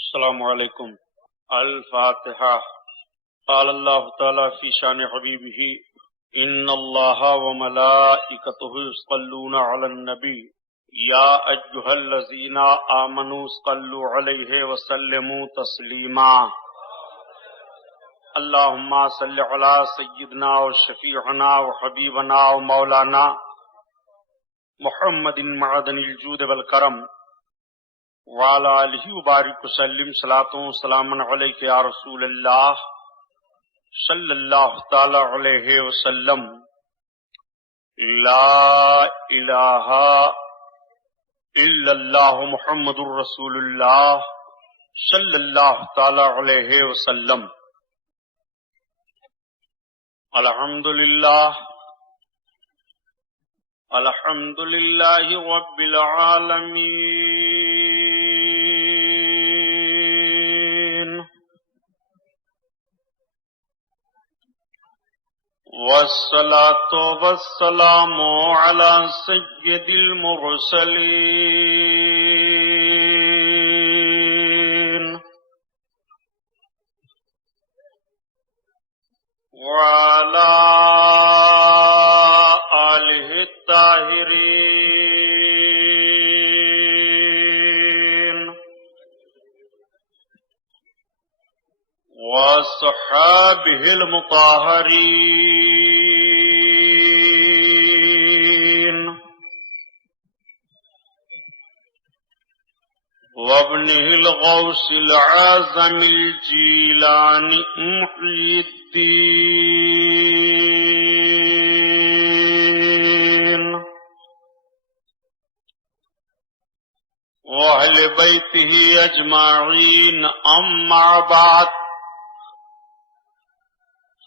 السلام علیکم۔ الفاتحہ۔ قال اللہ تعالی فی شان حبیبہ ان اللہ وملائکتہ یصلون علی النبی یا ایھا الذین آمنوا صلوا علیہ وسلموا تسلیما۔ اللہم صل علی سیدنا و شفیعنا و حبیبنا و مولانا محمد معدن الجود والکرم وعلى آلہ وبارک وسلم صلاۃ و سلام علیک یا رسول اللہ صلی اللہ تعالی علیہ وسلم۔ لا الہ الا اللہ محمد رسول اللہ صلی اللہ تعالی علیہ وسلم۔ الحمدللہ الحمدللہ رب العالمین، والصلاة والسلام علی سید المرسلین، وعلی آلہ الطاہرین، وصحابہ المطہرین، وابنہ الغوث العظم الجیلانی محی الدین، وأہل بیتہ اجمعین، اما بعد،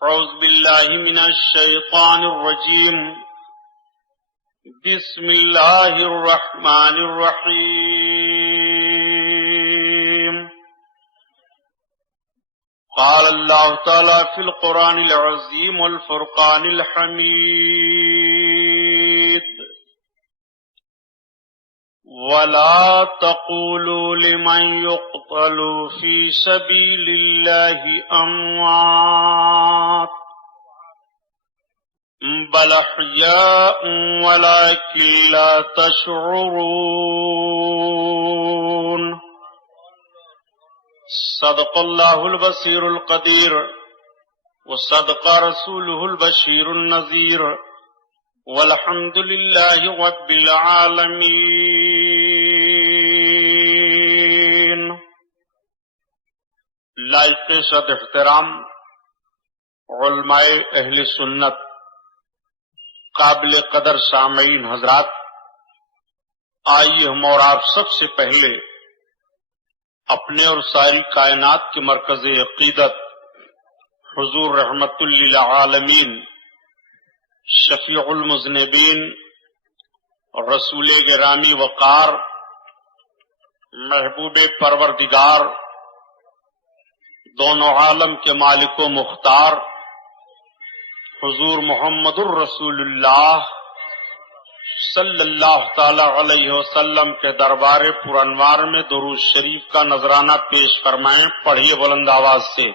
اعوذ باللہ من الشیطان الرجیم، بسم اللہ الرحمن الرحیم۔ قال اللہ تعالی فی القرآن العظیم والفرقان الحمید، ولا تقولوا لمن يقتل في سبيل الله أموات بل أحياء ولكن لا تشعرون۔ صدق الله البصير القدير، وصدق رسوله البشير النذير، والحمد لله رب العالمين۔ لائق صد احترام علماء اہل سنت، قابل قدر سامعین حضرات، آئیے ہم اور آپ سب سے پہلے اپنے اور ساری کائنات کے مرکز عقیدت حضور رحمت للعالمین، شفیع المذنبین، رسول گرامی وقار، محبوب پروردگار، دونوں عالم کے مالک و مختار حضور محمد الرسول اللہ صلی اللہ تعالی علیہ وسلم کے دربار پرانوار میں درود شریف کا نذرانہ پیش فرمائیں۔ پڑھیے بلند آواز سے۔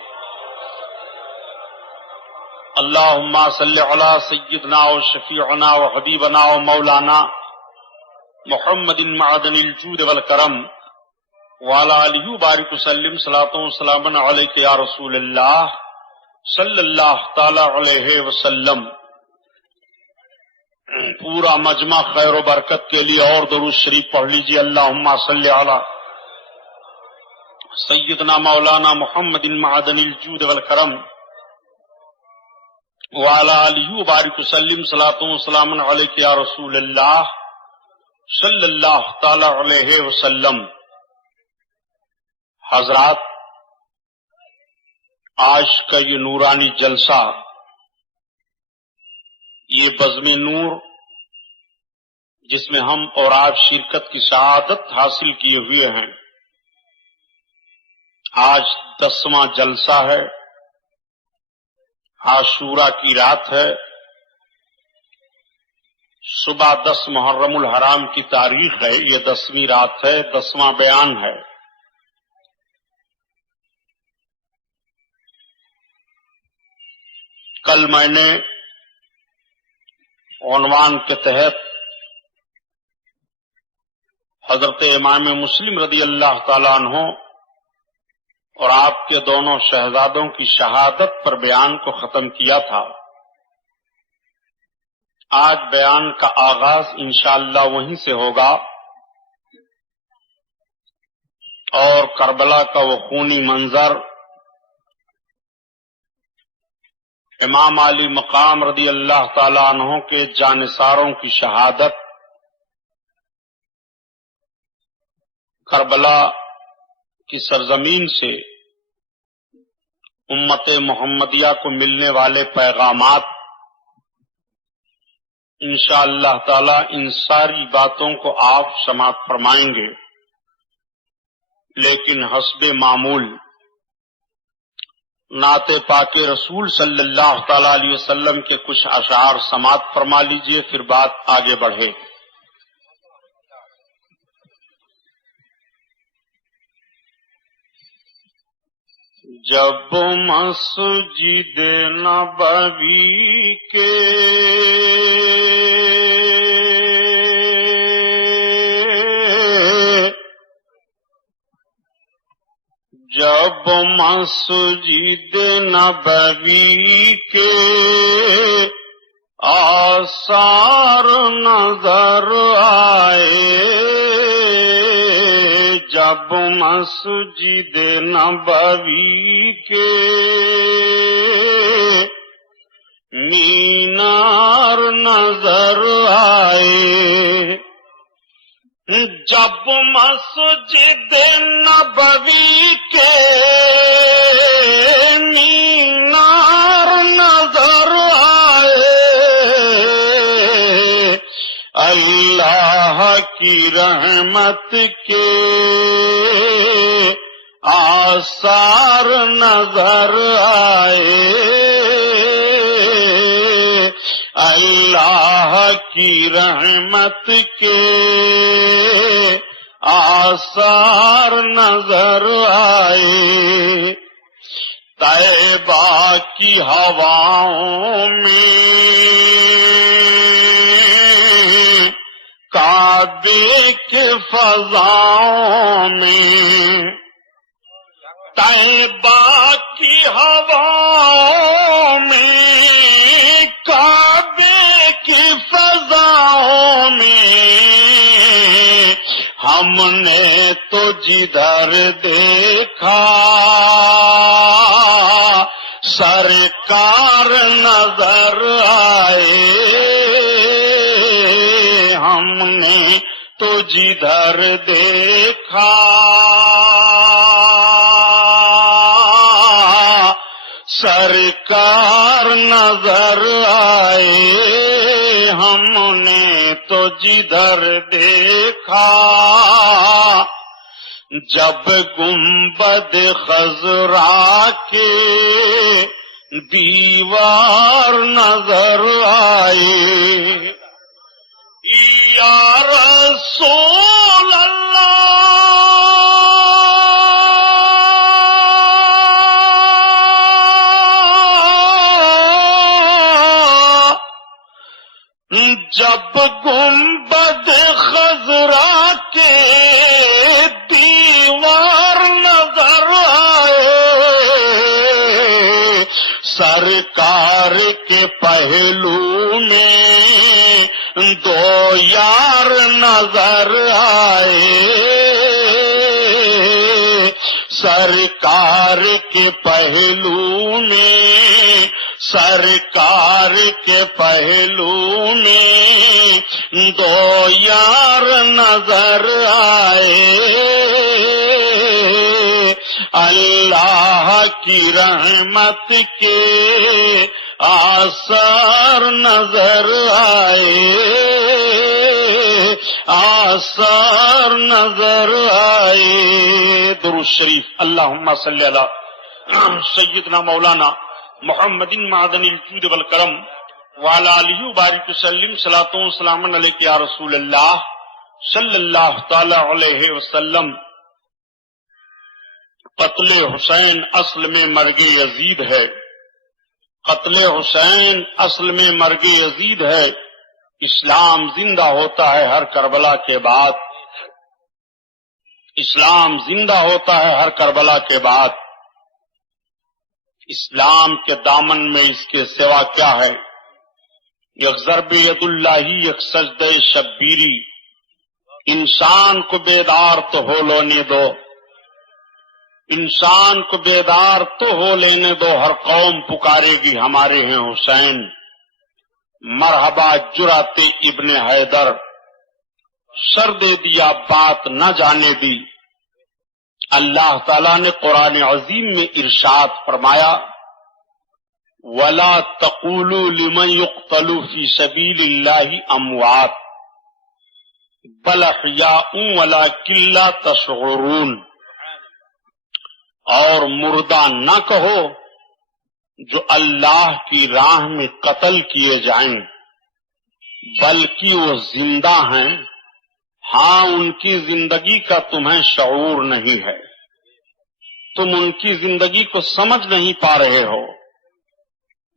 اللہم صلی علی سیدنا و شفیعنا و حبیبنا و مولانا محمد معدن الجود والکرم وعلی آلہ وبارک وسلم صلاۃ و سلام علیک یا رسول اللہ صلی اللہ تعالی علیہ وسلم۔ پورا مجمع خیر و برکت کے لیے اور درود شریف پڑھ لیجیے۔ اللہم صلی علی سیدنا مولانا محمد معدن الجود والکرم وعلی آلہ وبارک وسلم صلاۃ و سلام علیک یا رسول اللہ صلی اللہ تعالی علیہ وسلم۔ حضرات، آج کا یہ نورانی جلسہ، یہ بزم نور جس میں ہم اور آپ شرکت کی سعادت حاصل کیے ہوئے ہیں، آج 10واں جلسہ ہے، عاشورہ کی رات ہے، صبح 10 محرم الحرام کی تاریخ ہے، یہ 10ویں رات ہے، 10واں بیان ہے۔ کل میں نے عنوان کے تحت حضرت امام مسلم رضی اللہ تعالیٰ عنہ اور آپ کے دونوں شہزادوں کی شہادت پر بیان کو ختم کیا تھا۔ آج بیان کا آغاز انشاءاللہ وہیں سے ہوگا اور کربلا کا وہ خونی منظر، امام علی مقام رضی اللہ تعالیٰ عنہ کے جانثاروں کی شہادت، کربلا کی سرزمین سے امت محمدیہ کو ملنے والے پیغامات، انشاءاللہ تعالی ان ساری باتوں کو آپ سماعت فرمائیں گے، لیکن حسب معمول نعت پاک رسول صلی اللہ تعالی علیہ وسلم کے کچھ اشعار سماعت فرما لیجئے، پھر بات آگے بڑھے۔ جب مسجد نبوی کے جب مسجد نبوی کے آثار نظر آئے، جب مسجد نبوی کے مینار نظر آئے، جب مسجد نبوی کے مینار نظر آئے، اللہ کی رحمت کے آثار نظر آئے، اللہ کی رحمت کے آثار نظر آئے، طیبہ کی ہواؤں میں، کعبے کے فضاؤں میں، طیبہ کی ہواؤں میں، کعبے کی فضاؤں میں، ہم نے تو جدھر دیکھا سرکار نظر آئے، ہم نے تو جدھر دیکھا سرکار نظر آئے، ہم نے تو جدھر دیکھا، جب گنبد خضرا کے دیوار نظر آئے، یا رسول اللہ جب گنبد خضرا کے دیوار نظر آئے، سرکار کے پہلو میں دو یار نظر آئے، سرکار کے پہلو میں، سرکار کے پہلو میں دو یار نظر آئے، اللہ کی رحمت کے آثار نظر آئے، آثار نظر آئے۔ درود شریف۔ اللہم صلی علی سیدنا مولانا محمد معدن الجود والکرم وعلی آلہ بارک وسلم، صلاۃ و سلام علیک یا رسول اللہ صلی اللہ تعالی علیہ وسلم۔ قتل حسین اصل میں مرگ یزید ہے، قتل حسین اصل میں مرگ یزید ہے. اسلام زندہ ہوتا ہے ہر کربلا کے بعد. اسلام زندہ ہوتا ہے ہر کربلا کے بعد. اسلام کے دامن میں اس کے سوا کیا ہے؟ یک ضرب ید اللہ یک سجدہ شبیری. انسان کو بیدار تو ہو لینے دو، انسان کو بیدار تو ہو لینے دو. ہر قوم پکارے گی ہمارے ہیں حسین. مرحبا جرات ابن حیدر، سر دے دیا بات نہ جانے دی. اللہ تعالیٰ نے قرآن عظیم میں ارشاد فرمایا وَلَا تَقُولُوا لِمَنْ يُقْتَلُ فِي سَبِيلِ اللَّهِ أَمْوَاتٌ بَلْ أَحْيَاءٌ وَلَكِنْ لَا تَشْعُرُونَ. اور مردہ نہ کہو جو اللہ کی راہ میں قتل کیے جائیں، بلکہ وہ زندہ ہیں. ہاں ان کی زندگی کا تمہیں شعور نہیں ہے، تم ان کی زندگی کو سمجھ نہیں پا رہے ہو.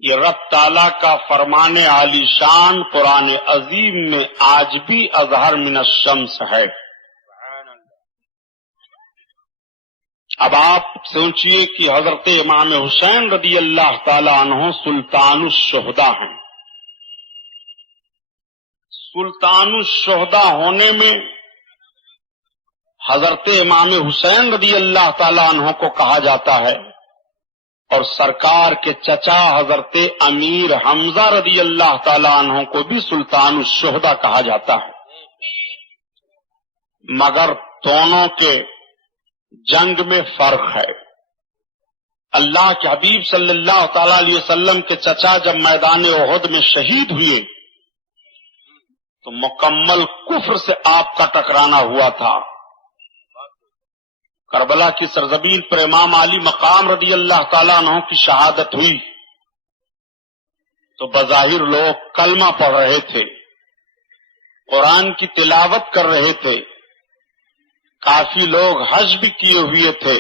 یہ رب تعالیٰ کا فرمان عالی شان قرآن عظیم میں آج بھی اظہر من الشمس ہے. اب آپ سوچئے کہ حضرت امام حسین رضی اللہ تعالی عنہ سلطان الشہداء ہیں. سلطان الشہداء ہونے میں حضرت امام حسین رضی اللہ تعالی عنہ کو کہا جاتا ہے، اور سرکار کے چچا حضرت امیر حمزہ رضی اللہ تعالی عنہ کو بھی سلطان الشہداء کہا جاتا ہے. مگر دونوں کے جنگ میں فرق ہے. اللہ کے حبیب صلی اللہ تعالی علیہ وسلم کے چچا جب میدان احد میں شہید ہوئے تو مکمل کفر سے آپ کا ٹکرانا ہوا تھا. کربلا کی سرزمین پر امام علی مقام رضی اللہ تعالیٰ عنہ کی شہادت ہوئی تو بظاہر لوگ کلمہ پڑھ رہے تھے، قرآن کی تلاوت کر رہے تھے، کافی لوگ حج بھی کیے ہوئے تھے.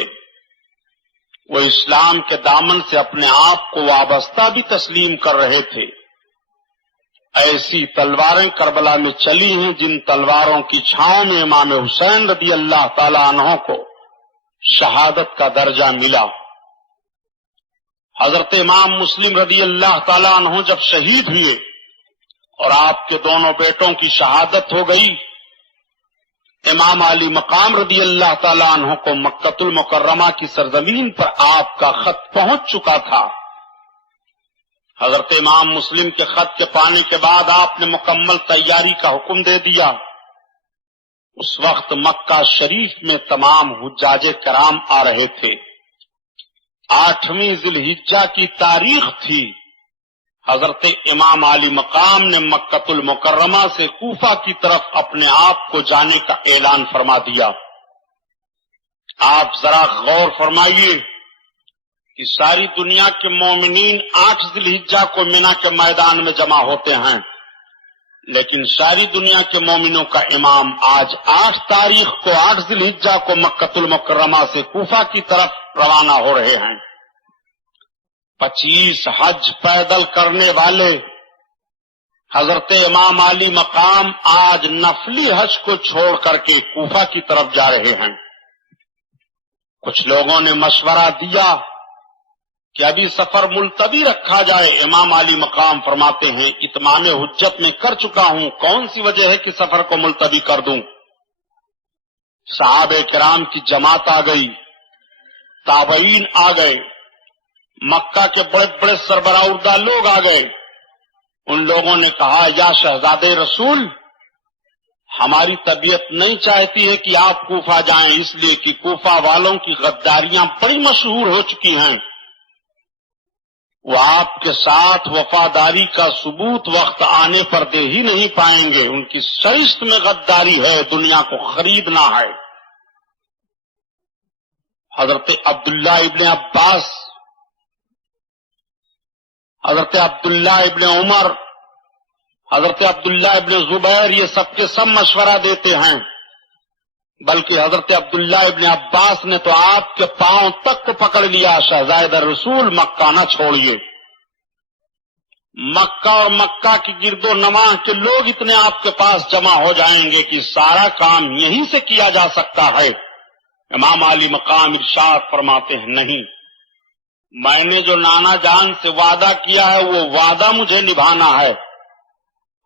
وہ اسلام کے دامن سے اپنے آپ کو وابستہ بھی تسلیم کر رہے تھے. ایسی تلواریں کربلا میں چلی ہیں جن تلواروں کی چھاؤں میں امام حسین رضی اللہ تعالی عنہ کو شہادت کا درجہ ملا. حضرت امام مسلم رضی اللہ تعالی عنہ جب شہید ہوئے اور آپ کے دونوں بیٹوں کی شہادت ہو گئی، امام علی مقام رضی اللہ تعالی عنہ کو مکۃ المکرمہ کی سرزمین پر آپ کا خط پہنچ چکا تھا. حضرت امام مسلم کے خط کے پانے کے بعد آپ نے مکمل تیاری کا حکم دے دیا. اس وقت مکہ شریف میں تمام حجاج کرام آ رہے تھے. 8ویں ذی الحجہ کی تاریخ تھی. حضرت امام علی مقام نے مکۃ المکرمہ سے کوفہ کی طرف اپنے آپ کو جانے کا اعلان فرما دیا. آپ ذرا غور فرمائیے کہ ساری دنیا کے مومنین 8 ذی الحجہ کو مینا کے میدان میں جمع ہوتے ہیں، لیکن ساری دنیا کے مومنوں کا امام آج 8 تاریخ کو 8 ذی الحجہ کو مکۃ المکرمہ سے کوفہ کی طرف روانہ ہو رہے ہیں. 25 حج پیدل کرنے والے حضرت امام علی مقام آج نفلی حج کو چھوڑ کر کے کوفہ کی طرف جا رہے ہیں. کچھ لوگوں نے مشورہ دیا کہ ابھی سفر ملتوی رکھا جائے. امام علی مقام فرماتے ہیں اتمام حجت میں کر چکا ہوں، کون سی وجہ ہے کہ سفر کو ملتوی کر دوں. صحابہ کرام کی جماعت آ گئی، تابعین آ گئے، مکہ کے بڑے بڑے سربراہ لوگ آ گئے. ان لوگوں نے کہا یا شہزادے رسول، ہماری طبیعت نہیں چاہتی ہے کہ آپ کوفہ جائیں، اس لیے کہ کوفہ والوں کی غداریاں بڑی مشہور ہو چکی ہیں. وہ آپ کے ساتھ وفاداری کا ثبوت وقت آنے پر دے ہی نہیں پائیں گے. ان کی سرشت میں غداری ہے، دنیا کو خریدنا ہے. حضرت عبداللہ ابن عباس، حضرت عبداللہ ابن عمر، حضرت عبداللہ ابن زبیر، یہ سب کے سب مشورہ دیتے ہیں. بلکہ حضرت عبداللہ ابن عباس نے تو آپ کے پاؤں تک کو پکڑ لیا، شہزادہ رسول مکہ نہ چھوڑیے. مکہ اور مکہ کی گرد و نواح کے لوگ اتنے آپ کے پاس جمع ہو جائیں گے کہ سارا کام یہیں سے کیا جا سکتا ہے۔ امام علی مقام ارشاد فرماتے ہیں نہیں، میں نے جو نانا جان سے وعدہ کیا ہے وہ وعدہ مجھے نبھانا ہے۔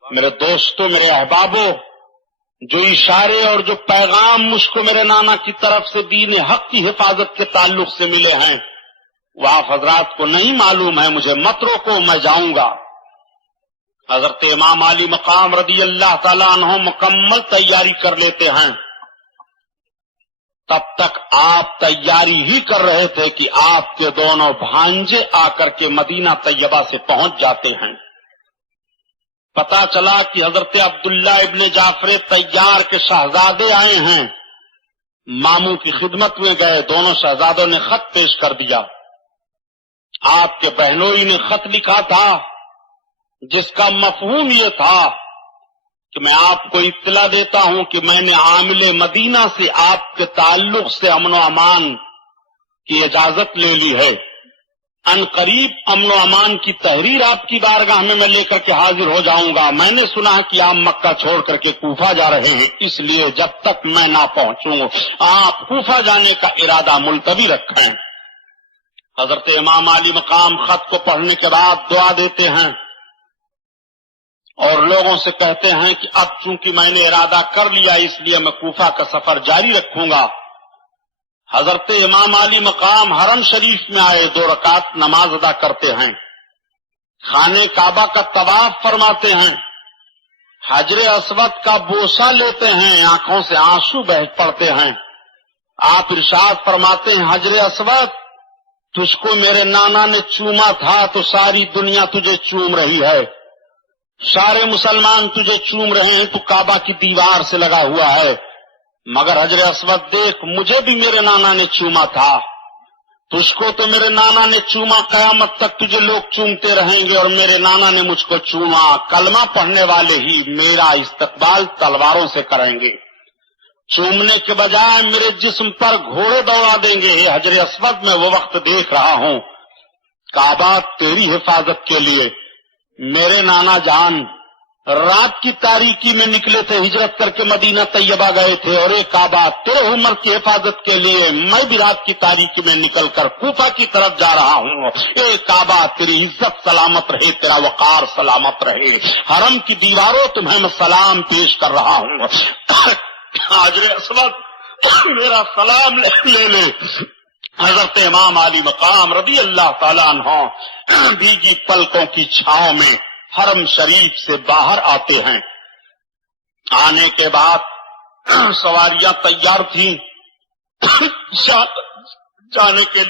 میرے دوستوں، میرے احبابوں، جو اشارے اور جو پیغام مجھ کو میرے نانا کی طرف سے دین حق کی حفاظت کے تعلق سے ملے ہیں وہ آپ حضرات کو نہیں معلوم ہے، مجھے مت روکو، میں جاؤں گا۔ حضرت امام علی مقام رضی اللہ تعالیٰ عنہ مکمل تیاری کر لیتے ہیں۔ تب تک آپ تیاری ہی کر رہے تھے کہ آپ کے دونوں بھانجے آ کر کے مدینہ طیبہ سے پہنچ جاتے ہیں۔ پتا چلا کہ حضرت عبداللہ ابن جعفر طیار کے شہزادے آئے ہیں، ماموں کی خدمت میں گئے، دونوں شہزادوں نے خط پیش کر دیا۔ آپ کے بہنوئی نے خط لکھا تھا جس کا مفہوم یہ تھا کہ میں آپ کو اطلاع دیتا ہوں کہ میں نے عامل مدینہ سے آپ کے تعلق سے امن و امان کی اجازت لے لی ہے۔ ان قریب امن و امان کی تحریر آپ کی بارگاہ میں لے کر کے حاضر ہو جاؤں گا۔ میں نے سنا کہ آپ مکہ چھوڑ کر کے کوفہ جا رہے ہیں، اس لیے جب تک میں نہ پہنچوں آپ کوفہ جانے کا ارادہ ملتوی رکھیں۔ حضرت امام علی مقام خط کو پڑھنے کے بعد دعا دیتے ہیں اور لوگوں سے کہتے ہیں کہ اب چونکہ میں نے ارادہ کر لیا اس لیے میں کوفہ کا سفر جاری رکھوں گا۔ حضرت امام علی مقام حرم شریف میں آئے، 2 رکعت نماز ادا کرتے ہیں، خانے کعبہ کا طواف فرماتے ہیں، حجر اسود کا بوسہ لیتے ہیں، آنکھوں سے آنسو بہ پڑتے ہیں۔ آپ ارشاد فرماتے ہیں حجر اسود تجھ کو میرے نانا نے چوما تھا تو ساری دنیا تجھے چوم رہی ہے، سارے مسلمان تجھے چوم رہے ہیں، تو کعبہ کی دیوار سے لگا ہوا ہے، مگر حجر اسود دیکھ مجھے بھی میرے نانا نے چوما تھا، تجھ کو تو میرے نانا نے چوما، قیامت تک تجھے لوگ چومتے رہیں گے اور میرے نانا نے مجھ کو چوما، کلمہ پڑھنے والے ہی میرا استقبال تلواروں سے کریں گے، چومنے کے بجائے میرے جسم پر گھوڑے دوڑا دیں گے۔ حجر اسود میں وہ وقت دیکھ رہا ہوں، کعبہ تیری حفاظت کے لیے میرے نانا جان رات کی تاریکی میں نکلے تھے، ہجرت کر کے مدینہ طیبہ گئے تھے، اور ایک کعبہ تیرے عمر کی حفاظت کے لیے میں بھی رات کی تاریکی میں نکل کر کوفہ کی طرف جا رہا ہوں۔ ایک کعبہ تیری عزت سلامت رہے، تیرا وقار سلامت رہے، حرم کی دیواروں تمہیں میں سلام پیش کر رہا ہوں، حجر اسود میرا سلام لے لے۔ حضرت امام علی مقام رضی اللہ تعالیٰ عنہ بھیگی پلکوں کی چھاؤں میں حرم شریف سے باہر آتے ہیں۔ آنے کے بعد سواریاں تیار تھیں، جانے کے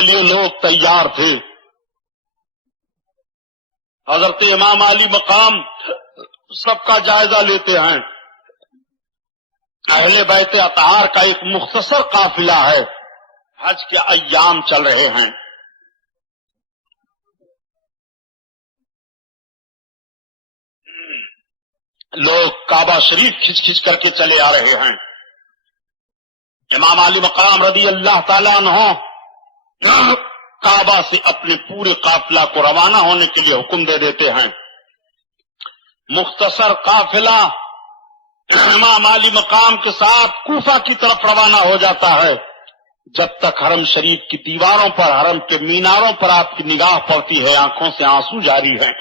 لیے لوگ تیار تھے۔ حضرت امام علی مقام سب کا جائزہ لیتے ہیں۔ اہل بیت اطہار کا ایک مختصر قافلہ ہے، حج کے ایام چل رہے ہیں، لوگ کعبہ شریف کھچ کھچ کر کے چلے آ رہے ہیں۔ امام علی مقام رضی اللہ تعالیٰ عنہ کعبہ سے اپنے پورے قافلہ کو روانہ ہونے کے لیے حکم دے دیتے ہیں۔ مختصر قافلہ امام علی مقام کے ساتھ کوفہ کی طرف روانہ ہو جاتا ہے۔ جب تک حرم شریف کی دیواروں پر، حرم کے میناروں پر آپ کی نگاہ پڑتی ہے، آنکھوں سے آنسو جاری ہیں۔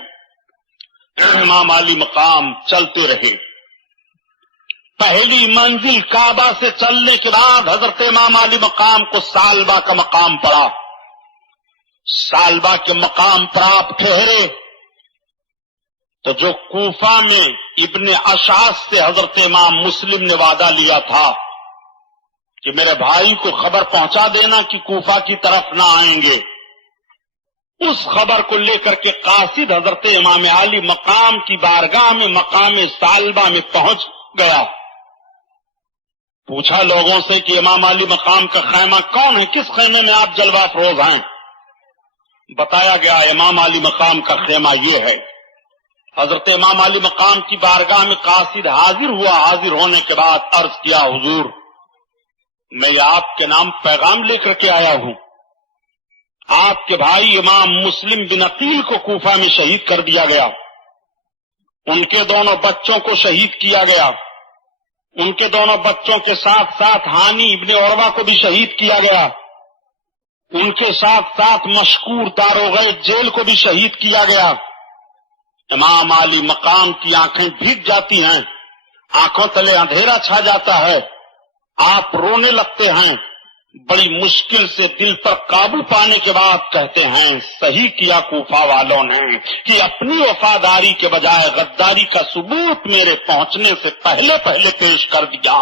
امام علی مقام چلتے رہے۔ پہلی منزل کعبہ سے چلنے کے بعد حضرت امام علی مقام کو سالبہ کا مقام پڑا۔ سالبہ کے مقام پر آپ ٹھہرے تو جو کوفہ میں ابن اشعث سے حضرت امام مسلم نے وعدہ لیا تھا کہ میرے بھائی کو خبر پہنچا دینا کہ کوفہ کی طرف نہ آئیں گے، اس خبر کو لے کر کے قاصد حضرت امام علی مقام کی بارگاہ میں مقام سالبہ میں پہنچ گیا۔ پوچھا لوگوں سے کہ امام علی مقام کا خیمہ کون ہے، کس خیمے میں آپ جلوہ افروز ہیں؟ بتایا گیا امام علی مقام کا خیمہ یہ ہے۔ حضرت امام علی مقام کی بارگاہ میں قاصد حاضر ہوا۔ حاضر ہونے کے بعد عرض کیا حضور میں آپ کے نام پیغام لے کر کے آیا ہوں۔ آپ کے بھائی امام مسلم بن عقیل کو کوفہ میں شہید کر دیا گیا، ان کے دونوں بچوں کو شہید کیا گیا، ان کے دونوں بچوں کے ساتھ ساتھ ہانی ابن عروہ کو بھی شہید کیا گیا، ان کے ساتھ ساتھ مشکور داروغہ جیل کو بھی شہید کیا گیا۔ امام علی مقام کی آنکھیں بھیگ جاتی ہیں، آنکھوں تلے اندھیرا چھا جاتا ہے، آپ رونے لگتے ہیں، بڑی مشکل سے دل پر قابو پانے کے بعد کہتے ہیں صحیح کیا کوفہ والوں نے کہ اپنی وفاداری کے بجائے غداری کا ثبوت میرے پہنچنے سے پہلے پیش کر دیا۔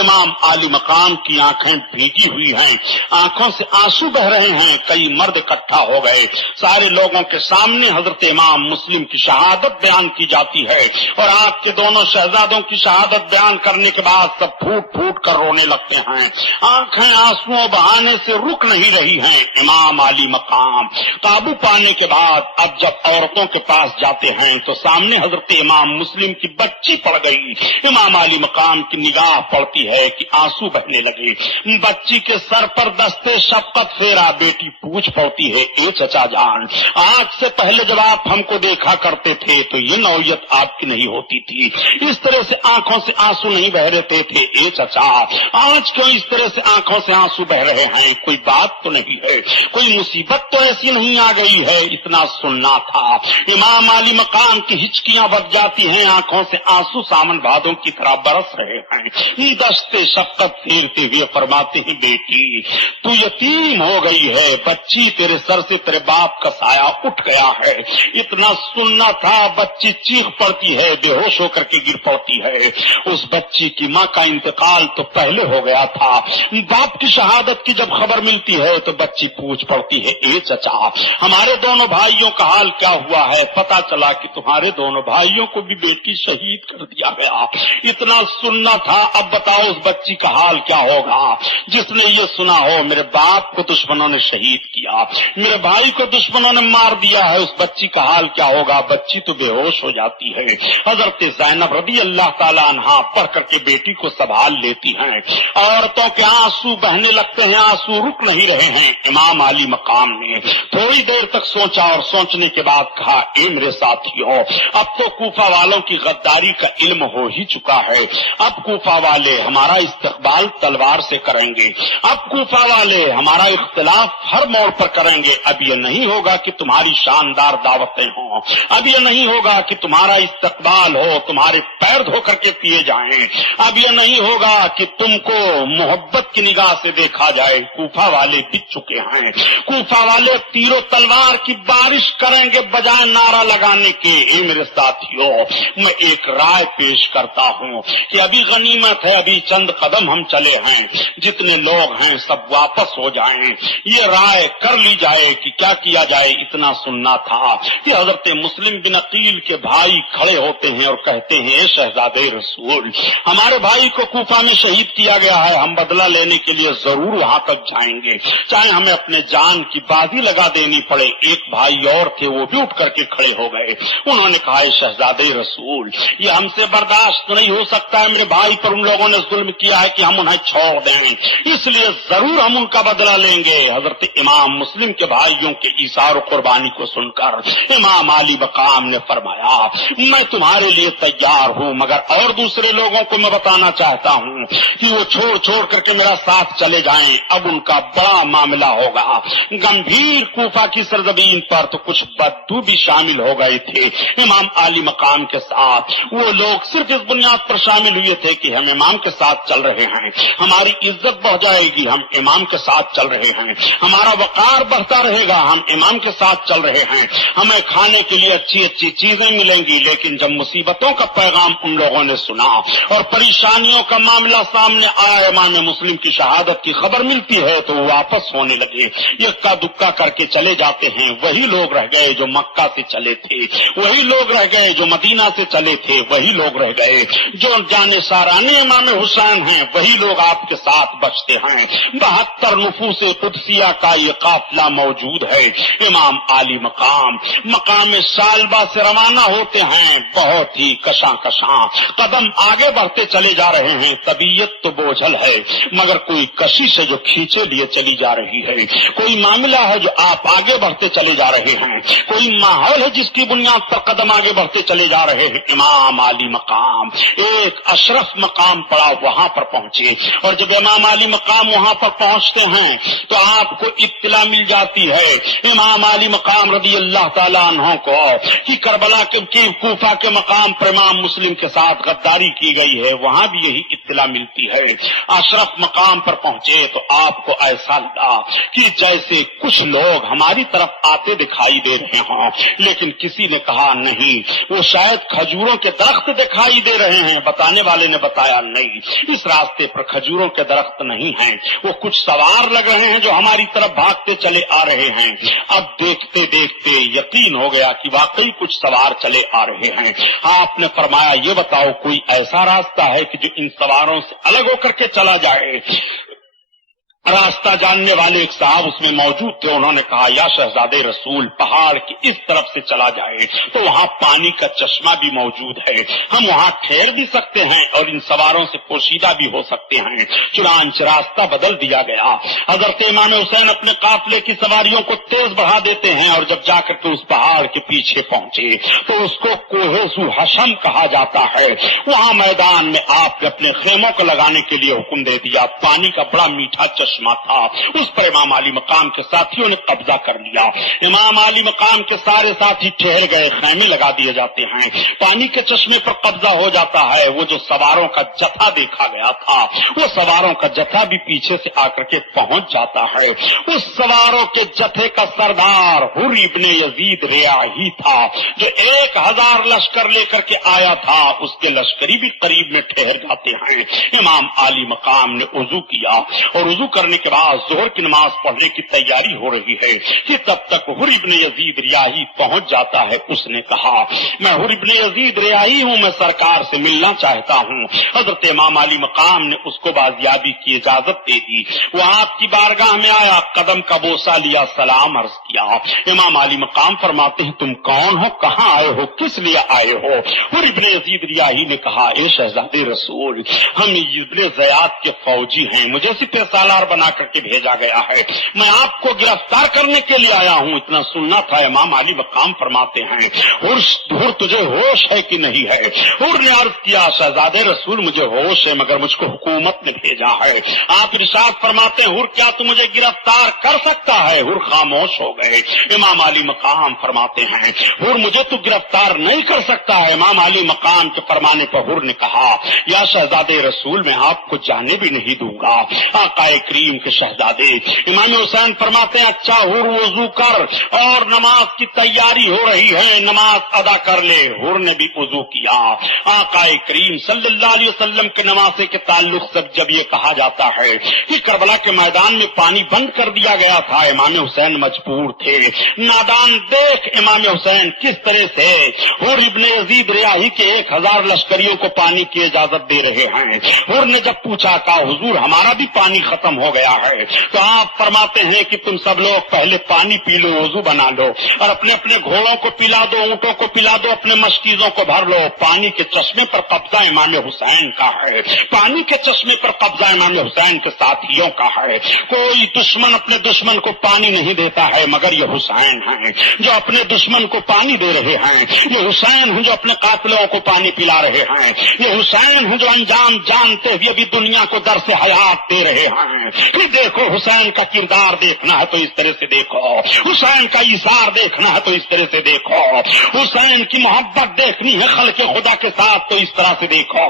امام علی مقام کی آنکھیں بھیگی ہوئی ہیں، آنکھوں سے آنسو بہ رہے ہیں، کئی مرد اکٹھا ہو گئے، سارے لوگوں کے سامنے حضرت امام مسلم کی شہادت بیان کی جاتی ہے، اور آپ کے دونوں شہزادوں کی شہادت بیان کرنے کے بعد سب پھوٹ پھوٹ کر رونے لگتے ہیں، آنکھیں آنسو بہانے سے رک نہیں رہی ہیں۔ امام علی مقام قابو پانے کے بعد اب جب عورتوں کے پاس جاتے ہیں تو سامنے حضرت امام مسلم کی بچی پڑ گئی، امام علی مقام کی نگاہ پڑتی ہے کہ آنسو بہنے لگے، بچی کے سر پر دستے شفقت پھیرا، بیٹی پوچھ پڑتی ہے اے چچا جان، آج سے پہلے جب آپ ہم کو دیکھا کرتے تھے تو یہ نوعیت آپ کی نہیں ہوتی تھی، اس طرح سے آنکھوں سے آنسو نہیں بہ رہے تھے، اے چچا آج کیوں اس طرح سے آنکھوں سے آنسو بہ رہے ہیں؟ کوئی بات تو نہیں ہے، کوئی مصیبت تو ایسی نہیں آ گئی ہے؟ اتنا سننا تھا۔ امام علی مقام کی ہچکیاں بج جاتی ہیں، آنکھوں سے آنسو سامن بھادوں کی طرح برس رہے ہیں، دستے شفقت پھیرتے ہوئے فرماتے ہیں بیٹی تو یتیم ہو گئی ہے، بچی تیرے سر سے تیرے باپ کا سایہ اٹھ گیا ہے۔ اتنا سننا تھا، بچی چیخ پڑتی ہے، بے ہوش ہو کر کے گر پڑتی ہے۔ اس بچی کی ماں کا انتقال تو پہلے ہو گیا تھا، باپ کی شہادت کی جب خبر ملتی ہے تو بچی پوچھ پڑتی ہے اے چچا ہمارے دونوں بھائیوں کا حال کیا ہوا ہے؟ پتا چلا کہ تمہارے دونوں بھائیوں کو بھی بیٹی شہید کر دیا گیا۔ اتنا سننا تھا، اب بتاؤ اس بچی کا حال کیا ہوگا جس نے یہ سنا ہو میرے باپ کو دشمنوں نے شہید کیا، میرے بھائی کو دشمنوں نے مار دیا ہے، اس بچی کا حال کیا ہوگا؟ بچی تو بے ہوش ہو جاتی ہے۔ حضرت زینب رضی اللہ تعالی عنہا پڑھ کر کے بیٹی کو سنبھال لیتی ہیں، عورتوں کے آنسو بہنے لگتے ہیں، آنسو رک نہیں رہے ہیں۔ امام علی مقام نے تھوڑی دیر تک سوچا اور سوچنے کے بعد کہا اے میرے ساتھیوں، اب تو کوفہ والوں کی غداری کا علم ہو ہی چکا ہے، اب کوفہ والے ہمارا استقبال تلوار سے کریں گے، اب کوفہ والے ہمارا اختلاف ہر موڑ پر کریں گے، اب یہ نہیں ہوگا کہ تمہاری شاندار دعوتیں ہوں، اب یہ نہیں ہوگا کہ تمہارا استقبال ہو، تمہارے پیر دھو کر کے پیے جائیں، اب یہ نہیں ہوگا کہ تم کو محبت کی نگاہ سے دیکھا جائے۔ کوفہ والے بچ چکے ہیں، کوفہ والے تیر و تلوار کی بارش کریں گے بجائے نعرہ لگانے کے۔ اے میرے ساتھیوں، میں ایک رائے پیش کرتا ہوں کہ ابھی غنیمت ہے، ابھی چند قدم ہم چلے ہیں، جتنے لوگ ہیں سب واپس ہو جائیں، یہ رائے کر لی جائے کہ کیا کیا جائے۔ اتنا سننا تھا کہ حضرت مسلم بن عقیل کے بھائی کھڑے ہوتے ہیں اور کہتے ہیں اے شہزادے رسول، ہمارے بھائی کو کوفہ میں شہید کیا گیا ہے، ہم بدلہ لینے کے لیے ضرور وہاں تک جائیں گے، چاہے ہمیں اپنے جان کی بازی لگا دینی پڑے۔ ایک بھائی اور تھے، وہ بھی اٹھ کر کے کھڑے ہو گئے، انہوں نے کہا اے شہزادے رسول، یہ ہم سے برداشت نہیں ہو سکتا ہے، میرے بھائی پر ان لوگوں نے ظلم کیا ہے کہ ہم انہیں چھوڑ دیں، اس لیے ضرور ہم ان کا بدلہ لیں گے۔ حضرت امام مسلم کے بھائیوں کے ایثار و قربانی کو سن کر امام علی مقام نے فرمایا میں تمہارے لیے تیار ہوں، مگر اور دوسرے لوگوں کو میں بتانا چاہتا ہوں کہ وہ چھوڑ کر کے میرا ساتھ چلے جائیں، اب ان کا بڑا معاملہ ہوگا۔ گمبھیر کوفہ کی سرزمین پر تو کچھ بدو بھی شامل ہو گئے تھے امام علی مقام کے ساتھ، وہ لوگ صرف اس بنیاد پر شامل ہوئے تھے کہ ہم امام کے ساتھ چل رہے ہیں، ہماری عزت بڑھ جائے گی، ہم امام کے ساتھ چل رہے ہیں، ہمارا وقار بڑھتا رہے گا، ہم امام کے ساتھ چل رہے ہیں، ہمیں کھانے کے لیے اچھی اچھی چیزیں ملیں گی۔ لیکن جب مصیبتوں کا پیغام ان لوگوں نے سنا اور پریشانیوں کا معاملہ سامنے آیا، امام مسلم کی شہادت کی خبر ملتی ہے تو وہ واپس ہونے لگے، یکا دکا کر کے چلے جاتے ہیں۔ وہی لوگ رہ گئے جو مکہ سے چلے تھے، وہی لوگ رہ گئے جو مدینہ سے چلے تھے، وہی لوگ رہ گئے جو جانے سارانے امام حسین ہیں، وہی لوگ آپ کے ساتھ بچتے ہیں۔ 72 نفوس قدسیہ کا یہ قافلہ موجود ہے۔ امام علی مقام سالبہ سے روانہ ہوتے ہیں، بہت ہی کشاں قدم آگے بڑھتے چلے جا رہے ہیں، طبیعت تو بوجھل ہے مگر کوئی کشش رسی سے جو کھینچے لیے چلی جا رہی ہے، کوئی معاملہ ہے جو آپ آگے بڑھتے چلے جا رہے ہیں، کوئی ماحول ہے جس کی بنیاد پر قدم آگے بڑھتے چلے جا رہے ہیں۔ امام علی مقام ایک اشرف مقام پڑا، وہاں پر پہنچے، اور جب امام علی مقام وہاں پر پہنچتے ہیں تو آپ کو اطلاع مل جاتی ہے امام علی مقام رضی اللہ تعالیٰ عنہ کو کہ کربلا کے کوفہ کے مقام پر امام مسلم کے ساتھ غداری کی گئی ہے، وہاں بھی یہی اطلاع ملتی ہے۔ اشرف مقام پر پہنچے تو آپ کو ایسا لگا کہ جیسے کچھ لوگ ہماری طرف آتے دکھائی دے رہے ہوں، لیکن کسی نے کہا نہیں، وہ شاید کھجوروں کے درخت دکھائی دے رہے ہیں۔ بتانے والے نے بتایا نہیں، اس راستے پر کھجوروں کے درخت نہیں ہیں، وہ کچھ سوار لگ رہے ہیں جو ہماری طرف بھاگتے چلے آ رہے ہیں۔ اب دیکھتے دیکھتے یقین ہو گیا کہ واقعی کچھ سوار چلے آ رہے ہیں۔ آپ نے فرمایا یہ بتاؤ کوئی ایسا راستہ ہے کہ جو ان سواروں سے الگ ہو کر کے چلا جائے؟ راستہ جاننے والے ایک صاحب اس میں موجود تھے، انہوں نے کہا یا شہزادے رسول، پہاڑ کی اس طرف سے چلا جائے تو وہاں پانی کا چشمہ بھی موجود ہے، ہم وہاں ٹھہر بھی سکتے ہیں اور ان سواروں سے پوشیدہ بھی ہو سکتے ہیں۔ چنانچہ راستہ بدل دیا گیا۔ حضرت امام حسین اپنے قافلے کی سواریوں کو تیز بڑھا دیتے ہیں، اور جب جا کر کے اس پہاڑ کے پیچھے پہنچے تو اس کو کوہ ذو حشم کہا جاتا ہے۔ وہاں میدان میں آپ نے اپنے خیموں کو لگانے کے لیے حکم دے دیا۔ پانی کا بڑا میٹھا چشمہ تھا، اس پر امام علی مقام کے ساتھیوں نے قبضہ کر لیا۔ امام علی مقام کے سارے ساتھی ٹھہر گئے، خیمے لگا دیے جاتے ہیں، پانی کے چشمے پر قبضہ ہو جاتا ہے۔ وہ جو سواروں کا جتھا دیکھا گیا تھا، وہ سواروں کا جتھا بھی پیچھے سے آ کر کے پہنچ جاتا ہے۔ اس سواروں کے جتھے کا سردار حر ابن یزید ریاحی تھا، جو 1000 لشکر لے کر کے آیا تھا، اس کے لشکری بھی قریب میں ٹھہر جاتے ہیں۔ امام علی مقام نے وضو کیا، اور وضو کرنے کے بعد ظہر کی نماز پڑھنے کی تیاری ہو رہی ہے کہ تب تک حر ابن یزید ریاحی پہنچ جاتا ہے۔ اس نے کہا میں حر ابن یزید ریاحی ہوں، میں سرکار سے ملنا چاہتا ہوں۔ حضرت امام علی مقام نے اس کو بازیابی کی اجازت دے دی۔ وہ آپ کی بارگاہ میں آیا، قدم کا بوسہ لیا، سلام عرض کیا۔ امام علی مقام فرماتے ہیں تم کون ہو، کہاں آئے ہو، کس لیے آئے ہو؟ حر ابن یزید ریاحی نے کہا اے شہزادے رسول، ہم ابن زیاد کے فوجی ہیں، مجھے سپہ سالار بنا کر کے بھیجا گیا ہے، میں آپ کو گرفتار کرنے کے لیے آیا ہوں۔ اتنا سننا تھا۔ امام علی مقام فرماتے ہیں حر تجھے ہوش ہے کہ نہیں ہے؟ حر نے عرض کیا شہزادے رسول مجھے ہوش ہے، مگر مجھ کو حکومت نے بھیجا ہے۔ آپ ارشاد فرماتے ہیں حر کیا تو مجھے گرفتار کر سکتا ہے؟ حر خاموش ہو گئے۔ امام علی مقام فرماتے ہیں حر مجھے تو گرفتار نہیں کر سکتا ہے۔ امام علی مقام کے فرمانے پر حر نے کہا یا شہزادے رسول میں آپ کو جانے بھی نہیں دوں گا۔ آقا کریم کے شہزادے امام حسین فرماتے ہیں اچھا حر وضو کر، اور نماز کی تیاری ہو رہی ہے، نماز ادا کر لے۔ حر نے بھی وضو کیا۔ آقا کریم صلی اللہ علیہ وسلم کے نمازے کے تعلق سے جب یہ کہا جاتا ہے کہ کربلا کے میدان میں پانی بند کر دیا گیا تھا، امام حسین مجبور تھے۔ نادان دیکھ امام حسین کس طرح سے حر ابن یزید ریاحی کے 1000 لشکریوں کو پانی کی اجازت دے رہے ہیں۔ حر نے جب پوچھا کہا حضور ہمارا بھی پانی ختم ہو گیا ہے، تو آپ فرماتے ہیں کہ تم سب لوگ پہلے پانی پی لو، وضو بنا لو، اور اپنے اپنے گھوڑوں کو پلا دو، اونٹوں کو پلا دو، اپنے مشکیزوں کو بھر لو۔ پانی کے چشمے پر قبضہ امام حسین کا ہے، پانی کے چشمے پر قبضہ امام حسین کے ساتھیوں کا ہے۔ کوئی دشمن اپنے دشمن کو پانی نہیں دیتا ہے، مگر یہ حسین ہیں جو اپنے دشمن کو پانی دے رہے ہیں، یہ حسین ہیں جو اپنے قاتلوں کو پانی پلا رہے ہیں، یہ حسین ہیں جو انجام جانتے ہوئے بھی دنیا کو درس حیات دے رہے ہیں۔ کہ دیکھو حسین کا کردار دیکھنا ہے تو اس طرح سے دیکھو، حسین کا ایثار دیکھنا ہے تو اس طرح سے دیکھو، حسین کی محبت دیکھنی ہے خلق خدا کے ساتھ تو اس طرح سے دیکھو۔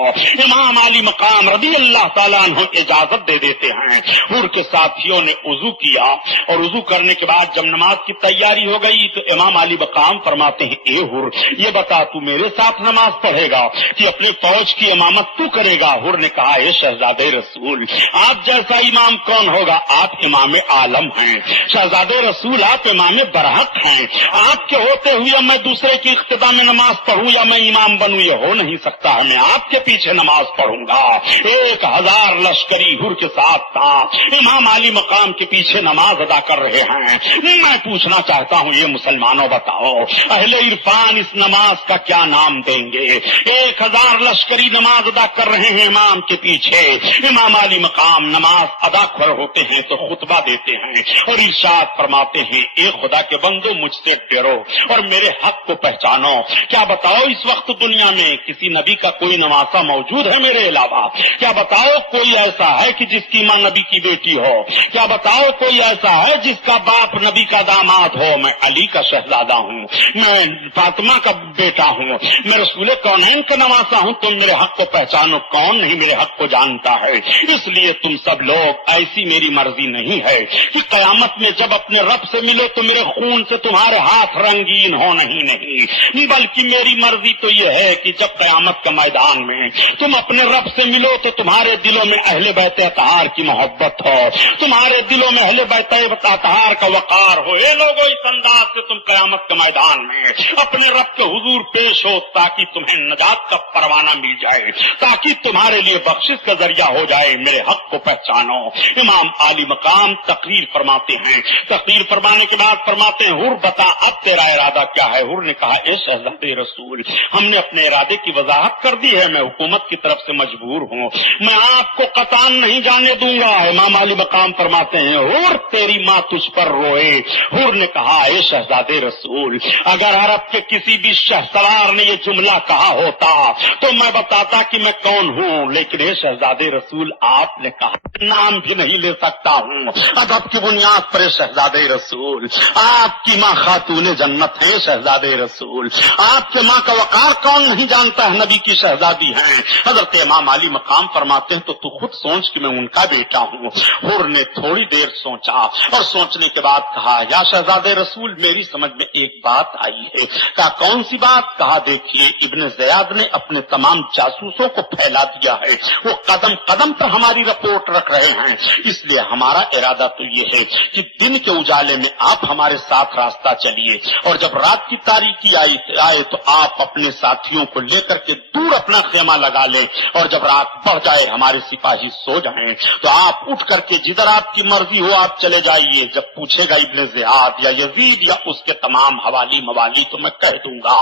امام علی مقام رضی اللہ تعالیٰ عنہ اجازت دے دیتے ہیں۔ حر کے ساتھیوں نے وضو کیا، اور وضو کرنے کے بعد جب نماز کی تیاری ہو گئی تو امام علی مقام فرماتے ہیں اے حر یہ بتا تو میرے ساتھ نماز پڑھے گا کہ اپنے فوج کی امامت تو کرے گا؟ حر نے کہا اے شہزادے رسول آپ جیسا امام کون ہوگا؟ آپ امام عالم ہیں شہزادے رسول، آپ امام برحق ہیں، آپ کے ہوتے ہوئے میں دوسرے کی اقتدا میں نماز پڑھوں یا میں امام بنوں یہ ہو نہیں سکتا ہے، میں آپ کے پیچھے نماز پڑھوں گا۔ 1000 لشکری حر کے ساتھ تھا، امام علی مقام کے پیچھے نماز ادا کر رہے ہیں۔ میں پوچھنا چاہتا ہوں یہ مسلمانوں بتاؤ اہل عرفان اس نماز کا کیا نام دیں گے؟ 1000 لشکری نماز ادا کر رہے ہیں امام کے پیچھے، امام علی مقام نماز ادا کھڑے ہوتے ہیں تو خطبہ دیتے ہیں اور ارشاد فرماتے ہیں اے خدا کے بندو مجھ سے ڈرو اور میرے حق کو پہچانو۔ کیا بتاؤ اس وقت دنیا میں کسی نبی کا کوئی نواسا موجود ہے میرے علاوہ؟ کیا بتاؤ کوئی ایسا ہے کہ جس کی ماں نبی کی بیٹی ہو؟ کیا بتاؤ کوئی ایسا ہے جس کا باپ نبی کا داماد ہو؟ میں علی کا شہزادہ ہوں، میں فاطمہ کا بیٹا ہوں، میں رسول کونین کا نواسا ہوں۔ تم میرے حق کو پہچانو۔ کون نہیں میرے حق کو جانتا ہے؟ اس لیے تم سب لوگ، ایسی میری مرضی نہیں ہے کہ قیامت میں جب اپنے رب سے ملو تو میرے خون سے تمہارے ہاتھ رنگین ہو، نہیں، بلکہ میری مرضی تو یہ ہے کہ جب قیامت کا میدان میں تم اپنے رب سے ملو تو تمہارے دلوں میں اہل بیت اطہار کی محبت ہو، تمہارے دلوں میں اہل بیت اطہار کا وقار ہو۔ اے لوگو، اس انداز سے تم قیامت کے میدان میں اپنے رب کے حضور پیش ہو تاکہ تمہیں نجات کا پروانہ مل جائے، تاکہ تمہارے لیے بخشش کا ذریعہ ہو جائے۔ میرے حق کو پہچانو۔ امام عالی مقام تقریر فرماتے ہیں، تقریر فرمانے کے بعد فرماتے ہیں حر بتا اب تیرا ارادہ کیا ہے؟ حر نے کہا اے شہزادے رسول، ہم نے اپنے ارادے کی وضاحت کر دی ہے، میں حکومت کی طرف سے مجبور ہوں، میں آپ کو قطعاً نہیں جانے دوں گا۔ امام علی مقام فرماتے ہیں حر تیری ماں تجھ پر روئے۔ حر نے کہا اے شہزادے رسول، اگر عرب کے کسی بھی شہسوار نے یہ جملہ کہا ہوتا تو میں بتاتا کہ میں کون ہوں، لیکن اے شہزادے رسول آپ نے کہا نام بھی نہیں لے سکتا ہوں ادب کی بنیاد پر۔ شہزادے رسول، آپ کی ماں خاتون جنت ہے شہزادے رسول، آپ کے ماں کا وقار کون نہیں جانتا ہے؟ نبی کی شہزادی ہیں۔ حضرت امام علی مقام فرماتے ہیں تو خود سوچ کہ میں ان کا بیٹا ہوں۔ حر نے تھوڑی دیر سوچا اور سوچنے کے بعد کہا یا شہزادے رسول، میری سمجھ میں ایک بات آئی ہے۔ کہا کون سی بات؟ کہا دیکھیے ابن زیاد نے اپنے تمام جاسوسوں کو پھیلا دیا ہے، وہ قدم قدم پر ہماری رپورٹ رکھ رہے ہیں، اس لیے ہمارا ارادہ تو یہ ہے کہ دن کے اجالے میں آپ ہمارے ساتھ راستہ چلیے اور جب رات کی تاریکی آئے تو آپ اپنے ساتھیوں کو لے کر کے دور اپنا خیمہ لگا لیں، اور جب رات بڑھ جائے ہمارے سپاہی سو جائیں تو آپ اٹھ کر کے جدھر آپ کی مرضی ہو آپ چلے جائیے۔ جب پوچھے گا ابن زیاد یا یزید یا اس کے تمام حوالی موالی تو میں کہہ دوں گا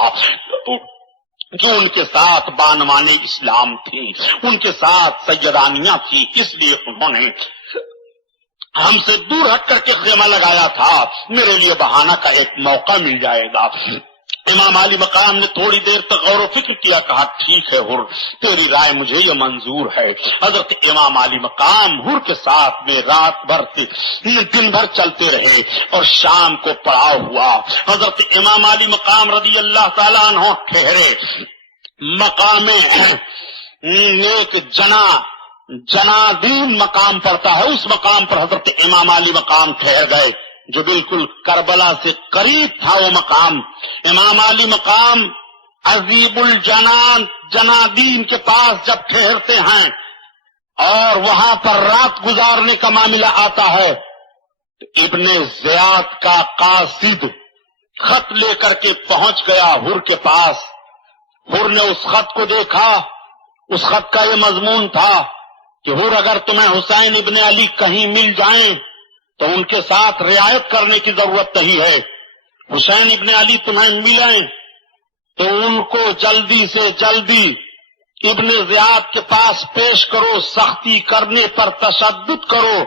جو ان کے ساتھ بانوان اسلام تھی، ان کے ساتھ سیدانیاں تھی، اس لیے انہوں نے ہم سے دور ہٹ کر کے خیمہ لگایا تھا، میرے لیے بہانہ کا ایک موقع مل جائے گا۔ امام علی مقام نے تھوڑی دیر تک غور و فکر کیا، کہا ٹھیک ہے حر، تیری رائے مجھے یہ منظور ہے۔ حضرت امام علی مقام حر کے ساتھ میں رات بھر دن بھر چلتے رہے اور شام کو پڑاؤ ہوا۔ حضرت امام علی مقام رضی اللہ تعالیٰ عنہ ٹھہرے مقام ایک جنادین مقام پڑتا ہے، اس مقام پر حضرت امام علی مقام ٹھہر گئے جو بالکل کربلا سے قریب تھا۔ وہ مقام امام علی مقام عزیب الجنان جنادین کے پاس جب ٹھہرتے ہیں اور وہاں پر رات گزارنے کا معاملہ آتا ہے تو ابن زیاد کا قاصد خط لے کر کے پہنچ گیا حر کے پاس۔ حر نے اس خط کو دیکھا، اس خط کا یہ مضمون تھا کہ حر اگر تمہیں حسین ابن علی کہیں مل جائیں تو ان کے ساتھ رعایت کرنے کی ضرورت نہیں ہے، حسین ابن علی تمہیں ملیں تو ان کو جلدی سے جلدی ابن زیاد کے پاس پیش کرو، سختی کرنے پر تشدد کرو،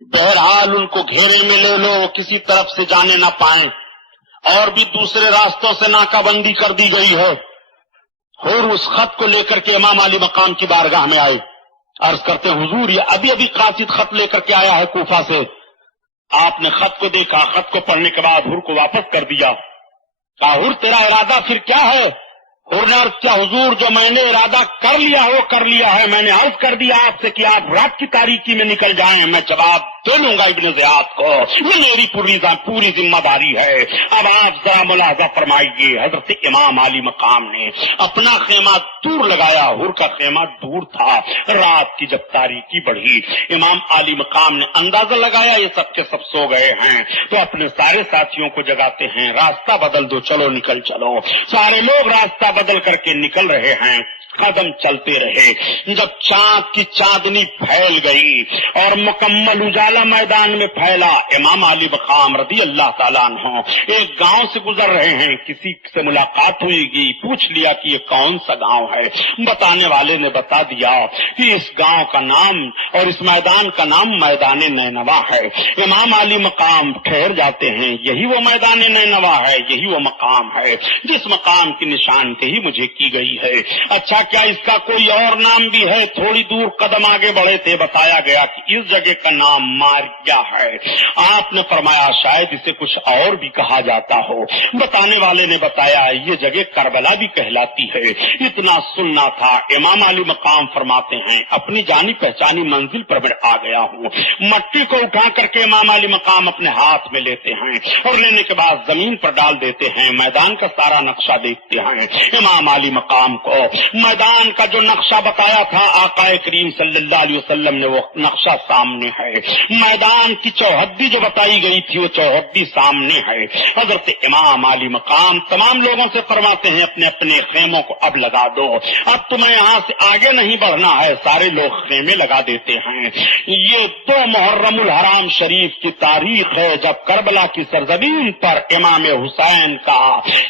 بہرحال ان کو گھیرے میں لے لو، کسی طرف سے جانے نہ پائیں، اور بھی دوسرے راستوں سے ناکہ بندی کر دی گئی ہے۔ حر اس خط کو لے کر کے امام علی مقام کی بارگاہ میں آئے، عرض کرتے ہیں حضور یہ ابھی قاصد خط لے کر کے آیا ہے کوفہ سے۔ آپ نے خط کو دیکھا، خط کو پڑھنے کے بعد حر کو واپس کر دیا۔ کہا حر تیرا ارادہ پھر کیا ہے؟ حر نے عرض کیا حضور جو میں نے ارادہ کر لیا وہ کر لیا ہے، میں نے عرض کر دیا آپ سے کہ آپ رات کی تاریکی میں نکل جائیں، میں جواب دے لوں گا ابن زیاد کو، یہ میری پوری ذمہ داری ہے۔ اب آپ ذرا ملاحظہ فرمائیے، حضرت امام علی مقام نے اپنا خیمہ دور لگایا، حر کا خیمہ دور تھا۔ رات کی جب تاریکی بڑھی امام علی مقام نے اندازہ لگایا یہ سب کے سب سو گئے ہیں، تو اپنے سارے ساتھیوں کو جگاتے ہیں، راستہ بدل دو، چلو نکل چلو۔ سارے لوگ راستہ بدل کر کے نکل رہے ہیں، قدم چلتے رہے۔ جب چاند کی چاندنی پھیل گئی اور مکمل اجالا اعلیٰ میدان میں پھیلا۔ امام علی مقام رضی اللہ تعالیٰ عنہ ایک گاؤں سے گزر رہے ہیں، کسی سے ملاقات ہوئی گی، پوچھ لیا کہ یہ کون سا گاؤں ہے۔ بتانے والے نے بتا دیا کہ اس گاؤں کا نام اور اس میدان کا نام میدان نینوا ہے۔ امام علی مقام ٹھہر جاتے ہیں، یہی وہ میدان نینوا ہے، یہی وہ مقام ہے جس مقام کی نشاندہی مجھے کی گئی ہے۔ اچھا کیا اس کا کوئی اور نام بھی ہے؟ تھوڑی دور قدم آگے بڑھے تھے، بتایا گیا کہ اس جگہ کا نام ماریا ہے۔ آپ نے فرمایا شاید اسے کچھ اور بھی کہا جاتا ہو۔ بتانے والے نے بتایا یہ جگہ کربلا بھی کہلاتی ہے۔ اتنا سننا تھا، امام علی مقام فرماتے ہیں اپنی جانی پہچانی منزل پر میں آ گیا ہوں۔ مٹی کو اٹھا کر کے امام علی مقام اپنے ہاتھ میں لیتے ہیں اور لینے کے بعد زمین پر ڈال دیتے ہیں، میدان کا سارا نقشہ دیکھتے ہیں۔ امام علی مقام کو میدان کا جو نقشہ بتایا تھا آقا کریم صلی اللہ علیہ وسلم نے، وہ نقشہ سامنے ہے۔ میدان کی چوہدی جو بتائی گئی تھی وہ چوہدی سامنے ہے۔ حضرت امام علی مقام تمام لوگوں سے فرماتے ہیں اپنے اپنے خیموں کو اب لگا دو، اب تمہیں یہاں سے آگے نہیں بڑھنا ہے۔ سارے لوگ خیمے لگا دیتے ہیں۔ یہ 2 محرم الحرام شریف کی تاریخ ہے جب کربلا کی سرزمین پر امام حسین کا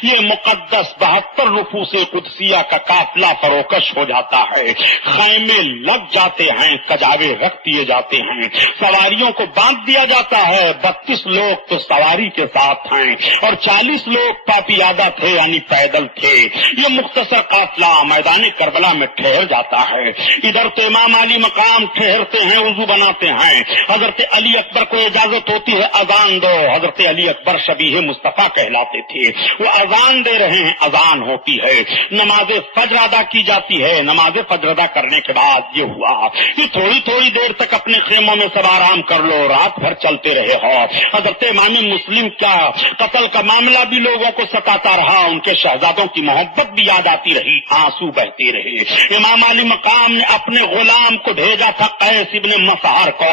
یہ مقدس 72 نفوس قدسیہ کا قافلہ فروکش ہو جاتا ہے۔ خیمے لگ جاتے ہیں، کجاوے رکھ دیے جاتے ہیں، سواریوں کو باندھ دیا جاتا ہے۔ 32 لوگ تو سواری کے ساتھ ہیں اور 40 لوگ پاپیادہ تھے یعنی پیدل تھے۔ یہ مختصر قافلہ میدان کربلا میں ٹھہر جاتا ہے۔ ادھر تو امام علی مقام ٹھہرتے ہیں، وضو بناتے ہیں۔ حضرت علی اکبر کو اجازت ہوتی ہے اذان دو۔ حضرت علی اکبر شبیہ مصطفیٰ کہلاتے تھے، وہ اذان دے رہے ہیں، اذان ہوتی ہے، نماز فجر ادا کی جاتی ہے۔ نماز فجر ادا کرنے کے بعد یہ ہوا کہ تھوڑی تھوڑی دیر تک اپنے خیموں میں سب آرام کر لو، رات بھر چلتے رہے ہو۔ حضرت امام مسلم کا قتل کا معاملہ بھی لوگوں کو ستاتا رہا، ان کے شہزادوں کی محبت بھی یاد آتی رہی، آنسو بہتے رہے۔ امام علی مقام نے اپنے غلام کو بھیجا تھا قیس ابن مسعر کو،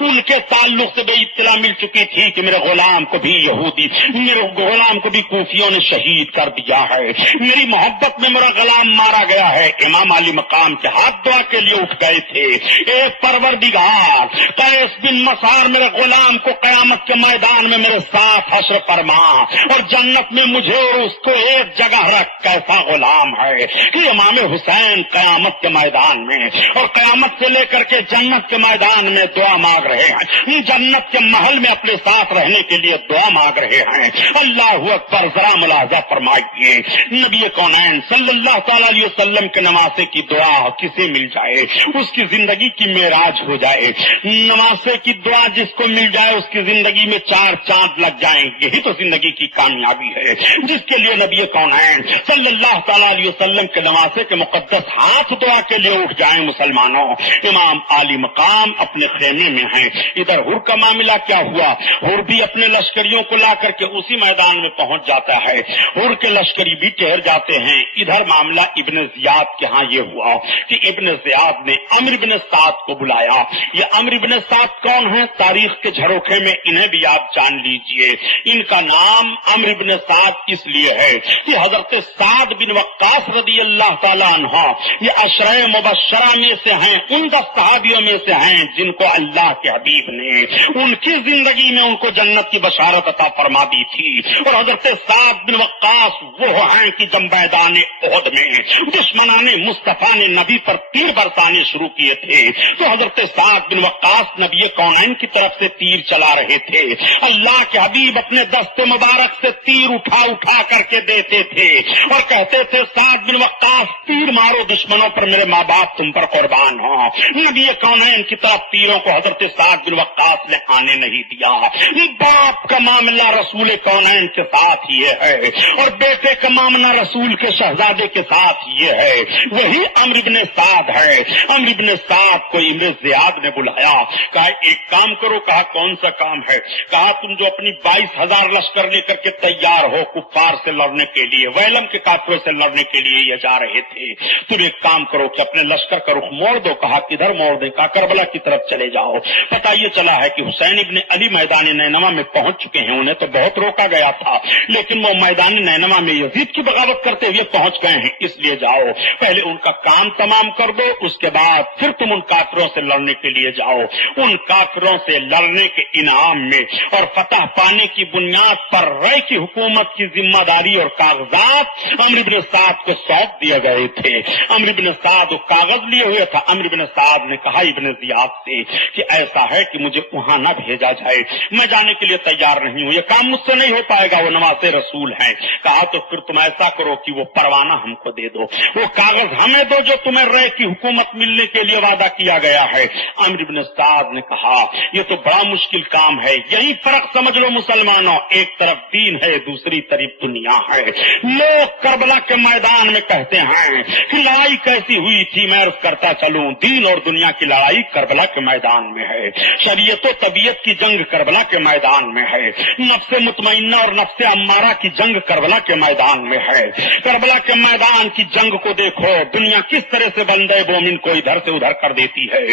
ان کے تعلق سے بھی اطلاع مل چکی تھی کہ میرے غلام کو بھی کوفیوں نے شہید کر دیا ہے، میری محبت میں میرا غلام مارا گیا ہے۔ امام علی مقام کے ہاتھ دعا کے لیے اٹھ گئے تھے، اے پروردگار قیس بن مسعر میرے غلام کو قیامت کے میدان میں میرے ساتھ حشر فرما اور جنت میں مجھے اور اس کو ایک جگہ رکھ۔ کیسا غلام ہے کہ امام حسین قیامت کے میدان میں اور قیامت سے لے کر کے جنت کے میدان میں دعا مانگ رہے ہیں، جنت کے محل میں اپنے ساتھ رہنے کے لیے دعا مانگ رہے ہیں۔ اللہ اکبر، ذرا ملاحظہ فرمائیے، نبی کونین صلی اللہ تعالی علیہ وسلم کے نواسے کی دعا کسے مل جائے اس کی زندگی کی معراج ہو جائے۔ نواسے کی دعا جس کو مل جائے اس کی زندگی میں 4 چاند لگ جائیں، یہی تو زندگی کی کامیابی ہے جس کے لیے نبی کونین صلی اللہ تعالی علیہ وسلم کے نواسے کے مقدس ہاتھ دعا کے لیے اٹھ جائیں۔ مسلمانوں، امام علی مقام اپنے خیمے میں ہیں۔ ادھر ہر کا معاملہ کیا ہوا؟ ہر بھی اپنے لشکریوں کو لا کر کے اسی میدان میں پہنچ جاتا ہے، ہر کے لشکری بھی ٹھہر جاتے ہیں۔ ادھر معاملہ ابن زیاد کے ہاں یہ ہوا کہ ابن زیاد نے عمرو بن سعد کو بلایا۔ یہ عمرو بن سعد کون ہیں؟ تاریخ کے جھروکھے میں انہیں بھی آپ جان لیجئے۔ ان کا نام عمرو بن سعد اس لیے ہے کہ حضرت سعد بن وقاص رضی اللہ تعالیٰ عنہ یہ عشرہ مبشرہ میں سے ہیں، ان 10 صحابیوں میں سے ہیں جن کو اللہ کے حبیب نے ان کی زندگی میں ان کو جنت کی بشارت عطا فرما دی تھی۔ اور حضرت سعد بن وقاص وہ ہیں کہ جب میدان احد میں دشمنان مصطفیٰ نے نبی پر تیر برسانے شروع کیے تھے تو حضرت سعد بن وقاص نبی کونین کی طرف سے تیر چلا رہے تھے۔ اللہ کے حبیب اپنے دست مبارک سے تیر اٹھا اٹھا کر کے دیتے تھے اور کہتے تھے سعد بن وقاص تیر مارو دشمنوں پر، میرے ماں باپ تم پر قربان ہوں۔ نبی کونین کی طرف تیروں کو حضرت سعد بن وقاص نے آنے نہیں دیا۔ باپ کا معاملہ رسول کونین کے ساتھ یہ ہے اور بیٹے کا معاملہ رسول کے شہزادے کے ساتھ یہ ہے، وہی عمرو بن سعد ہے۔ عمرو بن سعد کو ابن زیاد نے بلایا، کہا ایک کام کرو۔ کہا کون سا کام ہے؟ کہا تم جو اپنی 22,000 لشکر لے کر کے تیار ہو کفار سے لڑنے کے لیے، ویلم کے کافروں سے لڑنے کے لیے یہ جا رہے تھے، تم ایک کام کرو کہ اپنے لشکر کا رخ موڑ دو۔ کہا کدھر موڑ دیں؟ کہا کربلا کی طرف چلے جاؤ۔ پتہ یہ چلا ہے کہ حسین ابن علی میدان نینوا میں پہنچ چکے ہیں، انہیں تو بہت روکا گیا تھا لیکن وہ میدان نینوا میں یزید کی بغاوت کرتے ہوئے پہنچ گئے ہیں، اس لیے جاؤ پہلے ان کا کام تمام کر دو، اس کے بعد پھر تم ان کافروں سے لڑنے کے لیے جاؤ۔ ان کافروں سے لڑنے کے انعام میں اور فتح پانے کی بنیاد پر رائے کی حکومت کی ذمہ داری اور کاغذات عمرو بن سعد کو سونپ دیے گئے تھے. عمرو بن سعد وہ کاغذ لیے ہوئے تھا. عمرو بن سعد نے کہا ابن زیاد سے کہ ایسا ہے کہ مجھے وہاں نہ بھیجا جائے, میں جانے کے لیے تیار نہیں ہوں, یہ کام مجھ سے نہیں ہو پائے گا, وہ نواسے رسول ہیں. کہا تو پھر تم ایسا کرو کہ وہ پروانہ ہم کو دے دو, وہ کاغذ ہمیں دو جو تمہیں رائے کی حکومت ملنے کے لیے وعدہ کیا گیا ہے. عمرو بن سعد نے کہا یہ تو بڑا مشکل کام ہے, یہی فرق سمجھ لو مسلمانوں, ایک طرف دین ہے دوسری طرف دنیا ہے. لوگ کربلا کے میدان میں کہتے ہیں کہ لڑائی کیسی ہوئی تھی, میں عرض کرتا چلوں دین اور دنیا کی لڑائی کربلا کے میدان میں ہے. شریعت و طبیعت کی جنگ کربلا کے میدان میں ہے, نفس مطمئنہ اور نفس امارہ کی جنگ کربلا کے میدان میں ہے. کربلا کے میدان کی جنگ کو دیکھو, دنیا کس طرح سے بندے مومن کو ادھر سے ادھر کر دیتی ہے,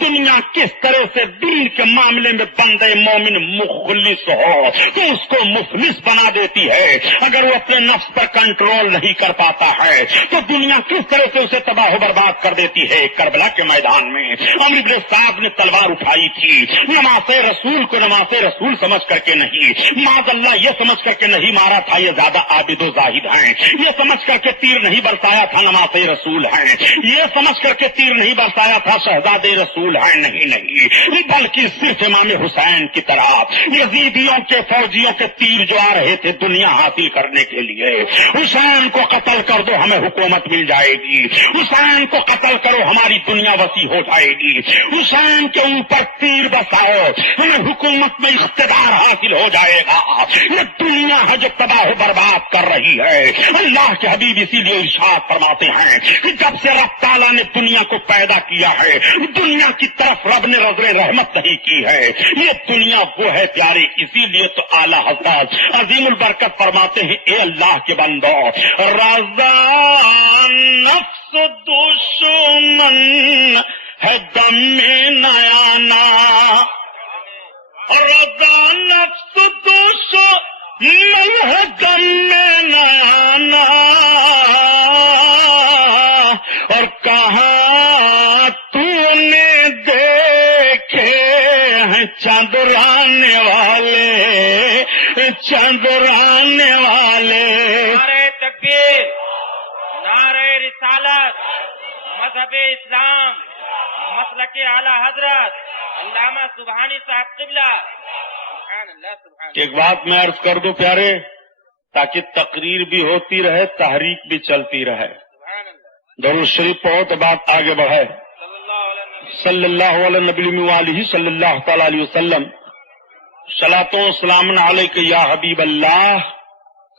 دنیا کس طرح سے دین کے معاملے میں بندے مومن مخلص ہو تو اس کو مفلس بنا دیتی ہے. اگر وہ اپنے نفس پر کنٹرول نہیں کر پاتا ہے تو دنیا کس طرح سے اسے تباہ و برباد کر دیتی ہے. کربلا کے میدان میں عمرو بن سعد نے تلوار اٹھائی تھی, نماز رسول کو نماز رسول سمجھ کر کے نہیں, معاذ اللہ یہ سمجھ کر کے نہیں مارا تھا یہ زیادہ عابد و زاہد ہیں, یہ سمجھ کر کے تیر نہیں برسایا تھا نماز رسول ہیں, یہ سمجھ کر کے تیر نہیں برسایا تھا شہزادے رسول ہیں, نہیں, بلکہ صرف امام حسین کی طرح یزیدیوں کے فوجیوں کے تیر جو آ رہے تھے دنیا حاصل کرنے کے لیے. حسین کو قتل کر دو ہمیں حکومت مل جائے گی, حسین کو قتل کرو ہماری دنیا وسیع ہو جائے گی, حسین کے اوپر تیر بساؤ ہمیں حکومت میں اقتدار حاصل ہو جائے گا. یہ دنیا ہے جو تباہ و برباد کر رہی ہے. اللہ کے حبیب اسی لیے ارشاد فرماتے ہیں کہ جب سے رب تعالیٰ نے دنیا کو پیدا کیا ہے دنیا کی طرف رب نے نظر رحمت نہیں کی ہے. یہ دنیا وہ ہے پیارے, اسی لیے تو اعلیٰ حضرت عظیم البرکت فرماتے ہیں اے اللہ کے بندو, رضا نفس دشمن ہے دم میں نیانا, رضا نفس دشمن ہے دم میں نیانا, اور کہاں تو نے دیکھے ہیں چندرانے والے, چندرانے والے. نعرہ تکبیر, نعرہ رسالت, مذہب اسلام, مسلک اعلی حضرت علامہ سبحانی صاحب قبلہ. سبحان اللہ, سبحان اللہ. ایک بات میں عرض کر دوں پیارے, تاکہ تقریر بھی ہوتی رہے تحریک بھی چلتی رہے. سبحان اللہ. درود شریف پڑھو تو بات آگے بڑھے. صلی اللہ علیہ نبی وآلہ صلی اللہ تعالی علیہ وسلم. صلاۃ و سلام علیک یا حبیب اللہ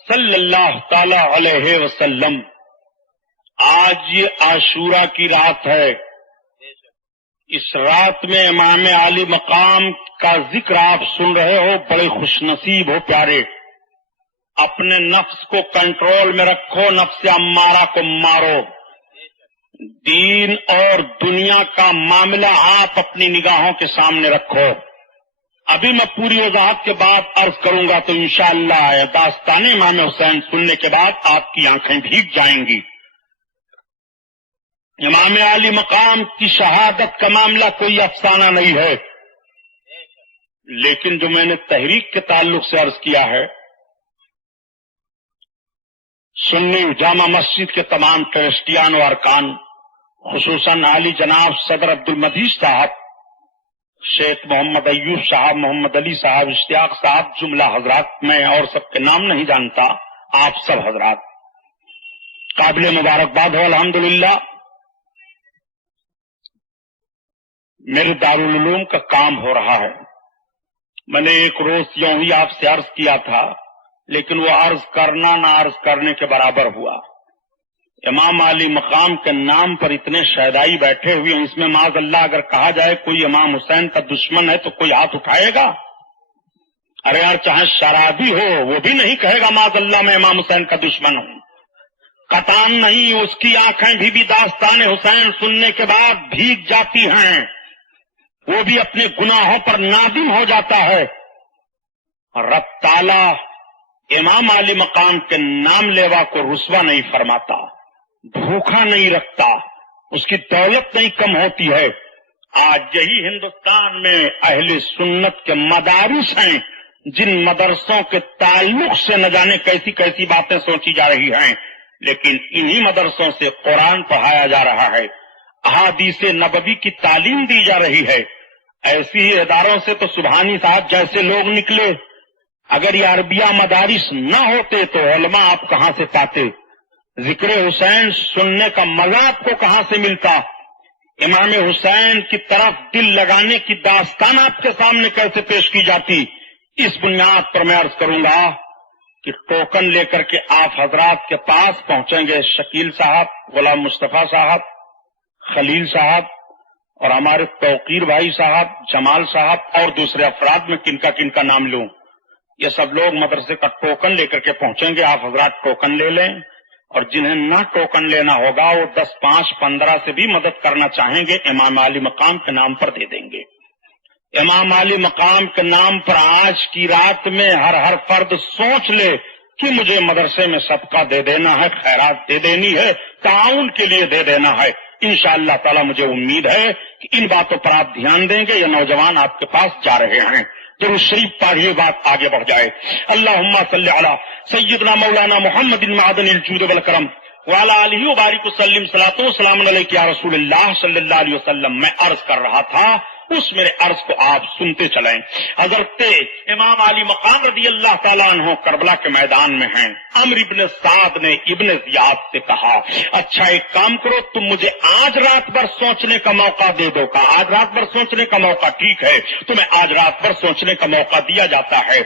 صلی اللہ تعالی علیہ وسلم. آج یہ عاشورہ کی رات ہے. اس رات میں امام عالی مقام کا ذکر آپ سن رہے ہو, بڑے خوش نصیب ہو پیارے. اپنے نفس کو کنٹرول میں رکھو, نفس امارہ کو مارو. دین اور دنیا کا معاملہ آپ اپنی نگاہوں کے سامنے رکھو. ابھی میں پوری وضاحت کے بعد عرض کروں گا تو انشاءاللہ داستان امام حسین سننے کے بعد آپ کی آنکھیں بھیگ جائیں گی. امام عالی مقام کی شہادت کا معاملہ کوئی افسانہ نہیں ہے, لیکن جو میں نے تحریک کے تعلق سے عرض کیا ہے, سنی جامع مسجد کے تمام ٹرسٹیان و ارکان, خصوصاً عالی جناب صدر عبد المجید صاحب, شیخ محمد ایوب صاحب, محمد علی صاحب, اشتیاق صاحب, جملہ حضرات, میں اور سب کے نام نہیں جانتا, آپ سب حضرات قابل مبارکباد ہو. الحمدللہ میرے دارالعلوم کا کام ہو رہا ہے. میں نے ایک روز یوں ہی آپ سے عرض کیا تھا, لیکن وہ عرض کرنا نہ عرض کرنے کے برابر ہوا. امام علی مقام کے نام پر اتنے شہدائی بیٹھے ہوئے ہیں, اس میں معاذ اللہ اگر کہا جائے کوئی امام حسین کا دشمن ہے تو کوئی ہاتھ اٹھائے گا؟ ارے یار, چاہے شرابی ہو وہ بھی نہیں کہے گا معاذ اللہ میں امام حسین کا دشمن ہوں. قطعاً نہیں, اس کی آنکھیں بھی داستان حسین سننے کے بعد بھیگ جاتی ہیں, وہ بھی اپنے گناہوں پر نادم ہو جاتا ہے. رب تعالیٰ امام علی مقام کے نام لیوا کو رسوا نہیں فرماتا, بھوکا نہیں رکھتا, اس کی دولت نہیں کم ہوتی ہے. آج یہی ہندوستان میں اہل سنت کے مدارس ہیں جن مدرسوں کے تعلق سے نہ جانے کیسی کیسی باتیں سوچی جا رہی ہیں، لیکن انہی مدرسوں سے قرآن پڑھایا جا رہا ہے، احادیث نبوی کی تعلیم دی جا رہی ہے۔ ایسی ہی اداروں سے تو سبحانی صاحب جیسے لوگ نکلے۔ اگر یہ عربیہ مدارس نہ ہوتے تو علماء آپ کہاں سے پاتے؟ ذکر حسین سننے کا مزہ آپ کو کہاں سے ملتا؟ امام حسین کی طرف دل لگانے کی داستان آپ کے سامنے کیسے پیش کی جاتی؟ اس بنیاد پر میں عرض کروں گا کہ ٹوکن لے کر کے آپ حضرات کے پاس پہنچیں گے شکیل صاحب، غلام مصطفیٰ صاحب، خلیل صاحب اور ہمارے توقیر بھائی صاحب، جمال صاحب اور دوسرے افراد میں کن کا نام لوں، یہ سب لوگ مدرسے کا ٹوکن لے کر کے پہنچیں گے۔ آپ حضرات ٹوکن لے لیں، اور جنہیں نہ ٹوکن لینا ہوگا وہ 10، 5، 15 سے بھی مدد کرنا چاہیں گے، امام علی مقام کے نام پر دے دیں گے۔ امام علی مقام کے نام پر آج کی رات میں ہر فرد سوچ لے کہ مجھے مدرسے میں صدقہ دے دینا ہے، خیرات دے دینی ہے، تعاون کے لیے دے دینا ہے۔ انشاءاللہ تعالی مجھے امید ہے کہ ان باتوں پر آپ دھیان دیں گے۔ یہ نوجوان آپ کے پاس جا رہے ہیں، درود شریف پڑھیے، بات آگے بڑھ جائے۔ اللہم صلی علی سیدنا مولانا محمد معدن الجود والکرم وعلی آلہ وبارک وسلم، صلاۃ و سلام علیک یا رسول اللہ صلی اللہ علیہ وسلم۔ میں عرض کر رہا تھا، اس میرے عرض کو آپ سنتے چلیں۔ حضرت امام علی مقام رضی اللہ تعالیٰ عنہ کربلا کے میدان میں ہیں۔ عمرو ابن سعد نے ابن زیاد سے کہا، اچھا ایک کام کرو، تم مجھے آج رات بھر سوچنے کا موقع دے دو۔ کہا آج رات بھر سوچنے کا موقع، ٹھیک ہے، تمہیں آج رات بھر سوچنے کا موقع دیا جاتا ہے۔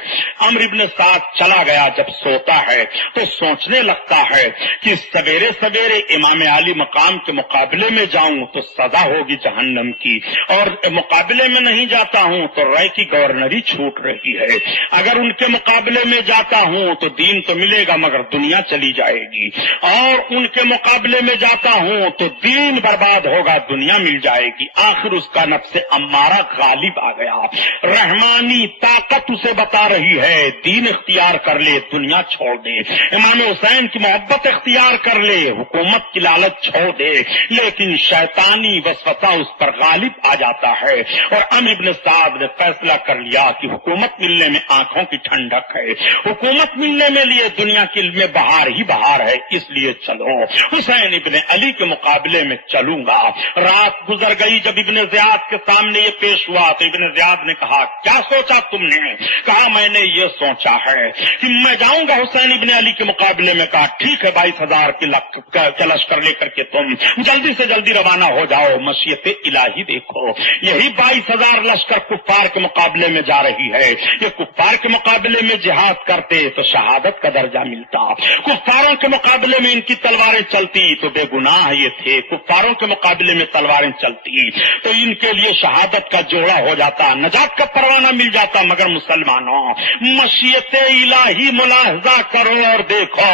عمرو ابن سعد چلا گیا، جب سوتا ہے تو سوچنے لگتا ہے کہ سویرے سویرے امام علی مقام کے مقابلے میں جاؤں تو سزا ہوگی جہنم کی، اور مقابلے میں نہیں جاتا ہوں تو رائے کی گورنری چھوٹ رہی ہے، اگر ان کے مقابلے میں جاتا ہوں تو دین تو ملے گا مگر دنیا چلی جائے گی، اور ان کے مقابلے میں جاتا ہوں تو دین برباد ہوگا، دنیا مل جائے گی۔ آخر اس کا نفس امارہ غالب آ گیا، رحمانی طاقت اسے بتا رہی ہے دین اختیار کر لے، دنیا چھوڑ دے، امام حسین کی محبت اختیار کر لے، حکومت کی لالچ چھوڑ دے، لیکن شیطانی وسوسہ اس پر غالب آ جاتا ہے، اور عمرو بن سعد نے فیصلہ کر لیا کہ حکومت ملنے میں آنکھوں کی ٹھنڈک ہے، حکومت ملنے میں لیے دنیا کی میں بہار ہی بہار ہے، اس لیے چلو حسین ابن علی کے مقابلے میں چلوں گا۔ رات گزر گئی، جب ابن زیاد کے سامنے یہ پیش ہوا تو ابن زیاد نے کہا کیا سوچا تم نے؟ کہا میں نے یہ سوچا ہے کہ میں جاؤں گا حسین ابن علی کے مقابلے میں۔ کہا ٹھیک ہے، 22,000 کے لشکر لے کر کے تم جلدی سے جلدی روانہ ہو جاؤ، مشیت الہی دیکھو، یہی 22,000 لشکر کفار کے مقابلے میں جا رہی ہے۔ یہ کفار کے مقابلے میں جہاد کرتے تو شہادت کا درجہ ملتا، کفاروں کے مقابلے میں ان کی تلواریں چلتی تو بے گناہ یہ تھے، کفاروں کے مقابلے میں تلواریں چلتی تو ان کے لیے شہادت کا جوڑا ہو جاتا، نجات کا پروانہ مل جاتا۔ مگر مسلمانوں، مشیت الہی ملاحظہ کرو اور دیکھو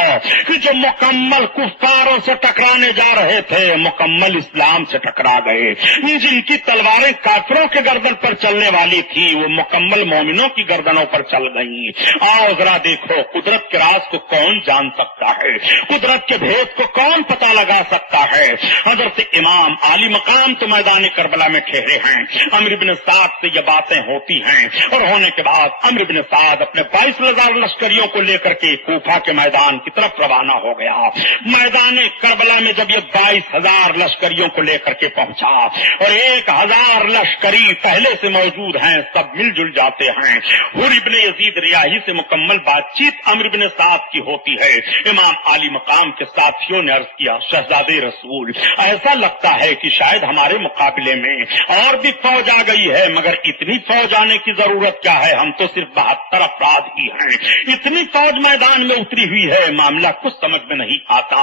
کہ جو مکمل کفاروں سے ٹکرانے جا رہے تھے مکمل اسلام سے ٹکرا گئے، جن کی تلواریں کافروں کے گردن پر چلنے والی تھی وہ مکمل مومنوں کی گردنوں پر چل گئی۔ آؤ ذرا دیکھو قدرت کے راز کو کون جان سکتا ہے، قدرت کے بھید کو کون پتہ لگا سکتا ہے۔ حضرت امام علی مقام تو میدان کربلا میں ٹھہرے ہیں، عمرو بن سعد سے یہ باتیں ہوتی ہیں، اور ہونے کے بعد عمرو بن سعد اپنے 22,000 لشکریوں کو لے کر کے کوفہ کے میدان کی طرف روانہ ہو گیا۔ میدان کربلا میں جب یہ 22,000 لشکریوں کو لے کر کے پہنچا اور 1,000 لشکری پہلے سے موجود ہیں، سب مل جل جاتے ہیں، حر ابن یزید ریاحی سے مکمل بات چیت عمرو بن سعد کی ہوتی ہے۔ امام علی مقام کے ساتھیوں نے عرض کیا شہزادے رسول، ایسا لگتا ہے کہ شاید ہمارے مقابلے میں اور بھی فوج آ گئی ہے، مگر اتنی فوج آنے کی ضرورت کیا ہے، ہم تو صرف 72 افراد ہی ہیں، اتنی فوج میدان میں اتری ہوئی ہے، معاملہ کچھ سمجھ میں نہیں آتا۔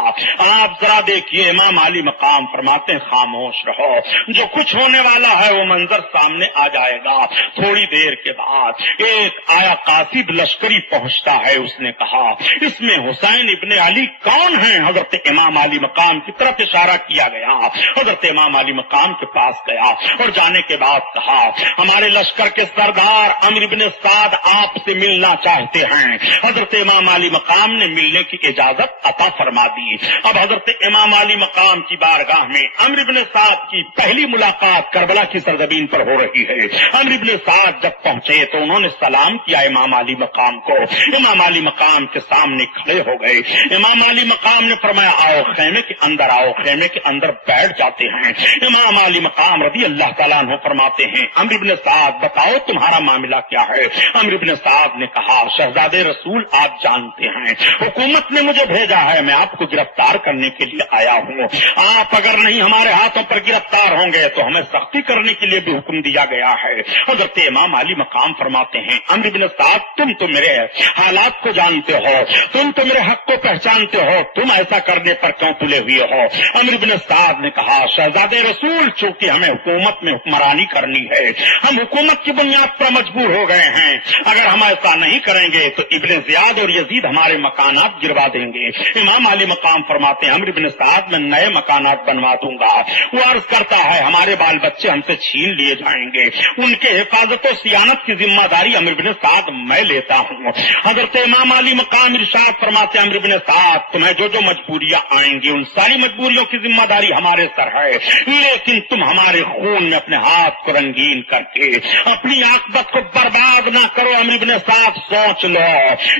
آپ ذرا دیکھیے امام علی مقام فرماتے ہیں خاموش رہو، جو کچھ ہونے والا ہے وہ منظر سامنے آ جائے گا۔ تھوڑی دیر کے بعد ایک آیا قاصد لشکری پہنچتا ہے، اس نے کہا اس میں حسین ابن علی کون ہیں؟ حضرت امام علی مقام کی طرف اشارہ کیا گیا۔ حضرت امام علی مقام کے پاس گیا اور جانے کے بعد کہا ہمارے لشکر کے سردار عمرو بن سعد آپ سے ملنا چاہتے ہیں۔ حضرت امام علی مقام نے ملنے کی اجازت عطا فرما دی۔ اب حضرت امام علی مقام کی بارگاہ میں عمرو بن سعد کی پہلی ملاقات کربلا کی سرزمین پر ہو رہی ہے۔ عمرو بن سعد جب پہنچے تو انہوں نے سلام کیا امام علی مقام کو۔ امام علی مقام کے سامنے کھڑے ہو گئے۔ امام علی مقام نے فرمایا آؤ خیمے کے اندر آؤ۔ خیمے کے اندر بیٹھ جاتے ہیں۔ امام علی مقام رضی اللہ تعالیٰ عنہ فرماتے ہیں عمرو بن سعد بتاؤ تمہارا معاملہ کیا ہے؟ عمرو بن سعد نے کہا شہزادے رسول آپ جانتے ہیں حکومت نے مجھے بھیجا ہے، میں آپ کو گرفتار کرنے کے لیے آیا ہوں۔ آپ اگر نہیں ہمارے ہاتھوں پر گرفتار ہوں گے تو ہمیں سختی کرنے کے لیے بھی حکم دیا گیا ہے۔ حضرت امام علی مقام فرماتے ہیں عمرو بن سعد تم تو میرے حالات کو جانتے ہو، تم تو میرے حق کو پہچانتے ہو، تم ایسا کرنے پر کیوں تلے ہوئے ہو؟ عمرو بن سعد نے کہا شہزادے رسول چونکہ ہمیں حکومت میں حکمرانی کرنی ہے، ہم حکومت کی بنیاد پر مجبور ہو گئے ہیں، اگر ہم ایسا نہیں کریں گے تو ابن زیاد اور یزید ہمارے مکانات گروا دیں گے۔ امام علی مقام فرماتے ہیں عمرو بن سعد میں نئے مکانات بنوا دوں گا۔ وہ عرض کرتا ہے ہمارے بال بچے ہم سے چھین لیے جائیں گے، ان کے حفاظت و صیانت کی ذمہ داری عمرو بن سعد میں لیتا ہوں۔ حضرت امام علی مقام ارشاد فرماتے ہیں عمرو بن سعد تمہیں جو جو مجبوریاں آئیں گی ان ساری مجبوریوں کی ذمہ داری ہمارے سر ہے، لیکن تم ہمارے خون میں اپنے ہاتھ کو رنگین کر کے اپنی عاقبت کو برباد نہ کرو۔ عمرو بن سعد سوچ لو۔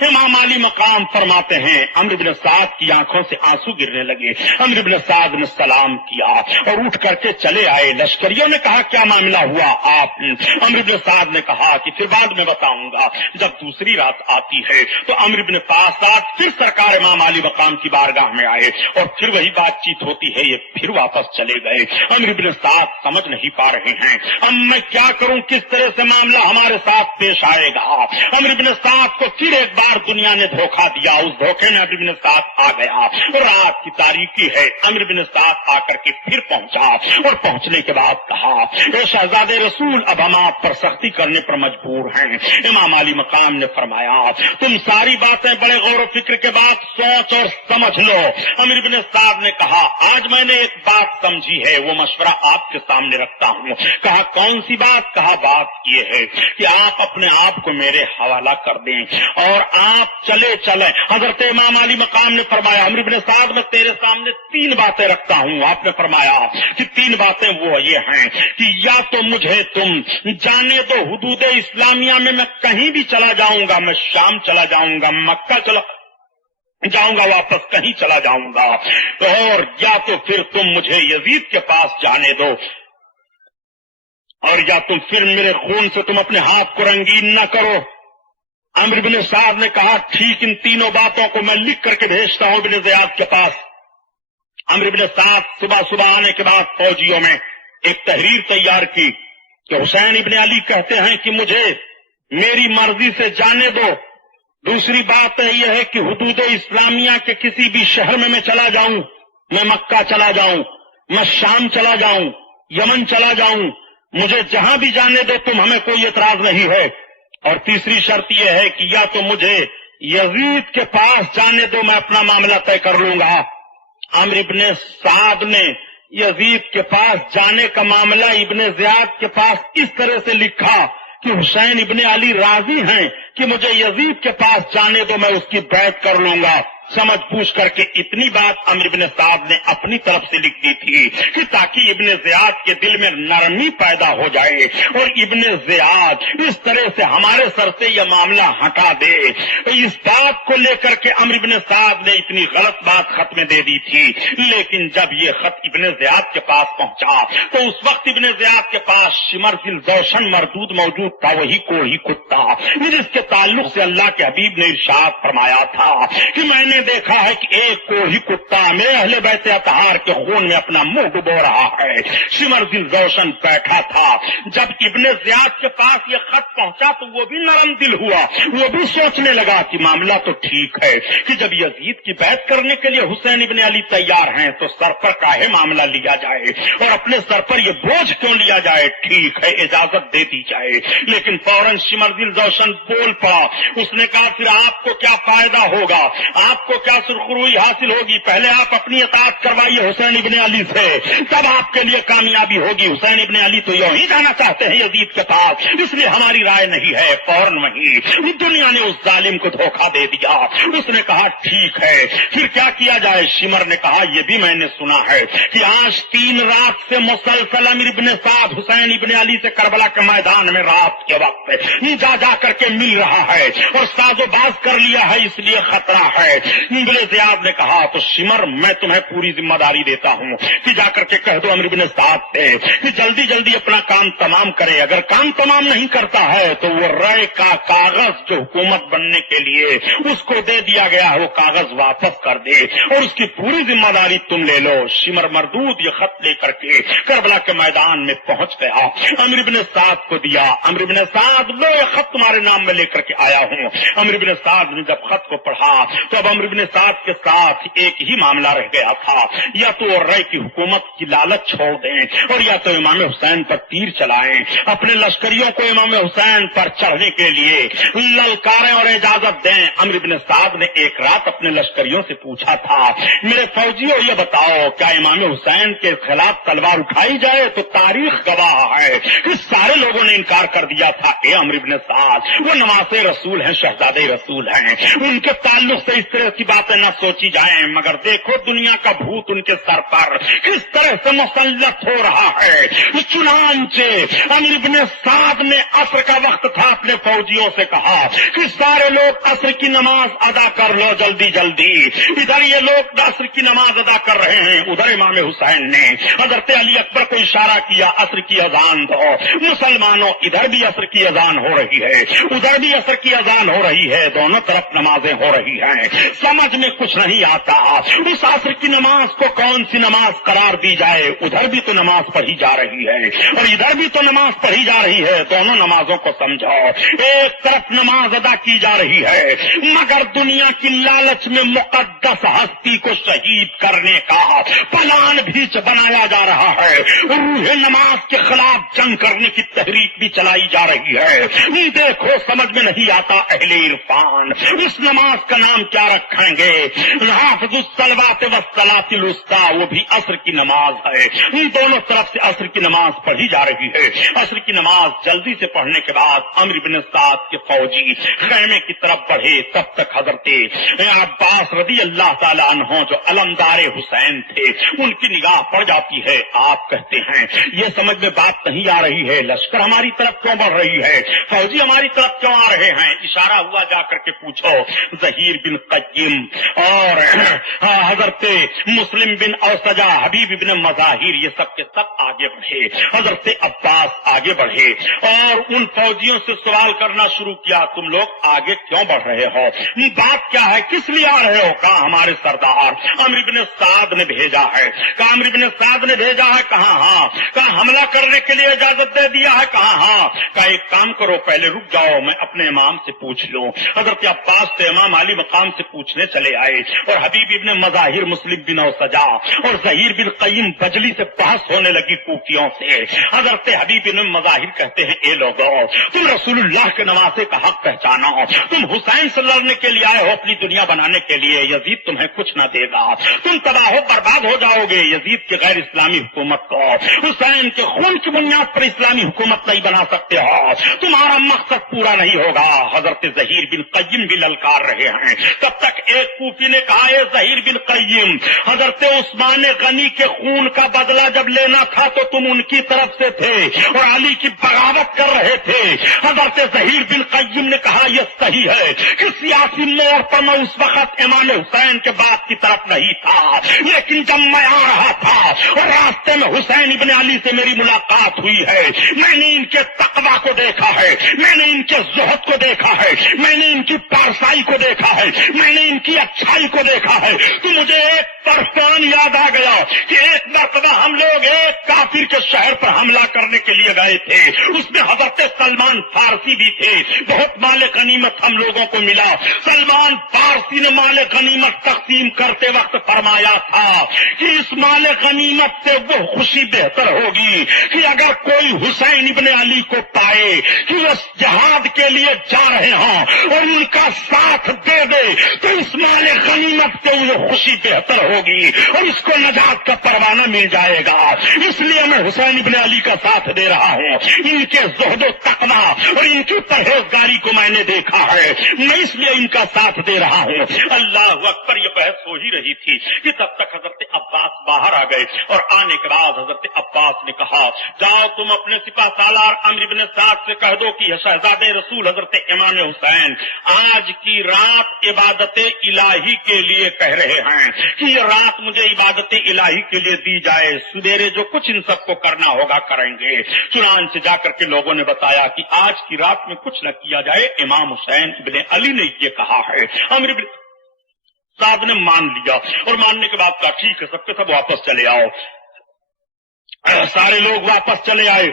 امام علی مقام فرماتے ہیں عمرو بن سعد کی آنکھوں سے آنسو گرنے لگے۔ عمرو بن سعد نے سلام کیا اور اٹھ کر کے چلے آئے۔ لشکریوں نے کہا کیا معاملہ ہوا آپ؟ عمرو بن سعد نے کہا کہ پھر بعد میں بتاؤں گا۔ جب دوسری رات آتی ہے تو عمرو بن سعد پھر سرکار امام علی مقام کی بارگاہ میں آئے اور پھر وہی بات چیت ہوتی ہے، یہ پھر واپس چلے گئے۔ عمرو بن سعد سمجھ نہیں پا رہے ہیں اب میں کیا کروں، کس طرح سے معاملہ ہمارے ساتھ پیش آئے گا۔ عمرو بن سعد کو پھر ایک بار دنیا نے دھوکہ دیا، اس دھوکے میں عمرو بن سعد آ گیا۔ رات کی تاریکی ہے، عمرو بن سعد آ کر کے پھر پہنچا اور پہنچنے کے بعد کہا اے شہزادے رسول اب ہم آپ پر سختی کرنے پر مجبور ہیں۔ امام علی مقام نے فرمایا تم ساری باتیں بڑے غور و فکر کے بعد سوچ اور سمجھ لو۔ عمرو بن سعد نے کہا آج میں نے ایک بات سمجھی ہے، وہ مشورہ آپ کے سامنے رکھتا ہوں۔ کہا کون سی بات؟ کہا بات یہ ہے کہ آپ اپنے آپ کو میرے حوالہ کر دیں اور آپ چلے چلیں۔ حضرت امام علی مقام نے فرمایا عمرو بن سعد میں تیرے سامنے تین باتیں رکھتا ہوں۔ آپ نے فرمایا کہ تین باتیں وہ یہ ہیں کہ یا تو مجھے تم جانے دو حدود اسلامیہ میں کہیں بھی چلا جاؤں گا، میں شام چلا جاؤں گا، مکہ چلا جاؤں گا، واپس کہیں چلا جاؤں گا، اور یا تو پھر تم مجھے یزید کے پاس جانے دو، اور یا تم پھر میرے خون سے تم اپنے ہاتھ کو رنگین نہ کرو۔ عمرو بن سعد نے کہا ٹھیک، ان تینوں باتوں کو میں لکھ کر کے بھیجتا ہوں ابن زیاد کے پاس۔ عمرو بن سعد صبح آنے کے بعد فوجیوں میں ایک تحریر تیار کی کہ حسین ابن علی کہتے ہیں کہ مجھے میری مرضی سے جانے دو، دوسری بات یہ ہے کہ حدود اسلامیہ کے کسی بھی شہر میں چلا جاؤں، میں مکہ چلا جاؤں، میں شام چلا جاؤں، یمن چلا جاؤں، مجھے جہاں بھی جانے دو تم، ہمیں کوئی اعتراض نہیں ہے، اور تیسری شرط یہ ہے کہ یا تو مجھے یزید کے پاس جانے دو، میں اپنا معاملہ طے کر لوں گا۔ عمرو بن سعد نے یزید کے پاس جانے کا معاملہ ابن زیاد کے پاس اس طرح سے لکھا کہ حسین ابن علی راضی ہیں کہ مجھے یزید کے پاس جانے دو، میں اس کی بیعت کر لوں گا۔ سمجھ پوچھ کر کے اتنی بات عمرو بن سعد نے اپنی طرف سے لکھ دی تھی کہ تاکہ ابن زیاد کے دل میں نرمی پیدا ہو جائے اور ابن زیاد اس طرح سے ہمارے سر سے یہ معاملہ ہٹا دے۔ اس بات کو لے کر کے عمرو بن سعد نے اتنی غلط بات خط میں دے دی تھی، لیکن جب یہ خط ابن زیاد کے پاس پہنچا تو اس وقت ابن زیاد کے پاس شمر ذوشن مردود موجود تھا، وہی کوڑی کتا جس کے تعلق سے اللہ کے حبیب نے ارشاد فرمایا تھا کہ میں نے دیکھا ہے کہ ایک کو ہی کتا میرے اہل بیت اطہار کے خون میں اپنا منہ ڈبو رہا ہے۔ شمر دل روشن بیٹھا تھا، جب ابن زیاد کے پاس یہ خط پہنچا تو وہ بھی نرم دل ہوا، وہ بھی سوچنے لگا کہ معاملہ تو ٹھیک ہے کہ جب یزید کی بیعت کرنے کے لیے حسین ابن علی تیار ہیں تو سر پر کاہے معاملہ لیا جائے اور اپنے سر پر یہ بوجھ کیوں لیا جائے، ٹھیک ہے اجازت دے دی جائے۔ لیکن فوراً شمر دل روشن بول پڑا، اس نے کہا پھر آپ کو کیا فائدہ ہوگا، آپ کو کیا سرخروئی حاصل ہوگی، پہلے آپ اپنی اطاعت کروائیے حسین ابن علی سے، تب آپ کے لیے کامیابی ہوگی۔ حسین ابن علی تو یوں ہی جانا چاہتے ہیں یزید کے پاس، اس لیے ہماری رائے نہیں ہے۔ فوراً وہیں دنیا نے اس ظالم کو دھوکہ دے دیا۔ اس نے کہا ٹھیک ہے پھر کیا کیا جائے؟ شمر نے کہا یہ بھی میں نے سنا ہے کہ آج 3 رات سے مسلسل امیر ابن سعد حسین ابن علی سے کربلا کے میدان میں رات کے وقت جا کر کے مل رہا ہے اور ساز و باز کر لیا ہے، اس لیے خطرہ ہے۔ ابن زیاد نے کہا تو شمر میں تمہیں پوری ذمہ داری دیتا ہوں کہ جا کر کے کہہ دو امیر ابن سعد سے کہ جلدی جلدی اپنا کام تمام کرے، اگر کام تمام نہیں کرتا ہے تو وہ رائے کا کاغذ جو حکومت بننے کے لیے اس کو دے دیا گیا ہے وہ کاغذ واپس کر دے اور اس کی پوری ذمہ داری تم لے لو۔ شمر مردود یہ خط لے کر کے کربلا کے میدان میں پہنچ گیا، امیر ابن سعد کو دیا۔ امیر ابن سعد لو یہ خط تمہارے نام میں لے کر کے آیا ہوں۔ امیر ابن سعد نے جب خط کو پڑھا تو اب امیر ابن سعد کے ساتھ ایک ہی معاملہ رہ گیا تھا، یا تو وہ رائے کی حکومت کی لالچ چھوڑ دیں اور یا تو امام حسین پر تیر چلائیں، اپنے لشکریوں کو امام حسین پر چڑھنے کے لیے للکاریں اور اجازت دیں۔ امیر ابن سعد نے ایک رات اپنے لشکریوں سے پوچھا تھا میرے فوجیوں یہ بتاؤ کیا امام حسین کے خلاف تلوار اٹھائی جائے؟ تو تاریخ گواہ ہے کہ سارے لوگوں نے انکار کر دیا تھا۔ اے امیر ابن سعد وہ نواز رسول ہیں، شہزادے رسول ہیں، ان کے تعلق سے اس طرح کی باتیں نہ سوچی جائیں، مگر دیکھو دنیا کا بھوت ان کے سر پر کس طرح سے مسلط ہو رہا ہے۔ چنانچہ امیر ابن سعد نے عصر کا وقت تھا، اپنے فوجیوں سے کہا کہ سارے لوگ عصر کی نماز ادا کر لو جلدی جلدی۔ ادھر یہ لوگ عصر کی نماز ادا کر رہے ہیں، ادھر امام حسین نے حضرت علی اکبر کو اشارہ کیا عصر کی اذان دو۔ مسلمانوں ادھر بھی عصر کی اذان ہو رہی ہے، ادھر بھی عصر کی اذان ہو رہی ہے، دونوں طرف نمازیں ہو رہی ہیں، سمجھ میں کچھ نہیں آتا اس عصر کی نماز کو کون سی نماز قرار دی جائے۔ ادھر بھی تو نماز پڑھی جا رہی ہے اور ادھر بھی تو نماز پڑھی جا رہی ہے، دونوں نمازوں کو سمجھو۔ ایک طرف نماز ادا کی جا رہی ہے مگر دنیا کی لالچ میں مقدس ہستی کو شہید کرنے کا پلان بھی بنایا جا رہا ہے، روح نماز کے خلاف جنگ کرنے کی تحریک بھی چلائی جا رہی ہے۔ دیکھو سمجھ میں نہیں آتا اہل عرفان اس نماز کا نام کیا رکھیں گے؟ حافظ الصلوات والصلاۃ الوسطی، وہ بھی عصر کی نماز ہے، دونوں طرف سے عصر کی نماز پڑھی جا رہی ہے۔ عصر کی نماز جلدی سے پڑھنے کے بعد امر بن سعد کے فوجی خیمے کی طرف بڑھے، تب تک حضرت عباس رضی اللہ تعالی عنہ جو علمدار حسین تھے ان کی نگاہ پڑ جاتی ہے۔ آپ کہتے ہیں یہ سمجھ میں بات نہیں آ رہی ہے، لشکر ہماری طرف کیوں بڑھ رہی ہے، فوجی ہماری طرف کیوں آ رہے ہیں؟ اشارہ ہوا جا کر کے پوچھو ظہیر بن قیم اور حضرت مسلم بن اوسجا، حبیب بن مظاہر، یہ سب کے سب آگے بڑھے، حضرت عباس آگے بڑھے اور ان فوجیوں سے سوال کرنا شروع کیا تم لوگ آگے کیوں بڑھ رہے ہو، بات کیا ہے، کس لیے آ رہے ہو؟ کہا ہمارے سردار عمرو بن سعد نے بھیجا ہے۔ کہا عمرو بن سعد نے بھیجا ہے؟ کہا ہاں۔ کہا حملہ کرنے کے لیے اجازت دے دیا ہے؟ کہا ہاں۔ کہا ایک کام کرو پہلے رک جاؤ میں اپنے امام سے پوچھ لوں۔ حضرت عباس سے امام علی مقام سے پوچھنے چلے آئے اور حبیب ابن مظاہر، مسلم بن اوسجا اور ظہیر بن قیم بجلی سے بحث ہونے لگی کوفیوں سے۔ حضرت حبیب بن مظاہر کہتے ہیں اے لوگو تم رسول اللہ کے نواسے کا حق پہچانو، تم حسین سے لڑنے کے لیے آئے ہو اپنی دنیا بنانے کے لیے، یزید تمہیں کچھ نہ دے گا، تم تباہ و برباد ہو جاؤ گے، یزید کی غیر اسلامی حکومت کو حسین کے خون کی بنیاد پر اسلامی حکومت نہیں بنا سکتے ہو، تمہارا مقصد پورا نہیں ہوگا۔ حضرت ظہیر بن قیم بھی للکار رہے ہیں، تب تک ایک کوفی نے کہا اے ظہیر بن قیم، حضرت عثمان غنی کے خون کا بدلہ جب لینا تھا تو تم ان کی طرف سے تھے اور علی کی بغاوت کر رہے تھے۔ حضرت ظہیر بن قیم نے کہا یہ صحیح ہے کہ سیاسی موڑ پر میں اس وقت امام حسین کے بات کی طرف نہیں تھا، لیکن جب میں آ رہا تھا اور راستے میں حسین ابن علی سے میری ملاقات ہوئی ہے، میں نے ان کے تقویٰ کو دیکھا ہے، میں نے ان کے زہد کو دیکھا ہے، میں نے ان کی پارسائی کو دیکھا ہے، میں نے ان کی اچھائی کو دیکھا ہے تو مجھے ایک طرف یاد آ گیا کہ ایک مرتبہ ہم لوگ ایک کافر کے شہر پر حملہ کرنے کے لیے گئے تھے، اس میں حضرت سلمان فارسی بھی تھے، بہت مال غنیمت ہم لوگوں کو ملا۔ سلمان فارسی نے مال غنیمت تقسیم کرتے وقت فرمایا تھا کہ اس مال غنیمت سے وہ خوشی بہتر ہوگی کہ اگر کوئی حسین ابن علی کو پائے کہ وہ جہاد کے لیے جا رہے ہوں اور ان کا ساتھ دے دے تو اس مال غنیمت سے وہ خوشی بہتر ہوگی اور اس کو نجات کا پروانہ مل جائے گا۔ اس لیے میں حسین ابن علی کا ساتھ دے رہا ہوں، ان کے زہد و تقویٰ اور ان کی پرہیزگاری کو میں نے دیکھا ہے، میں اس لیے ان کا ساتھ دے رہا ہوں۔ اللہ اکبر، یہ بحث ہو ہی رہی تھی کہ تب تک حضرت عباس باہر آ گئے اور آنے کے بعد حضرت عباس نے کہا جاؤ تم اپنے سپاہ سالار عمرو بن سعد سے کہہ دو کہ شہزادے رسول حضرت امام حسین آج کی رات عبادت الہی کے لیے کہہ رہے ہیں کہ یہ رات مجھے عبادت الہی کے لیے دی جائے، سویرے جو کچھ ان سب کو کرنا ہوگا کریں گے۔ چنانچہ جا کر کے لوگوں نے بتایا کہ آج کی رات میں کچھ نہ کیا جائے، امام حسین ابن علی نے یہ کہا ہے۔ عمرو بن سعد نے مان لیا اور ماننے کے بعد کہا ٹھیک ہے سب کے سب واپس چلے آؤ۔ سارے لوگ واپس چلے آئے،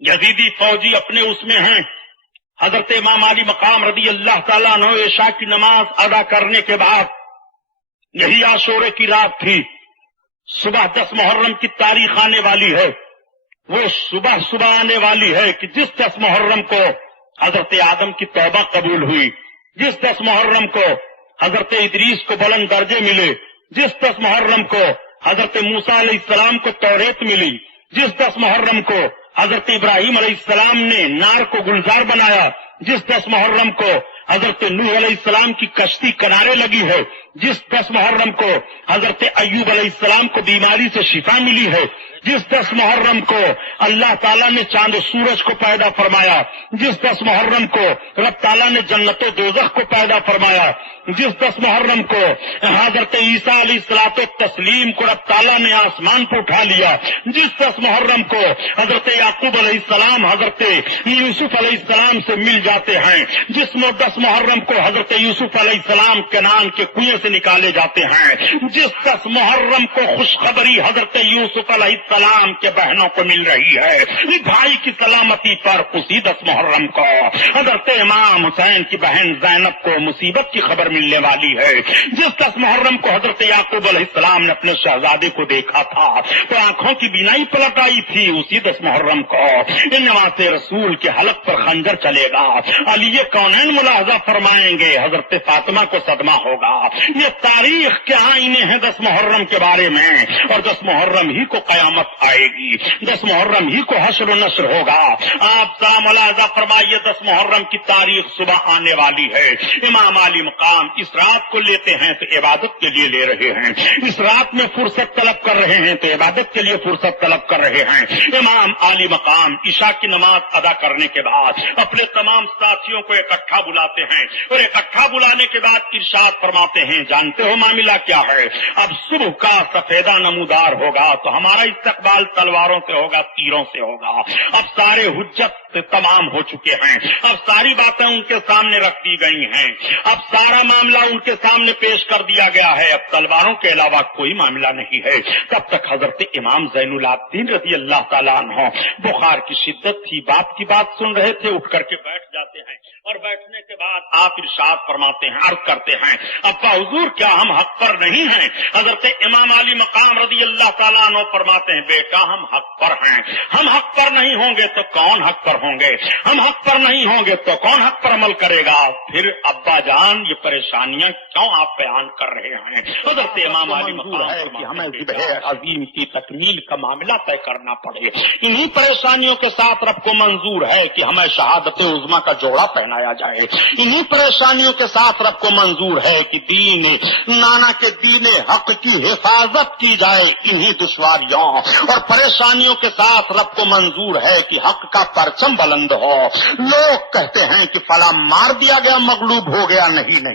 یزیدی فوجی اپنے اس میں ہیں۔ حضرت امام علی مقام رضی اللہ تعالیٰ عنہ عشاء کی نماز ادا کرنے کے بعد، یہی عاشورے کی رات تھی، صبح 10 محرم کی تاریخ آنے والی ہے، وہ صبح آنے والی ہے کہ جس 10 محرم کو حضرت آدم کی توبہ قبول ہوئی، جس 10 محرم کو حضرت ادریس کو بلند درجے ملے، جس 10 محرم کو حضرت موسیٰ علیہ السلام کو توریت ملی، جس 10 محرم کو حضرت ابراہیم علیہ السلام نے نار کو گلزار بنایا، جس 10 محرم کو حضرت نوح علیہ السلام کی کشتی کنارے لگی ہے، جس 10 محرم کو حضرت ایوب علیہ السلام کو بیماری سے شفا ملی ہے، جس 10 محرم کو اللہ تعالیٰ نے چاند و سورج کو پیدا فرمایا، جس 10 محرم کو رب تعالیٰ نے جنت و دوزخ کو پیدا فرمایا، جس 10 محرم کو حضرت عیسیٰ علیہ الصلوۃ والتسلیم کو رب تعالیٰ نے آسمان پر اٹھا لیا، جس 10 محرم کو حضرت یعقوب علیہ السلام حضرت یوسف علیہ السلام سے مل جاتے ہیں، جس 10 محرم کو حضرت یوسف علیہ السلام کنعان کے کنویں سے نکالے جاتے ہیں، جس 10 محرم کو خوشخبری حضرت یوسف علیہ السلام کے بہنوں کو مل رہی ہے بھائی کی سلامتی پر، اسی 10 محرم کو حضرت امام حسین کی بہن زینب کو مصیبت کی خبر ملنے والی ہے، جس 10 محرم کو حضرت یعقوب علیہ السلام نے اپنے شہزادے کو دیکھا تھا تو آنکھوں کی بینائی پلٹ آئی تھی، اسی 10 محرم کو نواز رسول کے حلق پر خنجر چلے گا، علی کونین ملاحظہ فرمائیں گے، حضرت فاطمہ کو صدمہ ہوگا۔ یہ تاریخ کے آئینے ہیں 10 محرم کے بارے میں، اور 10 محرم ہی کو قیامت آئے گی، 10 محرم ہی کو حشر و نشر ہوگا۔ آپ ذرا ملاحظہ فرمائیے 10 محرم کی تاریخ صبح آنے والی ہے، امام علی مقام اس رات کو لیتے ہیں تو عبادت کے لیے لے رہے ہیں، اس رات میں فرصت طلب کر رہے ہیں تو عبادت کے لیے فرصت طلب کر رہے ہیں۔ امام علی مقام عشاء کی نماز ادا کرنے کے بعد اپنے تمام ساتھیوں کو اکٹھا بلاتے ہیں اور اکٹھا بلانے کے بعد ارشاد فرماتے ہیں جانتے ہو معاملہ کیا ہے؟ اب صبح کا سفیدہ نمودار ہوگا تو ہمارا استقبال تلواروں سے ہوگا، تیروں سے ہوگا۔ اب سارے حجت تمام ہو چکے ہیں، اب ساری باتیں ان کے سامنے رکھ دی گئی ہیں، اب سارا معاملہ ان کے سامنے پیش کر دیا گیا ہے، اب تلواروں کے علاوہ کوئی معاملہ نہیں ہے۔ تب تک حضرت امام زین العابدین رضی اللہ تعالیٰ عنہ بخار کی شدت تھی، باپ کی بات سن رہے تھے، اٹھ کر کے بیٹھ جاتے ہیں اور بیٹھنے کے بعد آپ ارشاد فرماتے ہیں، عرض کرتے ہیں ابا حضور کیا ہم حق پر نہیں ہیں؟ حضرت امام علی مقام رضی اللہ تعالیٰ عنہ فرماتے ہیں بیٹا ہم حق پر ہیں، ہم حق پر نہیں ہوں گے تو کون حق پر ہوں گے، ہم حق پر نہیں ہوں گے تو کون حق پر عمل کرے گا؟ پھر ابا جان یہ پریشانیاں کیوں آپ بیان کر رہے ہیں؟ حضرت امام علی مقام ہے کہ ہمیں ذبح عظیم کی تکمیل کا معاملہ طے کرنا پڑے، انہی پریشانیوں کے ساتھ رب کو منظور ہے کہ ہمیں شہادت عظمیٰ کا جوڑا پہنایا جائے، انہی پریشانیوں کے ساتھ رب کو منظور ہے کہ دین نانا کے دین حق کی حفاظت کی جائے، انہی دشواریوں اور پریشانیوں کے ساتھ رب کو منظور ہے کہ حق کا پرچم بلند ہو۔ لوگ کہتے ہیں کہ فلاں مار دیا گیا مغلوب ہو گیا، نہیں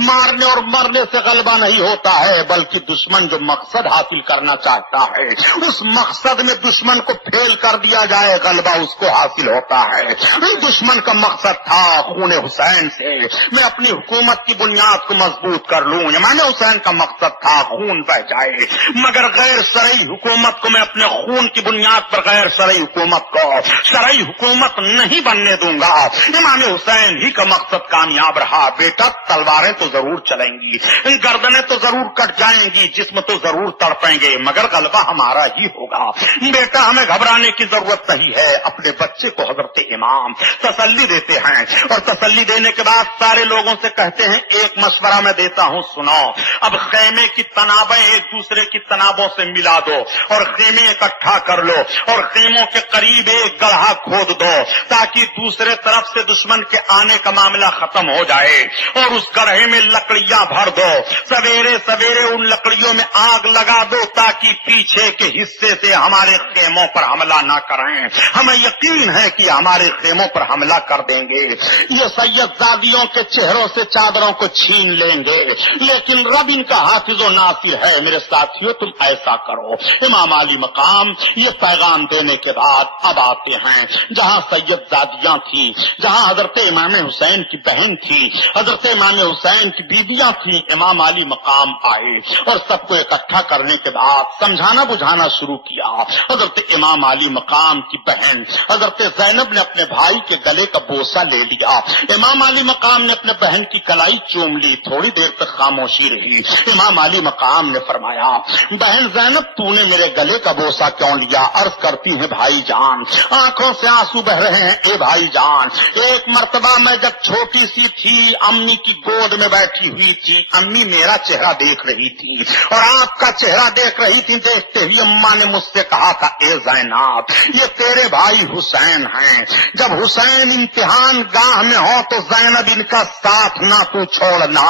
مارنے اور مرنے سے غلبہ نہیں ہوتا ہے، بلکہ دشمن جو مقصد حاصل کرنا چاہتا ہے اس مقصد میں دشمن کو پھیل کر دیا جائے، غلبہ اس کو حاصل ہوتا ہے۔ دشمن کا مقصد تھا خون حسین حسین سے میں اپنی حکومت کی بنیاد کو مضبوط کر لوں. امام حسین کا مقصد تھا خون بہ جائے، مگر غیر شرعی حکومت کو میں اپنے خون کی بنیاد پر غیر شرعی حکومت کو شرعی حکومت نہیں بننے دوں گا. امام حسین ہی کا مقصد کامیاب رہا. بیٹا تلواریں تو ضرور چلیں گی، گردنیں تو ضرور کٹ جائیں گی، جسم تو ضرور تڑپیں گے، مگر غلبہ ہمارا ہی ہوگا. بیٹا ہمیں گھبرانے کی ضرورت نہیں ہے. اپنے بچے کو حضرت امام تسلی دیتے ہیں اور تسلی دینے کے بعد سارے لوگوں سے کہتے ہیں ایک مشورہ میں دیتا ہوں، سنو. اب خیمے کی تنابیں ایک دوسرے کی تنابوں سے ملا دو اور خیمے اکٹھا کر لو اور خیموں کے قریب ایک گڑھا کھود دو تاکہ دوسرے طرف سے دشمن کے آنے کا معاملہ ختم ہو جائے، اور اس گڑھے میں لکڑیاں بھر دو. سویرے سویرے ان لکڑیوں میں آگ لگا دو تاکہ پیچھے کے حصے سے ہمارے خیموں پر حملہ نہ کریں. ہمیں یقین ہے کہ ہمارے خیموں پر حملہ کر دیں گے. یہ سید زادیوں کے چہروں سے چادروں کو چھین لیں گے، لیکن رب ان کا حافظ و ناصر ہے. میرے ساتھیوں تم ایسا کرو. امام علی مقام یہ پیغام دینے کے بعد اب آتے ہیں جہاں سید زادیاں تھیں، جہاں حضرت امام حسین کی بہن تھی، حضرت امام حسین کی بیویاں تھیں. امام علی مقام آئے اور سب کو اکٹھا کرنے کے بعد سمجھانا بجھانا شروع کیا. حضرت امام علی مقام کی بہن حضرت زینب نے اپنے بھائی کے گلے کا بوسہ لے لیا. امام علی مقام نے اپنے بہن کی کلائی چوم لی. تھوڑی دیر تک خاموشی رہی. امام علی مقام نے فرمایا، بہن زینب تو نے میرے گلے کا بوسہ کیوں لیا؟ عرض کرتی ہے بھائی جان، آنکھوں سے آنسو بہ رہے ہیں. اے بھائی جان، ایک مرتبہ میں جب چھوٹی سی تھی امی کی گود میں بیٹھی ہوئی تھی، امی میرا چہرہ دیکھ رہی تھی اور آپ کا چہرہ دیکھ رہی تھی. دیکھتے ہوئے اماں نے مجھ سے کہا تھا، اے زینب یہ تیرے بھائی حسین ہیں، جب حسین امتحان گاہ میں ہو تو زینب ان کا ساتھ نہ تو چھوڑنا.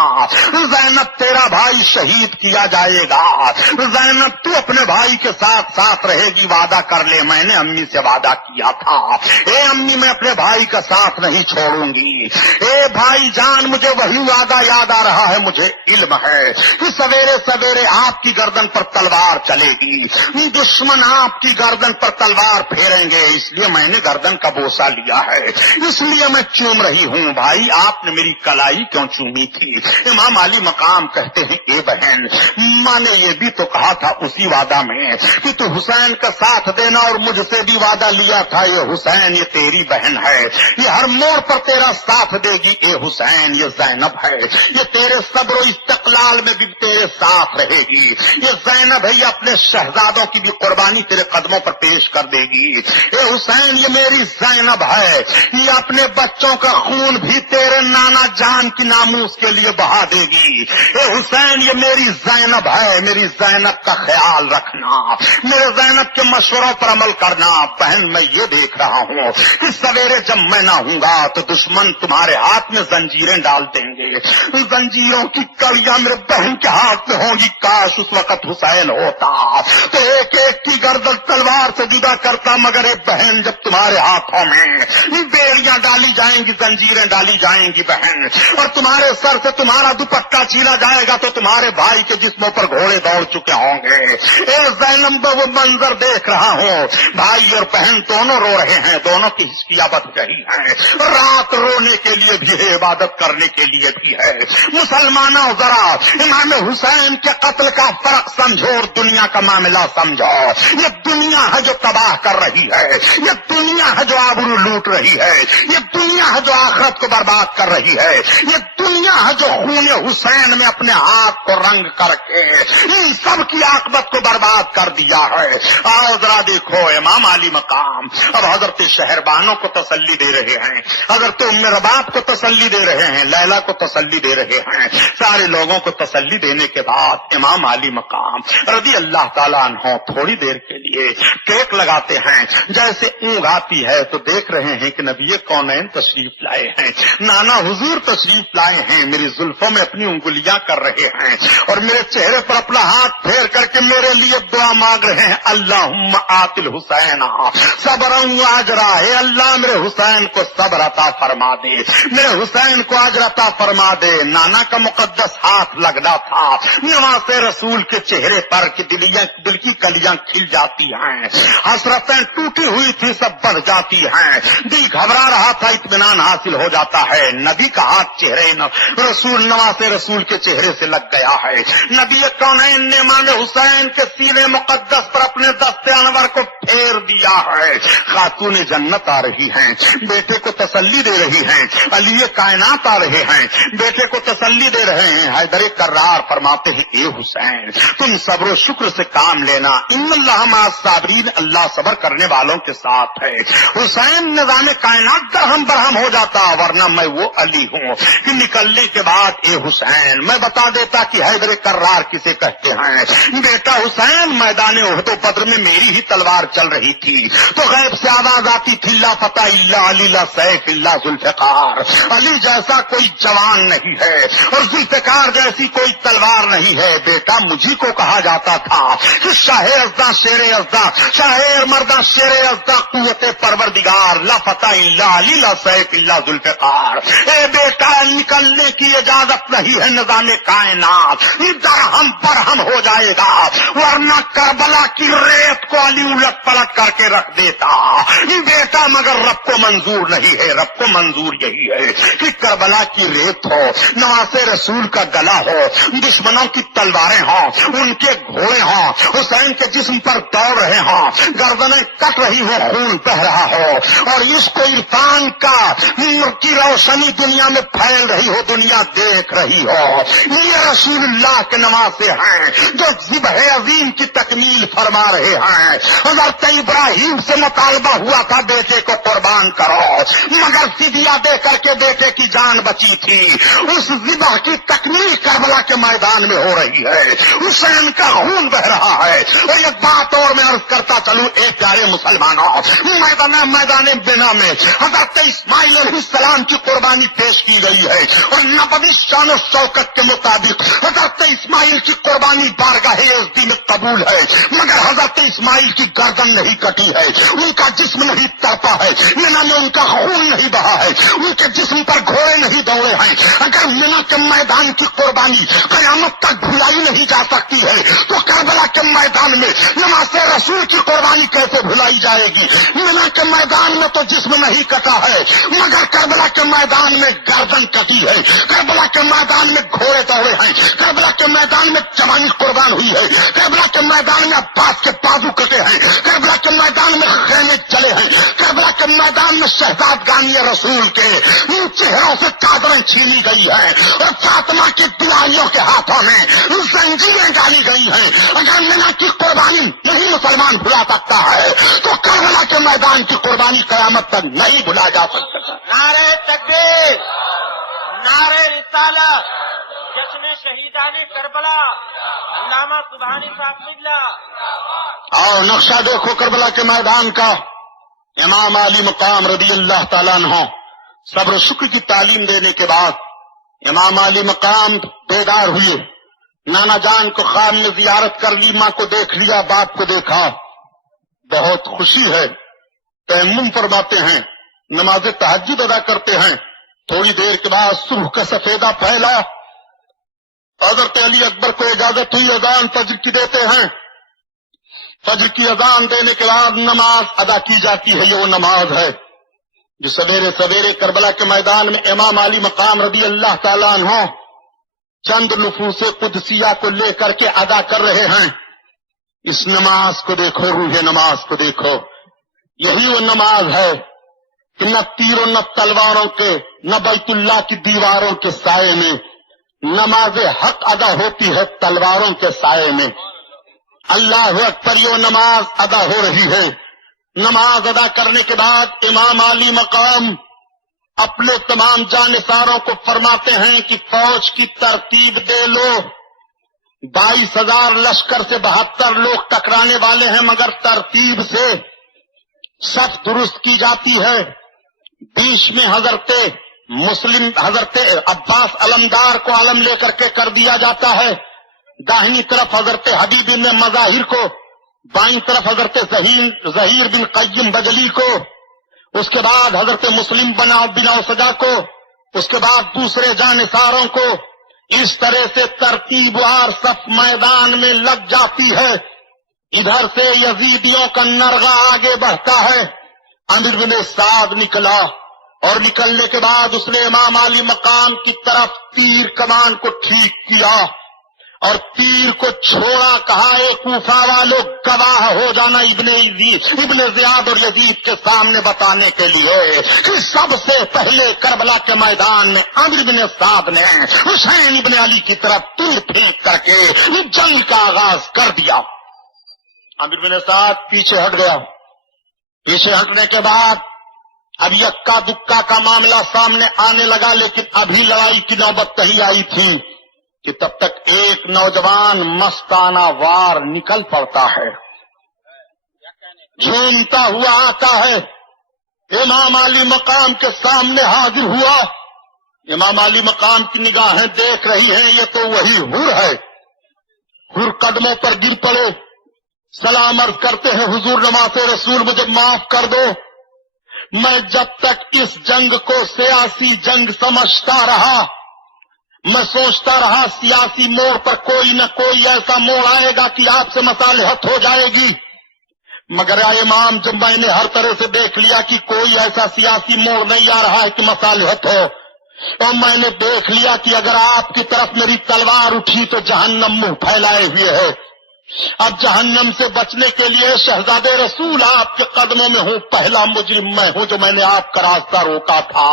زینب تیرا بھائی شہید کیا جائے گا. زینب تو اپنے بھائی کے ساتھ ساتھ رہے گی، وعدہ کر لے. میں نے امی سے وعدہ کیا تھا، اے امی میں اپنے بھائی کا ساتھ نہیں چھوڑوں گی. اے بھائی جان، مجھے وہی وعدہ یاد آ رہا ہے. مجھے علم ہے کہ سویرے سویرے آپ کی گردن پر تلوار چلے گی، دشمن آپ کی گردن پر تلوار پھیریں گے. اس لیے میں نے گردن کا بوسہ لیا ہے، اس لیے میں چوم رہی ہوں. بھائی آپ نے میری کلائی کیوں چومی تھی؟ امام علی مقام کہتے ہیں، اے بہن ماں نے یہ بھی تو کہا تھا اسی وعدہ میں کہ تو حسین کا ساتھ دینا، اور مجھ سے بھی وعدہ لیا تھا یہ حسین یہ تیری بہن ہے، یہ ہر موڑ پر تیرا ساتھ دے گی. اے حسین یہ زینب ہے، یہ تیرے صبر و استقلال میں بھی تیرے ساتھ رہے گی. یہ زینب ہے، یہ اپنے شہزادوں کی بھی قربانی تیرے قدموں پر پیش کر دے گی. اے حسین یہ میری زینب ہے، یہ اپنے بچوں کا خون بھی تیرے نانا جان کی ناموس کے لیے بہا دے گی. اے حسین یہ میری زینب ہے، میری زینب کا خیال رکھنا، میرے زینب کے مشوروں پر عمل کرنا. بہن میں یہ دیکھ رہا ہوں کہ سویرے جب میں نہ ہوں گا تو دشمن تمہارے ہاتھ میں زنجیریں ڈال دیں گے. زنجیروں کی کڑیاں میرے بہن کے ہاتھ میں ہوں گی. کاش اس وقت حسین ہوتا تو ایک ایک کی گردن تلوار سے جدا کرتا. مگر اے بہن جب تمہارے ہاتھوں میں بیڑیاں ڈالی جائیں گی، زنجیریں ڈالی جائیں گی بہن، اور تمہارے سر سے تمہارا دوپٹہ چھیلا جائے گا تو تمہارے بھائی کے جسموں پر گھوڑے دوڑ چکے ہوں گے. اے زینب وہ منظر دیکھ رہا ہوں. بھائی اور بہن دونوں رو رہے ہیں، دونوں کی ہسکیاں بچ رہی ہیں. رات رونے کے لیے بھی ہے، عبادت کرنے کے لیے بھی ہے. مسلمانوں ذرا امام حسین کے قتل کا فرق سمجھو اور دنیا کا معاملہ سمجھو. یہ دنیا ہے جو تباہ کر رہی ہے، یہ دنیا ہے جو آبرو لوٹ رہی ہے، یہ دنیا ہے جو آخرت کو برباد کر رہی ہے، یہ دنیا ہے جو خون حسین میں اپنے ہاتھ کو رنگ کر کے ان سب کی عاقبت کو برباد کر دیا ہے. آؤ ذرا دیکھو امام علی مقام اب حضرت شہربانوں کو تسلی دے رہے ہیں، حضرت ام رباب کو تسلی دے رہے ہیں، لیلا کو تسلی دے رہے ہیں. سارے لوگوں کو تسلی دینے کے بعد امام علی مقام رضی اللہ تعالیٰ عنہ تھوڑی دیر کے لیے ٹیک لگاتے ہیں. جیسے اونگ آتی ہے تو دیکھ رہے ہیں کہ نبی کونین تشریف لائے ہیں، نانا حضور تشریف لائے ہیں، میری زلفوں میں اپنی انگلیاں کر رہے ہیں اور میرے چہرے پر اپنا ہاتھ پھیر کر کے میرے لیے دعا مانگ رہے ہیں. اللہم آت الحسین صبرا واجرا، ہے اللہ میرے حسین کو صبر عطا فرما دے، میرے حسین کو اجر عطا فرما دے. نانا کا مقدس ہاتھ لگنا تھا نواز رسول کے چہرے پر کہ دل کی کلیاں کھل جاتی ہیں، حسرتیں ٹوٹی ہوئی تھی سب بڑھ جاتی ہیں، دل گھبرا رہا تھا اطمینان حاصل ہو جاتا جاتا ہے. نبی کا ہاتھ چہرے رسول نواز رسول کے چہرے سے لگ گیا ہے. نبی کونین نے امام حسین کے سینے مقدس پر اپنے دست انور کو پھیر دیا ہے. خاتون جنت آ رہی ہیں, بیٹے کو تسلی دے رہی ہیں. علی کائنات آ رہے ہیں, بیٹے کو تسلی دے رہے ہیں. حیدر کرار فرماتے ہیں اے حسین تم صبر و شکر سے کام لینا, ان اللہ مع الصابرین, اللہ صبر کرنے والوں کے ساتھ ہے. حسین نظام کائنات درہم برہم ہو جاتا, ورنہ میں وہ علی ہوں کہ نکلنے کے بعد اے حسین میں بتا دیتا کہ حیدر کرار کسے کہتے ہیں. بیٹا حسین میدان احد و بدر میں میری ہی تلوار چل رہی تھی تو غیب سے آواز آتی تھی لا فتح الا علی لا سیف الا ذوالفقار, علی جیسا کوئی جوان نہیں ہے اور ذوالفقار جیسی کوئی تلوار نہیں ہے. بیٹا مجھے کو کہا جاتا تھا کہ شاہ ازدہ شیر ازدہ, شاہ مردہ شیر ازدہ, قوت پروردگار, لا فتح الا علی لا سیف الا ذوالفقار. اے بیٹا نکلنے کی اجازت نہیں ہے نظام کائنات, درہم برہم ہو جائے گا, ورنہ کربلا کی ریت کو علی الٹ پلٹ کر کے رکھ دیتا. بیٹا مگر رب کو منظور نہیں ہے, رب کو منظور یہی ہے کہ کربلا کی ریت ہو, نواز رسول کا گلا ہو, دشمنوں کی تلواریں ہوں, ان کے گھوڑے ہوں, حسین کے جسم پر دوڑ رہے ہوں, گردنیں کٹ رہی ہو, خون بہ رہا ہو, اور اس کو عرفان کا کی روشنی دنیا میں پھیل رہی ہو, دنیا دیکھ رہی ہو. یہ رسول اللہ کے نواسے ہیں جو ذبح عظیم کی تکمیل فرما رہے ہیں. حضرت ابراہیم سے مطالبہ ہوا تھا بیٹے کو قربان کرو, مگر فدیہ دے کر کے بیٹے کی جان بچی تھی. اس ذبح کی تکمیل کربلا کے میدان میں ہو رہی ہے, حسین کا خون بہ رہا ہے. اور ایک بات اور میں عرض کرتا چلوں اے پیارے مسلمانوں, میدان بنا میں حضرت اسماعیل علیہ السلام کی قربانی پیش کی گئی ہے, اور نبوی شان و شوکت کے مطابق حضرت اسماعیل کی قربانی بارگاہ عزتی میں قبول ہے, مگر حضرت اسماعیل کی گردن نہیں کٹی ہے, ان کا جسم نہیں تڑپا ہے, مینا میں ان کا خون نہیں بہا ہے, ان کے جسم پر گھوڑے نہیں دوڑے ہیں. اگر مینا کے میدان کی قربانی قیامت تک بھلائی نہیں جا سکتی ہے تو کربلا کے میدان میں نماز رسول کی قربانی کیسے بھلائی جائے گی؟ مینا کے میدان میں تو جسم نہیں کٹا ہے, مگر کربلا کے میدان میں گردن کٹی ہے, کربلا کے میدان میں گھوڑے دوڑے ہیں, کربلا کے میدان میں جوانی قربان ہوئی ہے, کربلا کے میدان میں عباس کے بازو کٹے ہیں, کربلا کے میدان میں خیمے چلے ہیں, کربلا کے میدان میں شہزاد گانی رسول کے چہروں سے چادریں چھینی گئی ہیں, اور فاطمہ کی دلائیوں کے ہاتھوں میں زنجیریں ڈالی گئی ہیں. اگر مینا کی قربانی نہیں مسلمان بھلا سکتا ہے تو کربلا کے میدان کی قربانی قیامت تک نہیں بھلا جا سکتا. نعرہ تکبیر, نعرہ رسالت, جشن شہیدان کربلا, علامہ سبحانی صاحب قبلہ. اور نقشہ دیکھو کربلا کے میدان کا. امام علی مقام رضی اللہ تعالیٰ عنہ صبر و شکر کی تعلیم دینے کے بعد امام علی مقام بیدار ہوئے, نانا جان کو خواب میں زیارت کر لی, ماں کو دیکھ لیا, باپ کو دیکھا, بہت خوشی ہے. تیمم فرماتے ہیں, نماز تہجد ادا کرتے ہیں. تھوڑی دیر کے بعد صبح کا سفیدہ پھیلا, حضرت علی اکبر کو اجازت ہوئی, اذان فجر کی دیتے ہیں. فجر کی اذان دینے کے بعد نماز ادا کی جاتی ہے. یہ وہ نماز ہے جو سویرے سویرے کربلا کے میدان میں امام علی مقام رضی اللہ تعالیٰ عنہ چند نفوس قدسیہ کو لے کر کے ادا کر رہے ہیں. اس نماز کو دیکھو, روح نماز کو دیکھو. یہی وہ نماز ہے کہ نہ تیروں نہ تلواروں کے, نہ بیت اللہ کی دیواروں کے سائے میں نماز حق ادا ہوتی ہے, تلواروں کے سائے میں. اللہ اکبر, یہ نماز ادا ہو رہی ہے. نماز ادا کرنے کے بعد امام علی مقام اپنے تمام جانثاروں کو فرماتے ہیں کہ فوج کی ترتیب دے لو. 22,000 لشکر سے 72 لوگ ٹکرانے والے ہیں, مگر ترتیب سے صف درست کی جاتی ہے. بیچ میں حضرت عباس علمدار کو علم لے کر دیا جاتا ہے. داہنی طرف حضرت حبیب بن مظاہر کو, بائیں طرف حضرت ظہیر بن قیم بجلی کو, اس کے بعد حضرت مسلم بن اوسجا کو, اس کے بعد دوسرے جانثاروں کو. اس طرح سے ترتیب وار صف میدان میں لگ جاتی ہے. ادھر سے یزیدیوں کا نرغہ آگے بڑھتا ہے. امر بن سعد نکلا اور نکلنے کے بعد اس نے امام علی مقام کی طرف تیر کمان کو ٹھیک کیا اور تیر کو چھوڑا. کہا اے کوفہ والو گواہ ہو جانا ابن زیاد اور یزید کے سامنے بتانے کے لیے کہ سب سے پہلے کربلا کے میدان میں عمرو بن سعد نے حسین ابن علی کی طرف تیر پھینک کر کے جنگ کا آغاز کر دیا. عمرو بن سعد پیچھے ہٹ گیا. پیچھے ہٹنے کے بعد اب یکا دکا کا معاملہ سامنے آنے لگا، لیکن ابھی لڑائی کی نوبت نہیں آئی تھی کہ تب تک ایک نوجوان مستانہ وار نکل پڑتا ہے، جھومتا ہوا آتا ہے، امام علی مقام کے سامنے حاضر ہوا. امام علی مقام کی نگاہیں دیکھ رہی ہیں یہ تو وہی حر ہے. حر قدموں پر گر پڑے، سلام عرض کرتے ہیں حضور نماز رسول مجھے معاف کر دو، میں جب تک اس جنگ کو سیاسی جنگ سمجھتا رہا، میں سوچتا رہا سیاسی موڑ پر کوئی نہ کوئی ایسا موڑ آئے گا کہ آپ سے مصالحت ہو جائے گی، مگر اے امام جب میں نے ہر طرح سے دیکھ لیا کہ کوئی ایسا سیاسی موڑ نہیں آ رہا ہے کہ مصالحت ہو، اور میں نے دیکھ لیا کہ اگر آپ کی طرف میری تلوار اٹھی تو جہنم منہ پھیلائے ہوئے ہے. اب جہنم سے بچنے کے لیے شہزادے رسول آپ کے قدموں میں ہوں، پہلا مجرم میں ہوں جو میں نے آپ کا راستہ روکا تھا.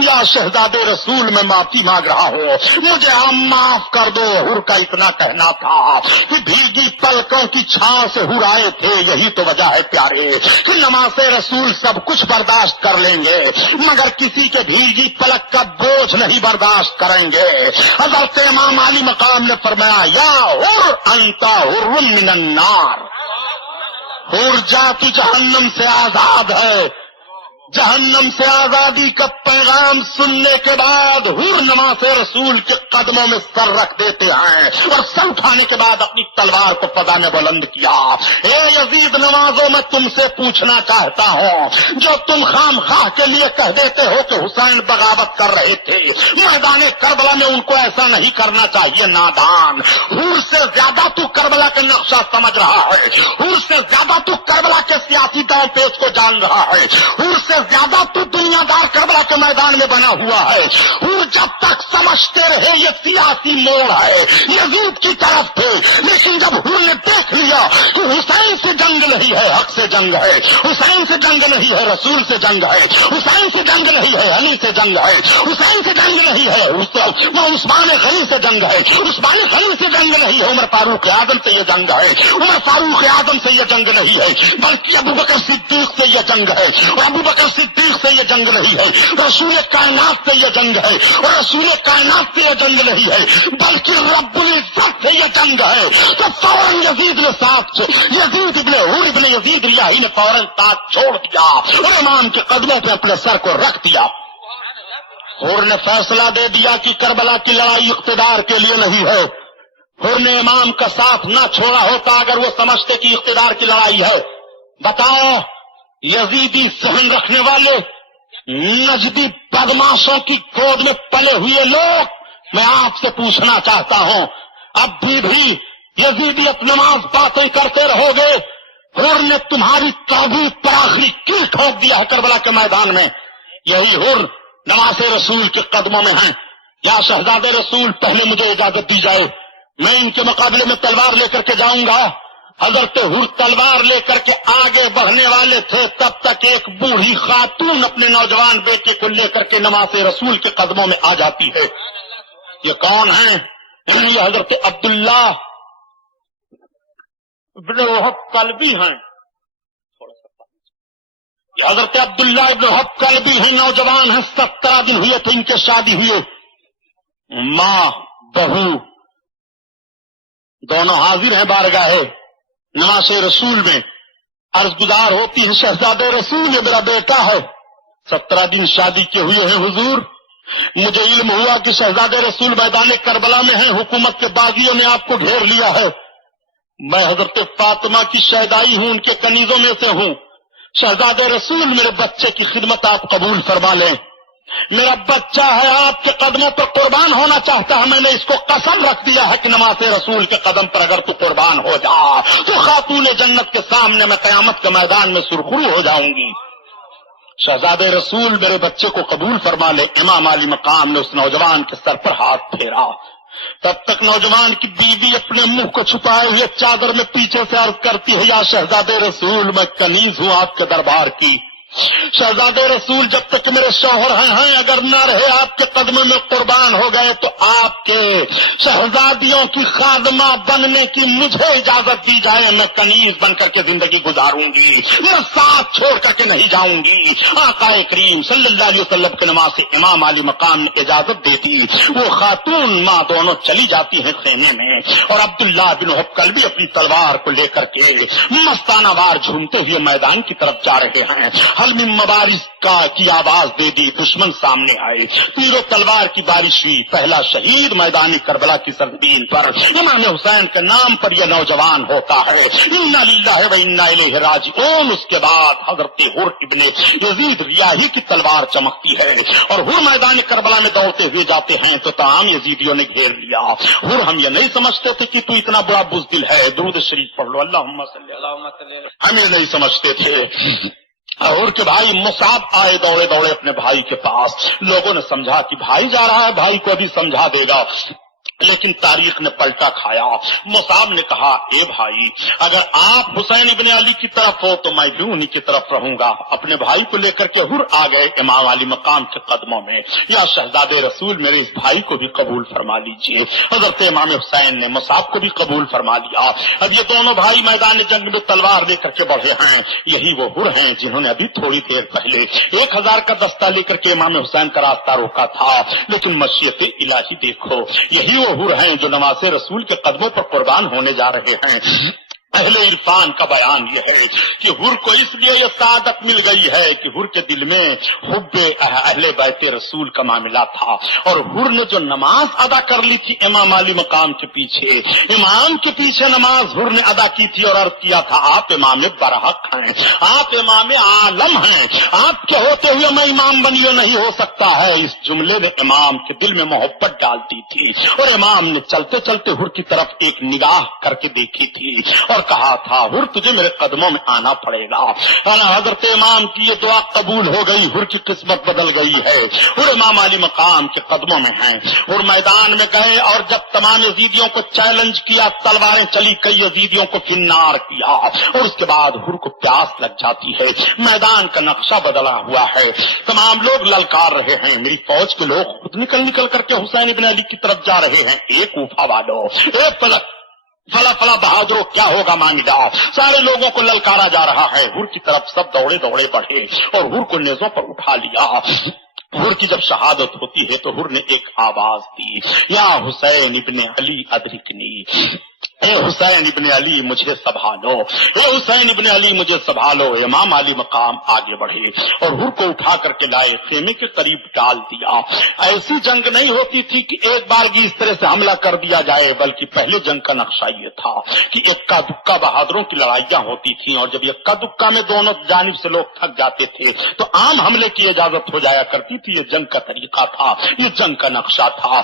یا شہزادے رسول میں معافی مانگ رہا ہوں، مجھے آپ معاف کر دو. حر کا اتنا کہنا تھا کہ بھیگی پلکوں کی چھاؤں سے حر آئے تھے، یہی تو وجہ ہے پیارے کہ نماز رسول سب کچھ برداشت کر لیں گے مگر کسی کے بھیگی پلک کا بوجھ نہیں برداشت کریں گے. حضرت امام علی مقام نے فرمایا یا حر انتا حر من النار، حر جا تو جہنم سے آزاد ہے. جہنم سے آزادی کا پیغام سننے کے بعد حر نماز رسول کے قدموں میں سر رکھ دیتے ہیں اور سر اٹھانے کے بعد اپنی تلوار کو فضا میں بلند کیا. اے یزید نوازوں میں تم سے پوچھنا چاہتا ہوں، جو تم خام خواہ کے لیے کہہ دیتے ہو کہ حسین بغاوت کر رہے تھے میدان کربلا میں، ان کو ایسا نہیں کرنا چاہیے. نادان، حر سے زیادہ تو کربلا کا نقشہ سمجھ رہا ہے، حر سے زیادہ تو کربلا کے سیاسی داؤ پیچ کو جان رہا ہے، حر سے زیادہ تو دنیا دار کربلا کے میدان میں بنا ہوا ہے. حر جب تک سمجھتے رہے یہ سیاسی موڑ ہے، یزید کی طرف تھے، لیکن جب حر نے دیکھ لیا کہ حسین سے جنگ نہیں ہے، حق سے جنگ ہے، حسین سے جنگ نہیں ہے، رسول سے جنگ ہے، حسین سے جنگ نہیں ہے، علی سے جنگ ہے، حسین سے جنگ نہیں ہے، عثمان غنی سے جنگ ہے، عثمان غنی سے جنگ نہیں ہے، عمر فاروق اعظم سے یہ جنگ ہے، عمر فاروق اعظم سے یہ جنگ نہیں ہے، بلکہ ابوبکر صدیق سے یہ جنگ ہے، اور ابوبکر صدیق سے یہ جنگ نہیں ہے، رسول کائنات سے یہ جنگ ہے، اور رسول کائنات سے یہ جنگ نہیں ہے، بلکہ رب العزت سے یہ جنگ ہے. تو فوراً یزید نے ساتھ یزید ابن حر ابن یزید ریاحی نے فوراً ساتھ چھوڑ دیا اور امام کے قدموں پہ اپنے سر کو رکھ دیا. حر نے فیصلہ دے دیا کہ کربلا کی لڑائی اقتدار کے لیے نہیں ہے. حر نے امام کا ساتھ نہ چھوڑا ہوتا اگر وہ سمجھتے کہ اقتدار کی لڑائی ہے. بتاؤ یزیدی ذہن رکھنے والے نجدی بدماشوں کی گود میں پلے ہوئے لوگ، میں آپ سے پوچھنا چاہتا ہوں اب بھی یزیدیت نماز باتیں کرتے رہو گے؟ حر نے تمہاری تعبیر پر آخری کیل ٹھوک دیا ہے کربلا کے میدان میں. یہی حر نماز رسول کے قدموں میں ہیں. یا شہزادے رسول پہلے مجھے اجازت دی جائے، میں ان کے مقابلے میں تلوار لے کر کے جاؤں گا. حضرت حر تلوار لے کر کے آگے بڑھنے والے تھے، تب تک ایک بوڑھی خاتون اپنے نوجوان بیٹے کو لے کر کے نماز رسول کے قدموں میں آ جاتی ہے. یہ کون ہیں؟ یہ حضرت عبداللہ ابن وہب قلبی ہیں. یہ حضرت عبداللہ ابن وہب قلبی ہیں، نوجوان ہیں، 17 دن ہوئے تھے ان کے شادی ہوئے. ماں بہو دونوں حاضر ہیں بارگاہ نماز رسول میں، عرض گزار ہوتی ہے شہزادے رسول یہ میرا بیٹا ہے، 17 دن شادی کے ہوئے ہیں حضور. مجھے علم ہوا کہ شہزادے رسول میدان کربلا میں ہیں، حکومت کے باغیوں نے آپ کو گھیر لیا ہے. میں حضرت فاطمہ کی شہدائی ہوں، ان کے کنیزوں میں سے ہوں. شہزادے رسول میرے بچے کی خدمت آپ قبول فرما لیں. میرا بچہ ہے آپ کے قدموں پر قربان ہونا چاہتا ہے. میں نے اس کو قسم رکھ دیا ہے کہ نماز رسول کے قدم پر اگر تو قربان ہو جا تو خاتون جنت کے سامنے میں قیامت کے میدان میں سرخرو ہو جاؤں گی. شہزادے رسول میرے بچے کو قبول فرما لے۔ امام علی مقام نے اس نوجوان کے سر پر ہاتھ پھیرا۔ تب تک نوجوان کی بیوی اپنے منہ کو چھپائے ہوئے چادر میں پیچھے سے عرض کرتی ہے، یا شہزادے رسول میں کنیز ہوں آپ کے دربار کی۔ شہزادے رسول جب تک میرے شوہر ہیں اگر نہ رہے آپ کے قدموں میں قربان ہو گئے تو آپ کے شہزادیوں کی خادمہ بننے کی مجھے اجازت دی جائے، میں کنیز بن کر کے زندگی گزاروں گی، میں ساتھ چھوڑ کر کے نہیں جاؤں گی۔ آقا کریم صلی اللہ علیہ وسلم کے نماز سے امام علی مقام نے اجازت دے دی۔ وہ خاتون ماں دونوں چلی جاتی ہیں خیمے میں، اور عبداللہ بن حبقل بھی اپنی تلوار کو لے کر کے مستانہ وار جھومتے ہوئے میدان کی طرف جا رہے ہیں۔ حل من مبارز کی آواز دے دی، دشمن سامنے آئے، تیر و تلوار کی بارش ہوئی۔ پہلا شہید میدان کربلا کی سرزمین پر امام حسین کے نام پر یہ نوجوان ہوتا ہے۔ انا للہ و انا الیہ راجعون۔ اس کے بعد حضرت حر ابن یزید ریاحی کی تلوار چمکتی ہے اور حر میدان کربلا میں دوڑتے ہوئے جاتے ہیں تو تمام یزیدیوں نے گھیر لیا۔ حر ہم یہ نہیں سمجھتے تھے کہ تو اتنا بڑا بزدل ہے، درود شریف پڑھ لو، اللہم صلی اللہ علیہ وسلم۔ ہم یہ نہیں سمجھتے تھے۔ اور کہ بھائی مصعب آئے دوڑے دوڑے اپنے بھائی کے پاس، لوگوں نے سمجھا کہ بھائی جا رہا ہے، بھائی کو ابھی سمجھا دے گا، لیکن تاریخ نے پلٹا کھایا۔ مصعب نے کہا، اے بھائی اگر آپ حسین ابن علی کی طرف ہو تو میں بھی انہی کی طرف رہوں گا۔ اپنے بھائی کو لے کر کے حر آ گئے امام علی مقام کے قدموں میں، یا شہزادے رسول میرے اس بھائی کو بھی قبول فرما لیجئے۔ حضرت امام حسین نے مصعب کو بھی قبول فرما لیا۔ اب یہ دونوں بھائی میدان جنگ میں تلوار لے کر کے بڑھے ہیں۔ یہی وہ حر ہیں جنہوں نے ابھی تھوڑی دیر پہلے 1000 کا دستہ لے کر کے امام حسین کا راستہ روکا تھا، لیکن مشیت الہی دیکھو، یہی وہ حر ہیں جو نماز رسول کے قدموں پر قربان ہونے جا رہے ہیں۔ اہل عرفان کا بیان یہ ہے کہ حر کو اس لیے یہ سعادت مل گئی ہے کہ حر کے دل میں حب اہل بیت رسول کا معاملہ تھا، اور حر نے جو نماز ادا کر لی تھی امام علی مقام کے پیچھے، امام کے پیچھے نماز حر نے ادا کی تھی اور عرض کیا تھا، آپ امام برحق ہیں، آپ امام عالم ہیں، آپ کے ہوتے ہوئے میں امام بنیے نہیں ہو سکتا ہے۔ اس جملے نے امام کے دل میں محبت ڈال دی تھی، اور امام نے چلتے چلتے حر کی طرف ایک نگاہ کر کے دیکھی تھی اور کہا تھا، حر تجھے میرے قدموں میں آنا پڑے گا۔ حضرت امام کی یہ دعا قبول ہو گئی، حر کی قسمت بدل گئی ہے، حر امام علی مقام کے قدموں میں ہیں۔ حر میدان میں گئے اور جب تمام یزیدیوں کو چیلنج کیا، تلواریں چلی، کئی یزیدیوں کو فنار کیا، اور اس کے بعد حر کو پیاس لگ جاتی ہے۔ میدان کا نقشہ بدلا ہوا ہے، تمام لوگ للکار رہے ہیں، میری فوج کے لوگ خود نکل کر کے حسین ابن علی کی طرف جا رہے ہیں۔ ایک کوفہ والو، ایک فلا فلا بہادروں کیا ہوگا مانگا، سارے لوگوں کو للکارا جا رہا ہے۔ حر کی طرف سب دوڑے دوڑے بڑھے اور حر کو نیزوں پر اٹھا لیا۔ حر کی جب شہادت ہوتی ہے تو حر نے ایک آواز دی، یا حسین ابن علی ادرکنی، اے حسین ابن علی مجھے سنبھالو، اے حسین ابن علی مجھے سنبھالو۔ امام علی مقام آگے بڑھے اور حر کو اٹھا کر کے لائے، خیمے کے قریب ڈال دیا۔ ایسی جنگ نہیں ہوتی تھی کہ ایک بارگی اس طرح سے حملہ کر دیا جائے، بلکہ پہلے جنگ کا نقشہ یہ تھا کہ اکا دکا بہادروں کی لڑائیاں ہوتی تھیں، اور جب اکا دکا میں دونوں جانب سے لوگ تھک جاتے تھے تو عام حملے کی اجازت ہو جایا کرتی تھی۔ یہ جنگ کا طریقہ تھا، یہ جنگ کا نقشہ تھا۔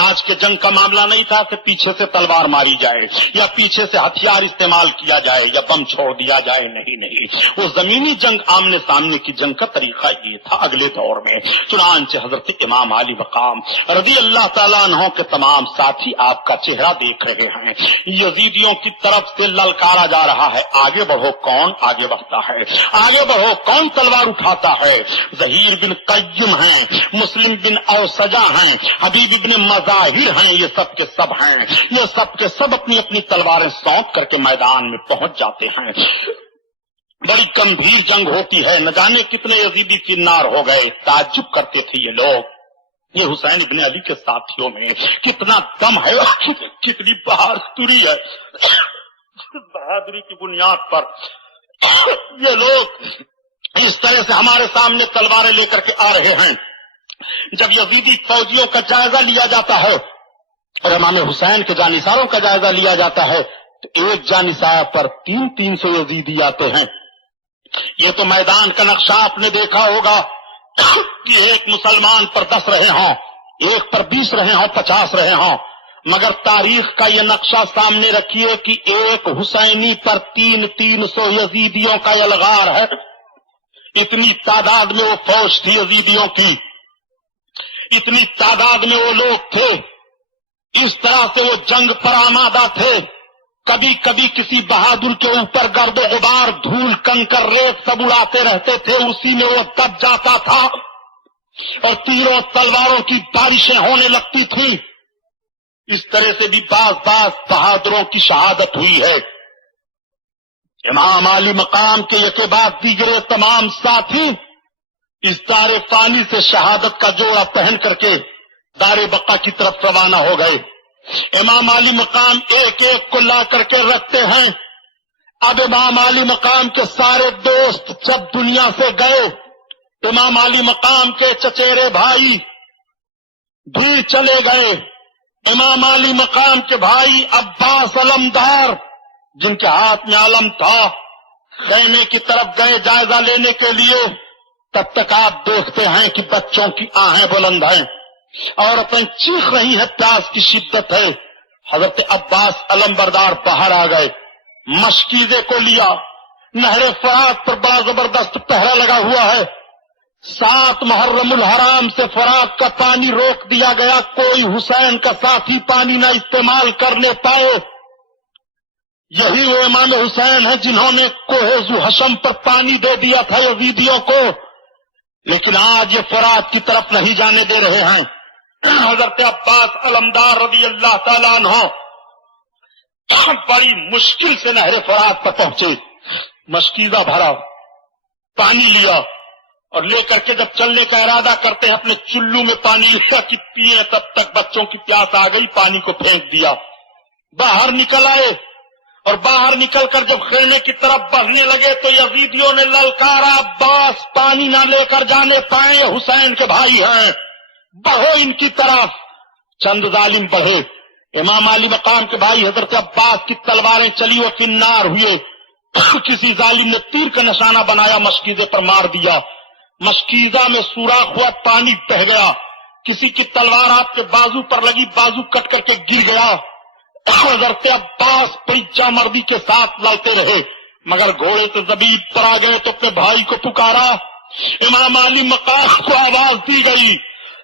آج کے جنگ کا معاملہ نہیں تھا کہ پیچھے سے تلوار ماری جائے یا پیچھے سے ہتھیار استعمال کیا جائے یا بم چھوڑ دیا جائے، نہیں، وہ زمینی جنگ، آمنے سامنے کی جنگ کا طریقہ یہ تھا اگلے دور میں۔ چنانچہ حضرت امام علی مقام رضی اللہ تعالیٰ عنہ کے تمام ساتھی آپ کا چہرہ دیکھ رہے ہیں، یزیدیوں کی طرف سے للکارا جا رہا ہے، آگے بڑھو، کون آگے بڑھتا ہے، آگے بڑھو، کون تلوار اٹھاتا ہے۔ ظہیر بن قیم ہیں، مسلم بن اوسجا ہیں، حبیب بن ظاہر ہیں، یہ سب کے سب ہیں، یہ سب کے سب اپنی اپنی تلواریں سونپ کر کے میدان میں پہنچ جاتے ہیں۔ بڑی گمبھیر جنگ ہوتی ہے، نہ جانے کتنے یزیدی فنار ہو گئے۔ تعجب کرتے تھے یہ لوگ، یہ حسین ابن علی کے ساتھیوں میں کتنا دم ہے، کتنی بہادری ہے۔ بہادری کی بنیاد پر یہ لوگ اس طرح سے ہمارے سامنے تلواریں لے کر کے آ رہے ہیں۔ جب یزیدی فوجیوں کا جائزہ لیا جاتا ہے اور امام حسین کے جانثاروں کا جائزہ لیا جاتا ہے تو ایک جانثار پر 300 یزیدی آتے ہیں۔ یہ تو میدان کا نقشہ آپ نے دیکھا ہوگا کہ ایک مسلمان پر 10 رہے ہوں، ایک پر 20 رہے ہوں، 50 رہے ہوں، مگر تاریخ کا یہ نقشہ سامنے رکھیے کہ ایک حسینی پر 300 یزیدیوں کا یلغار ہے۔ اتنی تعداد میں وہ فوج تھی یزیدیوں کی، اتنی تعداد میں وہ لوگ تھے، اس طرح سے وہ جنگ پر آمادہ تھے. کبھی کبھی کسی بہادر کے اوپر گرد و غبار، دھول، کنکر، ریت سب اڑاتے رہتے تھے، اسی میں وہ دب جاتا تھا اور تیروں تلواروں کی بارشیں ہونے لگتی تھیں. اس طرح سے بھی بعض بہادروں کی شہادت ہوئی ہے. امام علی مقام کے یک بعد دیگرے تمام ساتھی اس دار فانی سے شہادت کا جوڑا پہن کر کے دار بقا کی طرف روانہ ہو گئے. امام علی مقام ایک ایک کو لا کر کے رکھتے ہیں. اب امام علی مقام کے سارے دوست جب دنیا سے گئے، امام علی مقام کے چچیرے بھائی بھی چلے گئے. امام علی مقام کے بھائی عباس علمدار، جن کے ہاتھ میں علم تھا، خیمے کی طرف گئے جائزہ لینے کے لیے. تب تک آپ دیکھتے ہیں کہ بچوں کی آہیں بلند ہیں، عورتیں چیخ رہی ہیں، پیاس کی شدت ہے. حضرت عباس علمبردار باہر آ گئے، مشکیزے کو لیا. نہر فرات پر بڑا زبردست پہرا لگا ہوا ہے. 7 محرم الحرام سے فرات کا پانی روک دیا گیا، کوئی حسین کا ساتھی پانی نہ استعمال کرنے پائے. یہی وہ امام حسین ہیں جنہوں نے کوہ ذوحشم پر پانی دے دیا تھا یزیدیوں کو، لیکن آج یہ فرات کی طرف نہیں جانے دے رہے ہیں. حضرت عباس علمدار رضی اللہ تعالیٰ عنہ بڑی مشکل سے نہر فرات پر پہنچے، مشکیزہ بھرا، پانی لیا اور لے کر کے جب چلنے کا ارادہ کرتے ہیں اپنے چلو میں پانی لیا کہ پیئے، تب تک بچوں کی پیاس آ گئی، پانی کو پھینک دیا. باہر نکل آئے اور باہر نکل کر جب خیمے کی طرف بڑھنے لگے تو یزیدیوں نے للکارا، عباس پانی نہ لے کر جانے پائے، حسین کے بھائی ہیں، بڑھو ان کی طرف. چند ظالم بڑھے. امام علی مقام کے بھائی حضرت عباس کی تلواریں چلی اور کنار ہوئے. کسی ظالم نے تیر کا نشانہ بنایا، مشکیزے پر مار دیا، مشکیزہ میں سوراخ ہوا، پانی بہہ گیا. کسی کی تلوار آپ کے بازو پر لگی، بازو کٹ کر کے گر گیا. حضرت عباس پریچا مردی کے ساتھ لڑتے رہے، مگر گھوڑے سے زبیب پر آ گئے تو اپنے بھائی کو پکارا. امام علی مقام کو آواز دی گئی،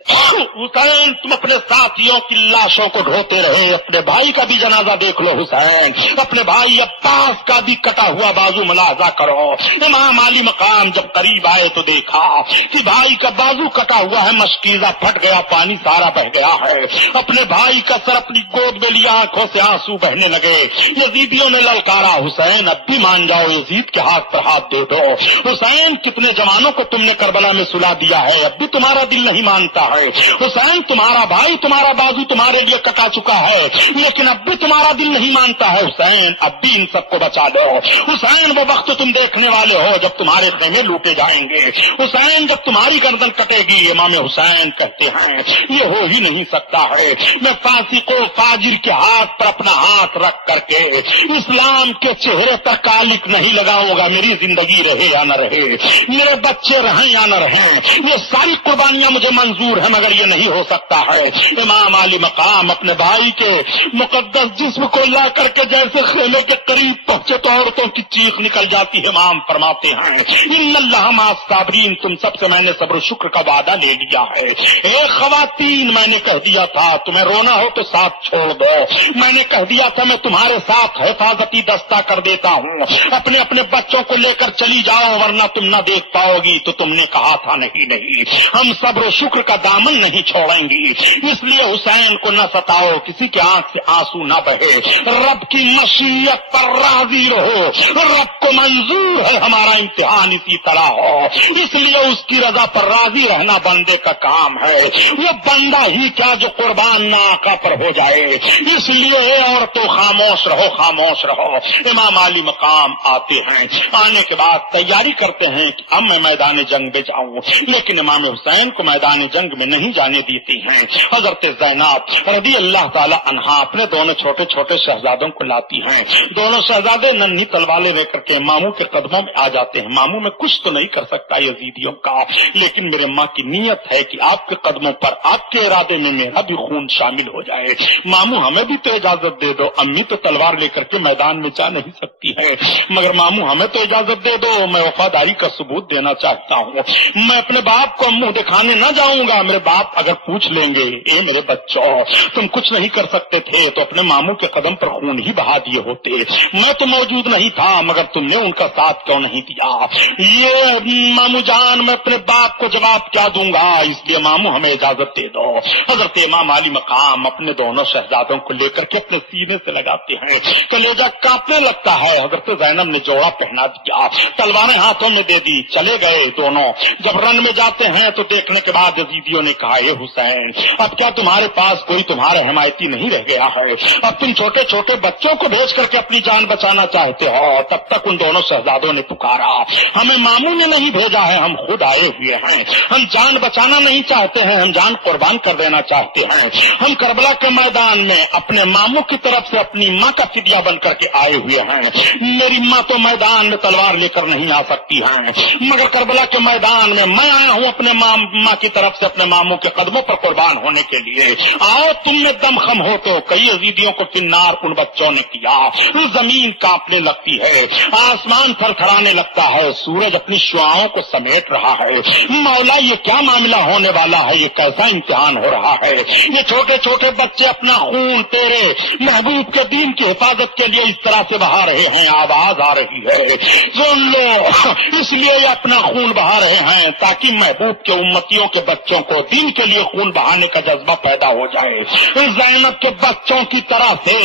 حسین تم اپنے ساتھیوں کی لاشوں کو ڈھوتے رہے، اپنے بھائی کا بھی جنازہ دیکھ لو حسین، اپنے بھائی عباس کا بھی کٹا ہوا بازو ملاحظہ کرو. امام علی مقام جب قریب آئے تو دیکھا کہ بھائی کا بازو کٹا ہوا ہے، مشکیزہ پھٹ گیا، پانی سارا بہ گیا ہے. اپنے بھائی کا سر اپنی گود میں لیا، آنکھوں سے آنسو بہنے لگے. یزیدیوں نے للکارا، حسین اب بھی مان جاؤ، یزید کے ہاتھ پر ہاتھ دے دو. حسین کتنے جوانوں کو تم نے کربلا میں سلا دیا ہے، اب بھی تمہارا دل نہیں مانتا ہے. حسین تمہارا بھائی، تمہارا بازو تمہارے لیے کٹا چکا ہے، لیکن اب بھی تمہارا دل نہیں مانتا ہے. حسین اب بھی ان سب کو بچا دو. حسین وہ وقت تم دیکھنے والے ہو جب تمہارے خیمے لوٹے جائیں گے. حسین جب تمہاری گردن کٹے گی. امام حسین کہتے ہیں یہ ہو ہی نہیں سکتا ہے. میں فاسق و فاجر کے ہاتھ پر اپنا ہاتھ رکھ کر کے اسلام کے چہرے پر کالک نہیں لگاؤں گا. میری زندگی رہے یا نہ رہے، میرے بچے رہیں یا نہ رہیں، یہ ساری قربانیاں مجھے منظور ہیں، مگر یہ نہیں ہو سکتا ہے. امام علی مقام اپنے بھائی کے مقدس جسم کو لا کر کے جیسے خیمے کے قریب پہنچے تو عورتوں کی چیخ نکل جاتی ہے. امام فرماتے ہیں ان اللہ مع الصابرین، تم سب سے میں نے صبر و شکر کا وعدہ لے لیا ہے. اے خواتین، میں نے کہہ دیا تھا تمہیں رونا ہو تو ساتھ چھوڑ دو. میں نے کہہ دیا تھا میں تمہارے ساتھ حفاظتی دستہ کر دیتا ہوں، اپنے اپنے بچوں کو لے کر چلی جاؤ ورنہ تم نہ دیکھ پاؤ گی. تو تم نے کہا تھا نہیں، ہم صبر و شکر کا دامن نہیں چھوڑیں گی. اس لیے حسین کو نہ ستاؤ، کسی کے آنکھ سے آنسو نہ بہے. رب کی مشیت پر راضی رہو، رب کو منظور ہے ہمارا امتحان اسی طرح ہو، اس لیے اس کی رضا پر راضی رہنا بندے کا کام ہے. وہ بندہ ہی کیا جو قربان نہ آقا پر ہو جائے. اس لیے اور تو خاموش رہو، خاموش رہو. امام علی مقام آتے ہیں، آنے کے بعد تیاری کرتے ہیں کہ اب میں میدان جنگ میں جاؤں، لیکن امام حسین کو میدان جنگ میں نہیں جانے دیتی ہیں۔ حضرت زینب رضی اللہ تعالی عنہا اپنے دونوں چھوٹے چھوٹے شہزادوں کو لاتی ہیں۔ دونوں شہزادے ننھی تلواریں لے کر کے ماموں کے قدموں میں آ جاتے ہیں۔ ماموں میں کچھ تو نہیں کر سکتا یزیدیوں کا، لیکن میرے ماں کی نیت ہے کہ آپ کے قدموں پر آپ کے ارادے میں میرا بھی خون شامل ہو جائے۔ ماموں ہمیں بھی تو اجازت دے دو، امی تو تلوار لے کر کے میدان میں جا نہیں سکتی ہے، مگر ماموں ہمیں تو اجازت دے دو، میں وفاداری کا ثبوت دینا چاہتا ہوں۔ میں اپنے باپ کو منہ دکھانے نہ جاؤں گا، میرے باپ اگر پوچھ لیں گے اے میرے بچوں تم کچھ نہیں کر سکتے تھے تو اپنے ماموں کے قدم پر خون ہی بہا دیے ہوتے، میں تو موجود نہیں تھا مگر تم نے ان کا ساتھ کیوں نہیں دیا؟ یہ ماموں جان میں اپنے باپ کو جواب کیا دوں گا، اس لیے ماموں ہمیں اجازت دے دو۔ حضرت امام علی مقام اپنے دونوں شہزادوں کو لے کر کے اپنے سینے سے لگاتے ہیں، کلیجہ کانپنے لگتا ہے۔ حضرت زینب نے جوڑا پہنا دیا، تلواریں ہاتھوں میں دے دی، چلے گئے دونوں۔ جب رن میں جاتے ہیں تو دیکھنے کے بعد یزیدیوں نے کہا اے حسین اب کیا تمہارے پاس کوئی تمہارا حمایتی نہیں رہ گیا ہے؟ اب تم چھوٹے چھوٹے بچوں کو بھیج کر کے اپنی جان بچانا چاہتے ہو؟ تب تک ان دونوں شہزادوں نے پکارا ہمیں ماموں نے نہیں بھیجا ہے، ہم خود آئے ہوئے ہیں، ہم جان بچانا نہیں چاہتے ہیں، ہم جان قربان کر دینا چاہتے ہیں، ہم کربلا کے میدان میں اپنے ماموں کی طرف سے اپنی ماں کا فدیہ بن کر کے آئے ہوئے ہیں۔ میری ماں تو میدان میں تلوار لے کر نہیں آ سکتی ہے، مگر کربلا کے میدان میں میں آیا ہوں اپنے ماں کی طرف سے اپنے ماموں کے قدموں پر قربان ہونے کے لیے۔ آؤ تم میں دم خم ہو تو کئی یزیدیوں کو فنار ان بچوں نے کیا، زمین کانپنے لگتی ہے، آسمان تھر تھرانے لگتا ہے، سورج اپنی شعاؤں کو سمیٹ رہا ہے۔ مولا یہ کیا معاملہ ہونے والا ہے، یہ کیسا امتحان ہو رہا ہے؟ یہ چھوٹے چھوٹے بچے اپنا خون تیرے محبوب کے دین کی حفاظت کے لیے اس طرح سے بہا رہے ہیں، آواز آ رہی ہے سن لو، اس لیے یہ اپنا خون بہا رہے ہیں تاکہ محبوب کے امتیوں کے بچوں کو دین کے لیے خون بہانے کا جذبہ پیدا ہو جائے۔ زینب کے بچوں کی طرح سے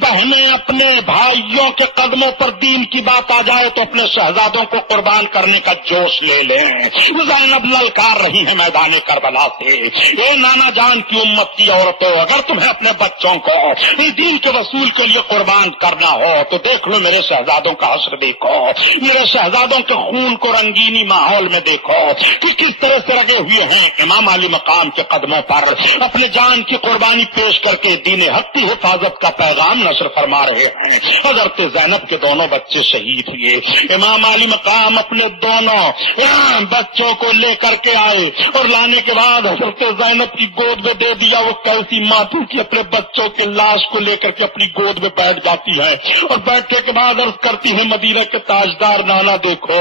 بہنیں اپنے بھائیوں کے قدموں پر دین کی بات آ جائے تو اپنے شہزادوں کو قربان کرنے کا جوش لے لیں۔ زینب للکار رہی ہے میدان کربلا سے اے نانا جان کی امت کی عورتوں، اگر تمہیں اپنے بچوں کو دین کے وصول کے لیے قربان کرنا ہو تو دیکھ لو میرے شہزادوں کا حشر دیکھو، میرے شہزادوں کے خون کو رنگینی ماحول میں دیکھو کہ کس طرح سے رگے ہوئے ہیں۔ امام علی مقام کے قدموں پر اپنے جان کی قربانی پیش کر کے دین حق کی حفاظت کا پیغام نشر فرما رہے ہیں۔ حضرت زینب کے دونوں بچے شہید ہوئے، امام علی مقام اپنے دونوں بچوں کو لے کر کے آئے اور لانے کے بعد حضرت زینب کی گود میں دے دیا۔ وہ کیسی ماں تھی کہ اپنے بچوں کی لاش کو لے کر کے اپنی گود میں بیٹھ جاتی ہے اور بیٹھنے کے بعد عرض کرتی ہے مدینہ کے تاجدار نانا دیکھو،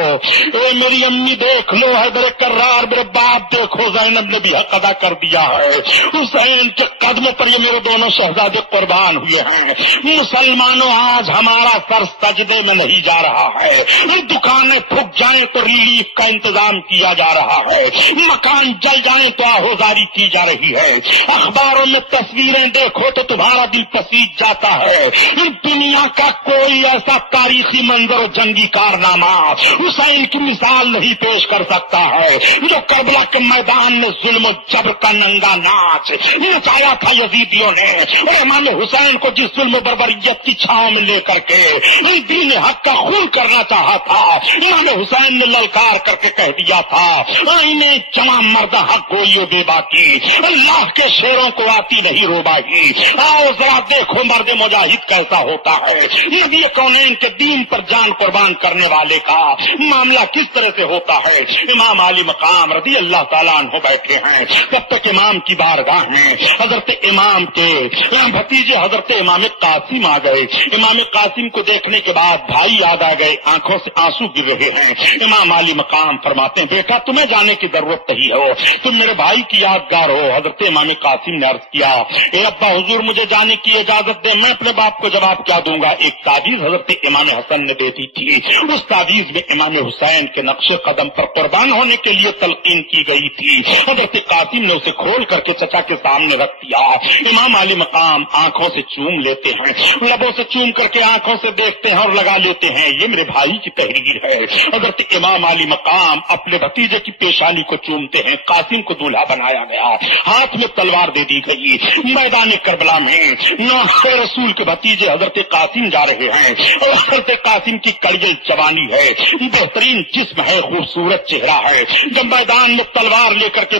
اے میری امی دیکھ لو، حیدر کرار میرے باپ دیکھو، زینب نے بھی حق ادا کر دیا ہے، حسین کے قدموں پر یہ میرے دونوں شہزادے قربان ہوئے ہیں۔ مسلمانوں آج ہمارا سر سجدے میں نہیں جا رہا ہے، دکانیں پھک جائیں تو ریلیف کا انتظام کیا جا رہا ہے، مکان جل جائیں تو آہوزاری کی جا رہی ہے، اخباروں میں تصویریں دیکھو تو تمہارا دل پسیج جاتا ہے۔ دنیا کا کوئی ایسا تاریخی منظر و جنگی کارنامہ حسین کی مثال نہیں پیش کر سکتا ہے جو کربلا کے میدان میں ظلم و جبر کا ننگا ناچ نچایا تھا یزیدیوں نے، اور امام حسین کو جس ظلم و بربریت کی چھاؤں میں لے کر کے دین حق کا خون کرنا چاہا تھا، امام حسین نے للکار کر کے کہہ دیا تھا آئینے جمع مرد حق گوئی بے باکی، اللہ کے شیروں کو آتی نہیں روباہی۔ آؤ ذرا دیکھو مرد مجاہد کیسا ہوتا ہے، نبی کونین کے دین پر جان قربان کرنے والے کا معاملہ کس طرح سے ہوتا ہے۔ امام علی مقام رضی اللہ تعالیٰ عنہ بیٹھے ہیں، تب تک امام کی بارگاہ میں حضرت امام کے بھتیجے حضرت امام قاسم آ گئے۔ امام قاسم کو دیکھنے کے بعد بھائی یاد آ گئے، آنکھوں سے آنسو گر رہے ہیں۔ امام علی مقام فرماتے ہیں بیٹا تمہیں جانے کی ضرورت نہیں ہو، تم میرے بھائی کی یادگار ہو۔ حضرت امام قاسم نے عرض کیا اے ابا حضور مجھے جانے کی اجازت دے، میں اپنے باپ کو جواب کیا دوں گا۔ ایک تعویذ حضرت امام حسن نے دے دی تھی، اس تعویذ میں امام حسین کے نقش قدم پر قربان ہونے کے لیے تلقین کی گئی تھی۔ حضرت قاسم نے اسے کھول کر کے چچا کے سامنے رکھ دیا۔ امام علی مقام آنکھوں سے چوم لیتے ہیں، لبوں سے چوم کر کے آنکھوں سے دیکھتے ہیں اور لگا لیتے ہیں یہ میرے بھائی کی تحریر ہے۔ حضرت امام علی مقام اپنے بھتیجے کی پیشانی کو چومتے ہیں۔ قاسم کو دولہا بنایا گیا، ہاتھ میں تلوار دے دی گئی۔ میدان کربلا میں نوحہ رسول کے بھتیجے حضرت قاسم جا رہے ہیں اور حضرت قاسم کی کڑیل جوانی ہے، بہترین جسم ہے، خوبصورت چہرہ ہے۔ جب میدان میں تلوار لے کر کے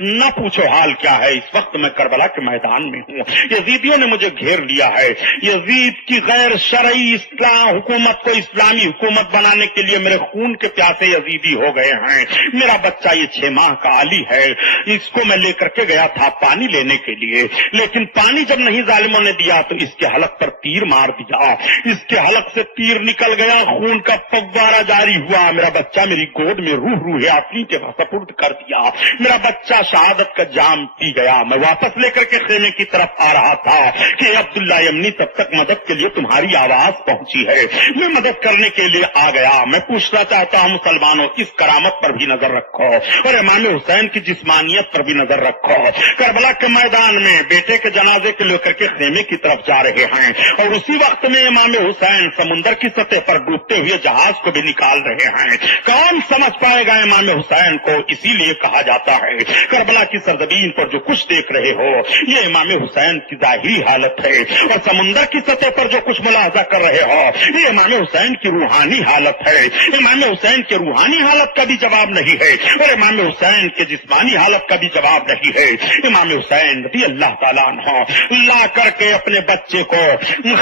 نہ پوچھو حال کیا ہے، اس وقت میں کربلا کے میدان میں ہوں، یزیدیوں نے مجھے گھیر لیا ہے، یزید کی غیر شرعی اسلام حکومت کو اسلامی حکومت بنانے کے لیے میرے خون کے پیاسے یزیدی ہو گئے ہیں، میرا بچہ یہ 6 ماہ کا علی ہے، اس کو میں لے کر کے گیا تھا پانی لینے کے لیے، لیکن پانی جب نہیں ظالموں نے دیا تو اس کے حلق پر تیر مار دیا، اس کے حلق سے تیر نکل گیا، خون کا فوارہ جاری ہوا، میرا بچہ میری گود میں روح اپنی کے سپرد کر دیا، میرا بچہ شہادت کا جام پی گیا۔ میں واپس لے کر کے خیمے کی طرف آ رہا تھا کہ عبداللہ یمنی تب تک مدد کے لیے تمہاری آواز پہنچی ہے، میں مدد کرنے کے لیے آ گیا۔ میں پوچھنا چاہتا ہوں مسلمانوں، اس کرامت پر بھی نظر رکھو اور امام حسین کی جسمانیت پر بھی نظر رکھو۔ کربلا کے میدان میں بیٹے کے جنازے کو لے کر کے خیمے کی طرف جا رہے ہیں اور اسی وقت میں امام حسین سمندر کی سطح پر ڈوبتے ہوئے جہاز کو بھی نکال رہے ہیں۔ کون سمجھ پائے گا امام حسین کو؟ اسی لیے کہا جاتا ہے کربلا کی سرزمین پر جو کچھ دیکھ رہے ہو یہ امام حسین کی ظاہری حالت ہے، اور سمندر کی سطح پر جو کچھ ملاحظہ کر رہے ہو یہ امام حسین کی روحانی حالت ہے۔ امام حسین کی روحانی حالت کا بھی جواب نہیں ہے اور امام حسین کے جسمانی حالت کا بھی جواب نہیں ہے۔ امام حسین رضی اللہ تعالیٰ عنہ لا کر کے اپنے بچے کو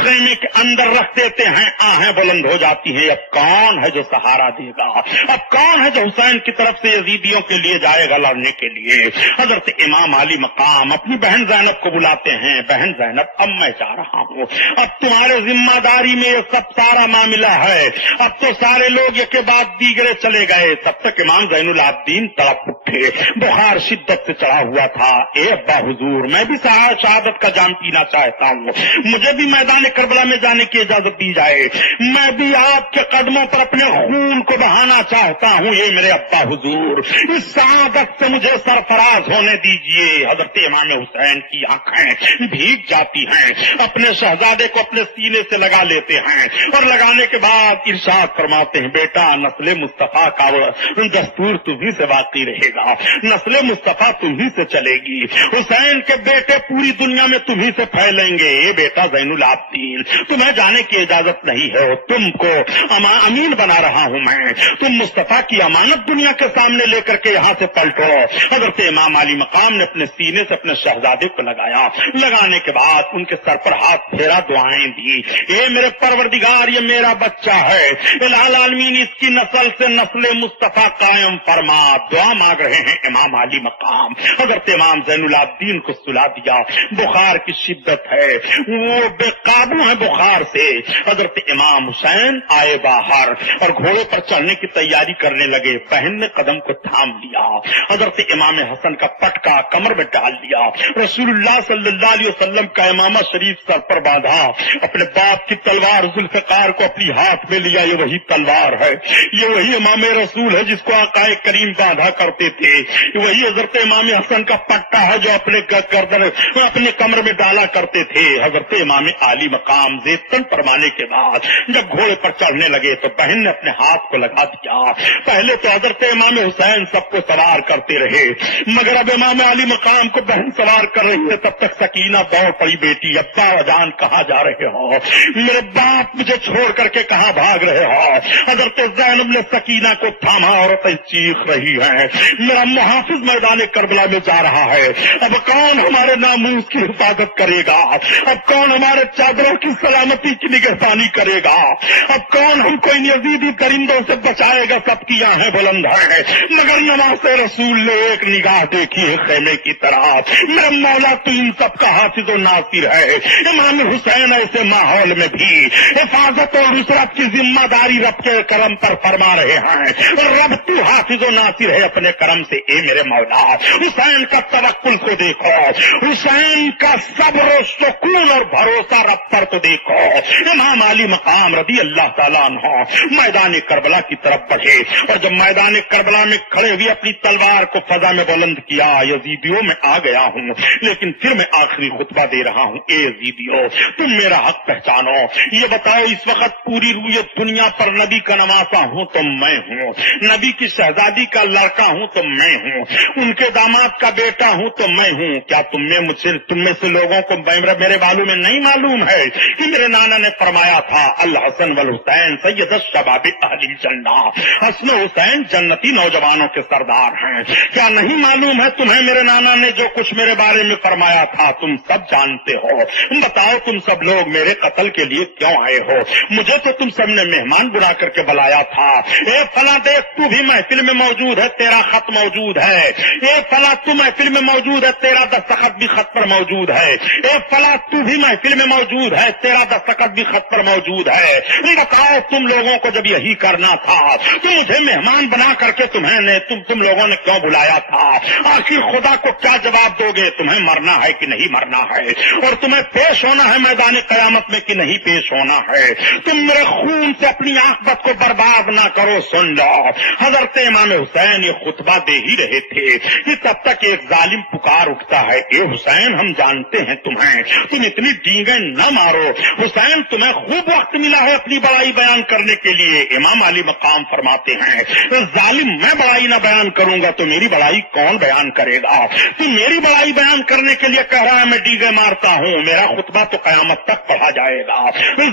خیمے کے اندر رکھ دیتے ہیں، آہیں بلند ہو جاتی ہیں۔ اب کون ہے جو سہارا دے گا؟ اب کون ہے جو حسین کی طرف سے یزیدیوں کے لیے جائے گا لڑنے کے لیے؟ حضرت امام علی مقام اپنی بہن زینب کو بلاتے ہیں، بہن زینب اب میں جا رہا ہوں، اب تمہارے ذمہ داری میں یہ سب سارا معاملہ ہے، اب تو سارے لوگ ایک کے بعد دیگرے چلے گئے۔ تب تک امام زین العابدین تڑپ اٹھے، بخار شدت سے چڑھا ہوا تھا۔ اے ابا حضور، میں بھی شہادت کا جام پینا چاہتا ہوں، مجھے بھی میدان کربلا میں جانے کی اجازت دی جائے، میں بھی آپ کے قدموں پر اپنے خون کو بہانا چاہتا ہوں۔ یہ میرے ابا حضور، اس سعادت سے مجھے سرفراز ہونے دیجئے۔ حضرت امام حسین کی آنکھیں بھیگ جاتی ہیں، اپنے شہزادے کو اپنے سینے سے لگا لیتے ہیں اور لگانے کے بعد ارشاد فرماتے ہیں بیٹا نسل مصطفیٰ کا دستور تمہیں سے باقی رہے گا، نسل مصطفیٰ تمہیں سے چلے گی، حسین کے بیٹے پوری دنیا میں تمہیں سے پھیلیں گے۔ اے بیٹا زین العابدین، تمہیں جانے کی اجازت نہیں ہے، تم کو امین بنا رہا ہوں میں، تم مصطفیٰ کی امانت دنیا کے سامنے لے کر کے یہاں سے پلٹو۔ حضرت امام علی مقام نے اپنے سینے سے اپنے شہزادے کو لگایا، لگانے کے بعد ان کے سر پر ہاتھ پھیرا، دعائیں دی، اے میرے پروردگار یہ میرا بچہ ہے، الہ العالمین اس کی نسل سے نسل مصطفیٰ قائم فرما۔ دعا مانگ رہے ہیں امام علی مقام۔ حضرت امام زین العابدین کو سلا دیا، بخار کی شدت ہے، وہ بے قابو ہیں بخار سے۔ حضرت امام حسین آئے باہر اور گھوڑے پر چڑھنے کی تیاری کرنے لگے، بہن نے قدم کو تھام لیا، حضرت امام حسن کا پٹکا کمر میں ڈال دیا، رسول اللہ صلی اللہ علیہ وسلم کا امامہ شریف سر پر باندھا، اپنے باپ کی تلوار ذوالفقار کو اپنی ہاتھ میں لیا، یہ وہی تلوار ہے، یہ وہی امام رسول ہے جس کو آقا کریم باندھا کرتے تھے، وہی حضرت امام حسن کا پٹا ہے جو اپنے گردن اپنے کمر میں ڈالا کرتے تھے۔ حضرت امام علی مقام زیتن فرمانے کے بعد جب گھوڑے پر چڑھنے لگے تو بہن نے اپنے ہاتھ کو لگا دیا۔ پہلے تو حضرت امام حسین سب کو سوار کرتے رہے، مگر اب امام علی مقام کو بہن سوار کر رہی ہے۔ تب تک سکینہ دوڑ پڑی، بیٹی ابا جان کہاں جا رہے ہو؟ میرے باپ مجھے چھوڑ کر کے کہاں بھاگ رہے ہو؟ حضرت زینب نے سکینہ کو تھاما، عورتیں چیخ رہی ہیں، میرا محافظ میدان کربلا میں جا رہا ہے، اب کون ہمارے ناموس کی حفاظت کرے گا؟ اب کون ہمارے چادروں کی سلامتی کی نگہبانی کرے گا؟ اب کون ہم کو ان یزیدی درندوں سے بچائے گا؟ سب کی آنکھیں بلند ہیں، مگر نماز رسول نے ایک نگاہ دیکھی ہے خیمے کی طرف، میرا مولا تو ان سب کا حافظ و ناصر ہے۔ امام حسین ایسے ماحول میں بھی حفاظت اور نصرت کی ذمہ داری رب کے کرم پر فرما رہے ہیں، رب تو حافظ و ناصر ہے اپنے کرم سے۔ اے میرے مولا، حسین کا توکل کو دیکھو، حسین کا صبر و سکون اور بھروسہ رب پر تو دیکھو۔ امام علی مقام رضی اللہ تعالیٰ عنہ میدان کربلا کی طرف بڑھے اور جب میدان کربلا میں کھڑے ہوئے اپنی تلوار کو فضا میں بلند کیا، یزیدیوں میں آ گیا ہوں لیکن پھر میں آخری خطبہ دے رہا ہوں، اے یزیدیوں تم میرا حق پہچانو، یہ بتاؤ اس وقت پوری روئے دنیا پر نبی کا نواسا ہوں تو میں ہوں، نبی کی شہزادی کا لڑکا ہوں تو میں ہوں، ان کے داماد کا بیٹا ہوں تو میں ہوں، کیا تم میں سے لوگوں کو میرے بالوں میں نہیں معلوم ہے کہ میرے نانا نے فرمایا تھا الحسن والحسین سید الشباب اہل الجنہ، حسن و حسین جنتی نوجوانوں کے سردار ہیں. کیا نہیں معلوم ہے تمہیں میرے نانا نے جو کچھ میرے بارے میں فرمایا تھا؟ تم سب جانتے ہو. بتاؤ تم سب لوگ میرے قتل کے لیے کیوں آئے ہو؟ مجھے تو تم سب نے مہمان بنا کر کے بلایا تھا. اے فلاں دیکھ تو بھی محفل میں موجود ہے، تیرا خط موجود ہے. اے فلاں تو محفل میں موجود ہے، تیرا دستخط بھی خط پر موجود ہے. اے فلاں تو بھی محفل میں موجود ہے، تیرا دستخط بھی خط پر موجود ہے. بتاؤ تم لوگوں کو جب یہی کرنا تھا تو مجھے مہمان بنا کر کے تم لوگوں نے کیوں بلایا تھا؟ آخر خدا کو کیا جواب دو گے؟ تمہیں مرنا ہے کہ نہیں مرنا ہے؟ اور تمہیں پیش ہونا ہے میدان قیامت میں کہ نہیں پیش ہونا ہے؟ تم میرے خون سے اپنی عاقبت کو برباد نہ کرو. سن لو، حضرت امام حسین یہ خطبہ دے ہی رہے تھے کہ تب تک ایک ظالم پکار اٹھتا ہے، اے حسین ہم جانتے ہیں تمہیں، تم اتنی ڈینگیں نہ مارو. حسین تمہیں خوب وقت ملا ہے اپنی بڑائی بیان کرنے کے لیے. امام علی مقام فرماتے ہیں ظالم میں بڑائی نہ بیان کروں گا تو میری بڑائی کون بیان کرے گا؟ تم میری بڑائی بیان کرنے کے لیے کہہ رہا ہے میں ڈیگے مارتا ہوں، میرا خطبہ تو قیامت تک پڑھا جائے گا.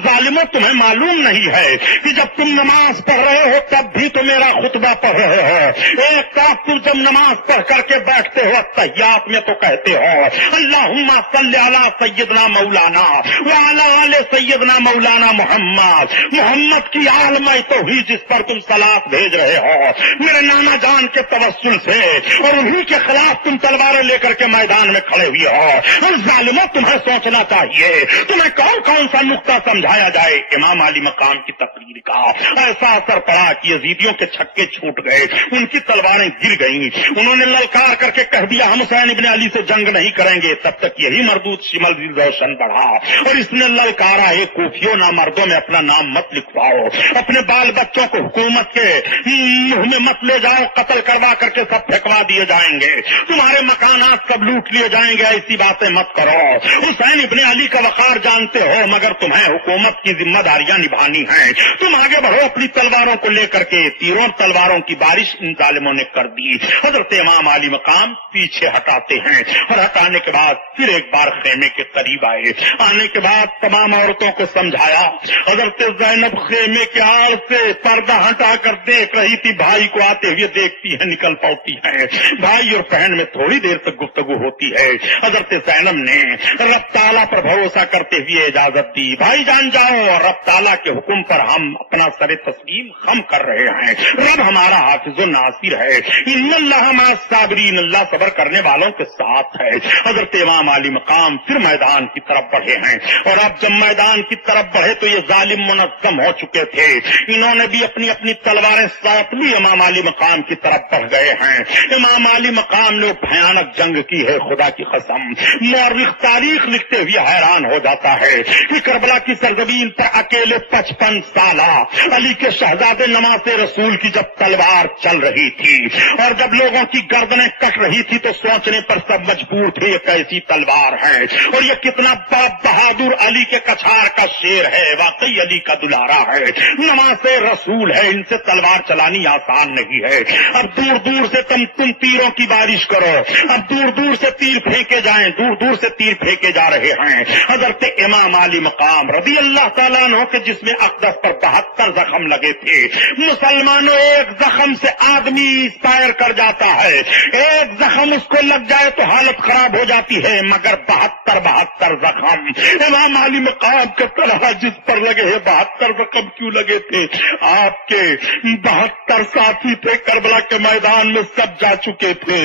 ظالموں تمہیں معلوم نہیں ہے کہ جب تم نماز پڑھ رہے ہو تب بھی تو میرا خطبہ پڑھ رہے ہو. ایک طرف تم جب نماز پڑھ کر کے بیٹھتے ہو تحیات میں تو کہتے ہو اللہم صلی علی سیدنا مولانا وعلی آل سیدنا مولانا محمد کی عالم توحید جس پر تم صلاۃ بھیج رہے ہو میرے نانا جان کے توسل سے، اور انہی کے خلاف تم تلواریں لے کر کے میدان میں کھڑے ہوئے ہو. ظالموں تمہیں سوچنا چاہیے تمہیں کون کون سا نقطہ سمجھایا جائے. امام علی مقام کی تقریر کا ایسا اثر پڑا کہ یزیدیوں کے چھکے چھوٹ گئے، ان کی تلواریں گر گئیں. انہوں نے للکار کر کے کہہ دیا ہم حسین ابن علی سے جنگ نہیں کریں گے. تب تک یہی مردود شمل دل روشن بڑھا اور اس نے للکارا ہے کوفیوں نامردوں میں اپنا نام مت لکھواؤ، اپنے بال بچوں کو حکومت کے منہ میں مت لے جاؤ، قتل کروا کر کے سب پھینکوا دیے جائیں گے، تمہارے مکانات سب لوٹ لیے جائیں گے، ایسی باتیں مت کرو. حسین ابن علی کا وقار جانتے ہو مگر تمہیں حکومت کی ذمہ داریاں نبھانی ہیں. تم آگے بڑھو اپنی تلواروں کو لے کر کے. تیروں تلواروں کی بارش ان ظالموں نے کر دی. حضرت امام علی مقام پیچھے ہٹاتے ہیں اور ہٹانے کے بعد پھر ایک بار خیمے کے قریب آئے. آنے کے بعد تمام عورتوں کو سمجھایا. حضرت زینب خیمے کے آڑ سے پردہ ہٹا کر دیکھ رہی تھی، بھائی کو آتے ہوئے دیکھتی ہے، نکل پڑتی ہے. بھائی اور بہن میں تھوڑی دیر تک گفتگو ہوتی ہے. حضرت زینب نے رب تعالیٰ پر بھروسہ کرتے ہوئے اجازت دی، بھائی جان جاؤ، اور رب تعالیٰ کے حکم پر ہم اپنا سر تسلیم خم کر رہے ہیں. رب ہمارا حافظ و ناصر ہے. ان اللہ مع الصابرین، اللہ صبر کرنے والوں کے ساتھ ہے. حضرت امام علی مقام پھر میدان کی طرف بڑھے ہیں، اور اب جب میدان کی طرف بڑھے تو یہ ظالم منظم ہو چکے تھے. انہوں نے بھی اپنی اپنی تلواریں ساتھ لی، امام علی مقام کی طرف بڑھ گئے ہیں. امام علی مقام نے بھیانک جنگ کی ہے، خدا کی قسم. مورخ تاریخ لکھتے ہوئے حیران ہو جاتا ہے کہ کربلا کی سرزمین پر اکیلے 55 سالہ علی کے شہزادے نماز رسول کی جب تلوار چل رہی تھی اور جب لوگوں کی گردنیں کٹ رہی تھی تو سوچنے پر سب مجبور تھے یہ کیسی تلوار ہے اور یہ کتنا بہادر علی کے کچھار کا شیر ہے، واقعی علی کا دلارا ہے، نماز رسول ہے. ان سے تلوار چلانی آسان نہیں ہے. اب دور دور سے تم تیروں کی بارش کرو، اب دور دور سے تیر پھینکے جائیں، دور دور سے تیر پھینکے جا رہے ہیں. حضرت امام علی مقام رضی اللہ تعالیٰ عنہ کے جسم اقدس پر 72 زخم لگے تھے. مسلمانوں ایک زخم سے آدمی اسپائر کر جاتا ہے، ایک زخم اس کو لگ جائے تو حالت خراب ہو جاتی ہے، مگر 72 زخم امام علی مقام کے طرح جس پر لگے ہیں. 72 زخم کیوں لگے تھے؟ آپ کے 72 ساتھی تھے کربلا کے میدان میں، سب جا چکے تھے،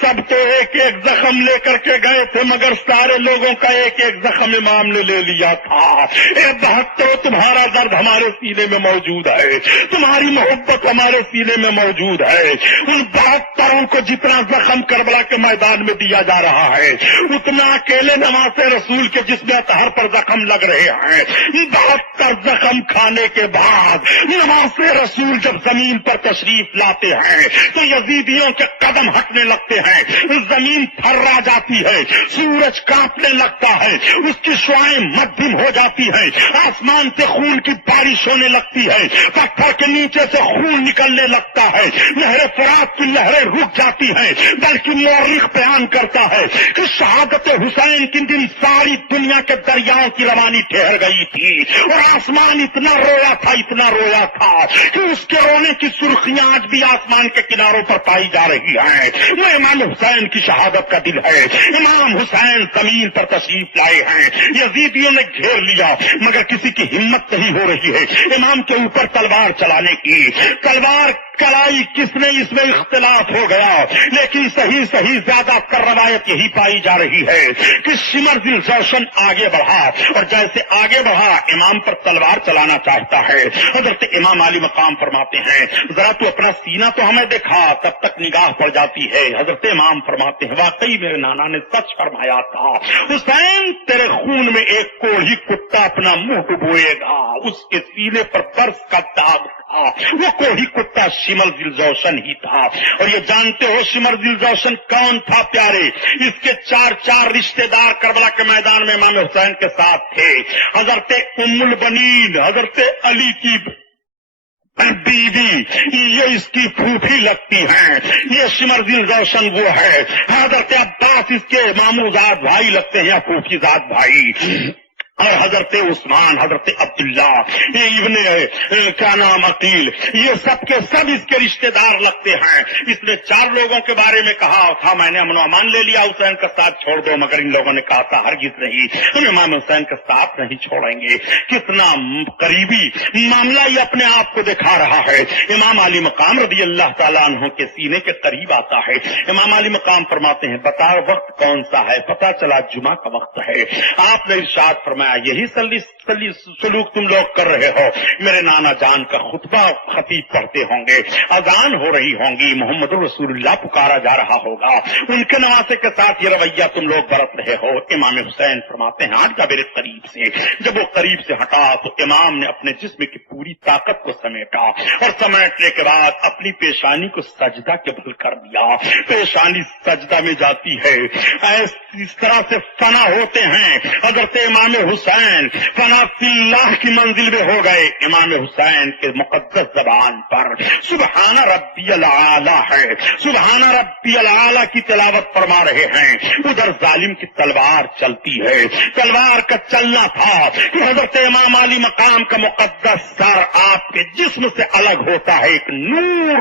سب تو ایک ایک زخم لے کر کے گئے تھے مگر سارے لوگوں کا ایک ایک زخم امام نے لے لیا تھا. 72 تمہارا درد ہمارے سینے میں موجود ہے، تمہاری محبت ہمارے سینے میں موجود ہے. ان 72 کو جتنا زخم کربلا کے میدان میں دیا جا رہا ہے اتنا اکیلے نماز رسول کے جسم اطہر پر زخم لگ رہے ہیں. 72 زخم کھانے کے بعد نماز رسول جب زمین پر تشریف لاتے ہیں تو یزیدیوں کے قدم ہٹنے لگتے ہیں، زمین تھرا جاتی ہے، سورج کانپنے لگتا ہے، اس کی شعائیں مدھم ہو جاتی ہیں، آسمان سے خون کی بارش ہونے لگتی ہے، پتھر کے نیچے سے خون نکلنے لگتا ہے، نہر فرات کی لہریں رک جاتی ہیں. بلکہ مورخ بیان کرتا ہے کہ شہادت حسین کے دن ساری دنیا کے دریاؤں کی روانی ٹھہر گئی تھی اور آسمان اتنا رویا تھا کہ اس کے رونے کی سرخیاں آج بھی آسمان کے کناروں پر پائی جا رہی ہیں۔ وہ امام حسین کی شہادت کا دل ہے۔ امام حسین زمین پر تشریف لائے ہیں، یزیدیوں نے گھیر لیا مگر کسی کی ہمت نہیں ہو رہی ہے امام کے اوپر تلوار چلانے کی۔ تلوار کرائی کس نے، اس میں اختلاف ہو گیا، لیکن صحیح زیادہ تر روایت یہی پائی جا رہی ہے کہ شمر ذی الجوشن آگے بڑھا اور جیسے آگے بڑھا امام پر تلوار چلانا چاہتا ہے۔ حضرت امام علی مقام فرماتے ہیں ذرا تو اپنا سینہ تو ہمیں دکھا، تب تک نگاہ پڑ جاتی ہے۔ حضرت امام فرماتے ہیں واقعی میرے نانا نے سچ فرمایا تھا، حسین تیرے خون میں ایک کوڑھی کتا اپنا منہ ڈبوئے گا۔ اس کے سینے پر برس کا داغ تھا، وہ کوڑھی کتا شمر ذی الجوشن ہی تھا۔ اور یہ جانتے ہو شمر ذی الجوشن کون تھا پیارے؟ اس کے چار رشتے دار کربلا کے میدان میں امام حسین کے ساتھ تھے۔ حضرت ام البنین حضرت علی کی بیوی، یہ اس کی پھوپھی لگتی ہیں، یہ شمر ذی الجوشن وہ ہے۔ حضرت عباس اس کے ماموزاد بھائی لگتے ہیں یا پھوپھی زاد بھائی، اور حضرت عثمان حضرت عبداللہ ابن کیا نام عقیل، یہ سب کے سب اس کے رشتے دار لگتے ہیں۔ اس نے 4 لوگوں کے بارے میں کہا تھا میں نے امن و امان لے لیا، حسین کا ساتھ چھوڑ دو، مگر ان لوگوں نے کہا تھا ہرگز نہیں، ہم امام حسین کا ساتھ نہیں چھوڑیں گے۔ کتنا قریبی معاملہ یہ اپنے آپ کو دکھا رہا ہے۔ امام علی مقام رضی اللہ تعالیٰ عنہ کے سینے کے قریب آتا ہے۔ امام علی مقام فرماتے ہیں بتا وقت کون سا ہے؟ پتا چلا جمعہ کا وقت ہے۔ آپ نے ارشاد فرمایا یہی سلوک تم لوگ کر رہے ہو؟ میرے نانا جان کا خطبہ خطیب پڑھتے ہوں گے، اذان ہو رہی ہوں گی، محمد رسول اللہ پکارا جا رہا ہوگا، ان کے نواسے کے ساتھ یہ رویہ تم لوگ برت رہے ہو۔ امام حسین فرماتے ہیں آج کا میرے قریب سے، جب وہ قریب سے ہٹا تو امام نے اپنے جسم کی پوری طاقت کو سمیٹا اور سمیٹنے کے بعد اپنی پیشانی کو سجدہ کے بل کر دیا۔ پیشانی سجدہ میں جاتی ہے، اس طرح سے فنا ہوتے ہیں۔ حضرت امام حسین فنا فی اللہ کی منزل میں ہو گئے۔ امام حسین کے مقدس زبان پر سبحان ربی العالی ہے، سبحان ربی العالی کی تلاوت فرما رہے ہیں۔ ادھر ظالم کی تلوار چلتی ہے، تلوار کا چلنا تھا کہ حضرت امام علی مقام کا مقدس سر آپ کے جسم سے الگ ہوتا ہے، ایک نور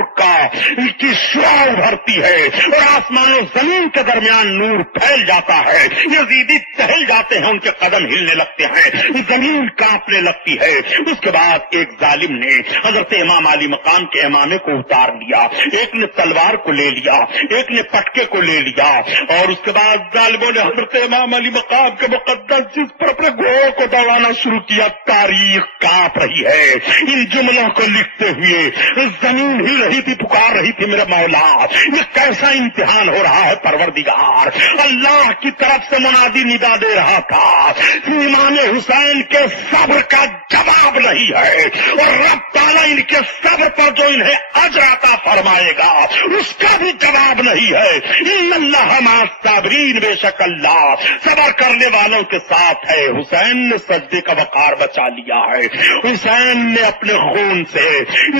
کی شعاع ابھرتی ہے اور آسمان و زمین کے درمیان نور پھیل جاتا ہے۔ یزیدی ٹہل جاتے ہیں، ان کے قدم ہلنے لگتے ہیں، زمین کانپنے لگتی ہے۔ اس کے بعد ایک ظالم نے حضرت امام علی مقام کے امامے کو اتار لیا، ایک نے تلوار کو لے لیا، ایک نے پٹکے کو لے لیا، اور اس کے بعد ظالموں نے حضرت امام علی مقام کے مقدس جس پر اپنے گھوڑوں کو دوڑانا شروع کیا۔ تاریخ کانپ رہی ہے ان جملوں کو لکھتے ہوئے، زمین ہل رہی تھی، پکار رہی تھی میرے مولا یہ کیسا امتحان ہو رہا ہے پروردگار۔ اللہ کی طرف سے منادی ندا دے رہا تھا امام حسین کے صبر کا جواب نہیں ہے، اور رب تعالیٰ ان کے صبر پر جو انہیں اجر عطا فرمائے گا اس کا بھی جواب نہیں ہے۔ ان اللہ مع الصابرین، بے شک اللہ صبر کرنے والوں کے ساتھ ہے۔ حسین نے سجدے کا وقار بچا لیا ہے، حسین نے اپنے خون سے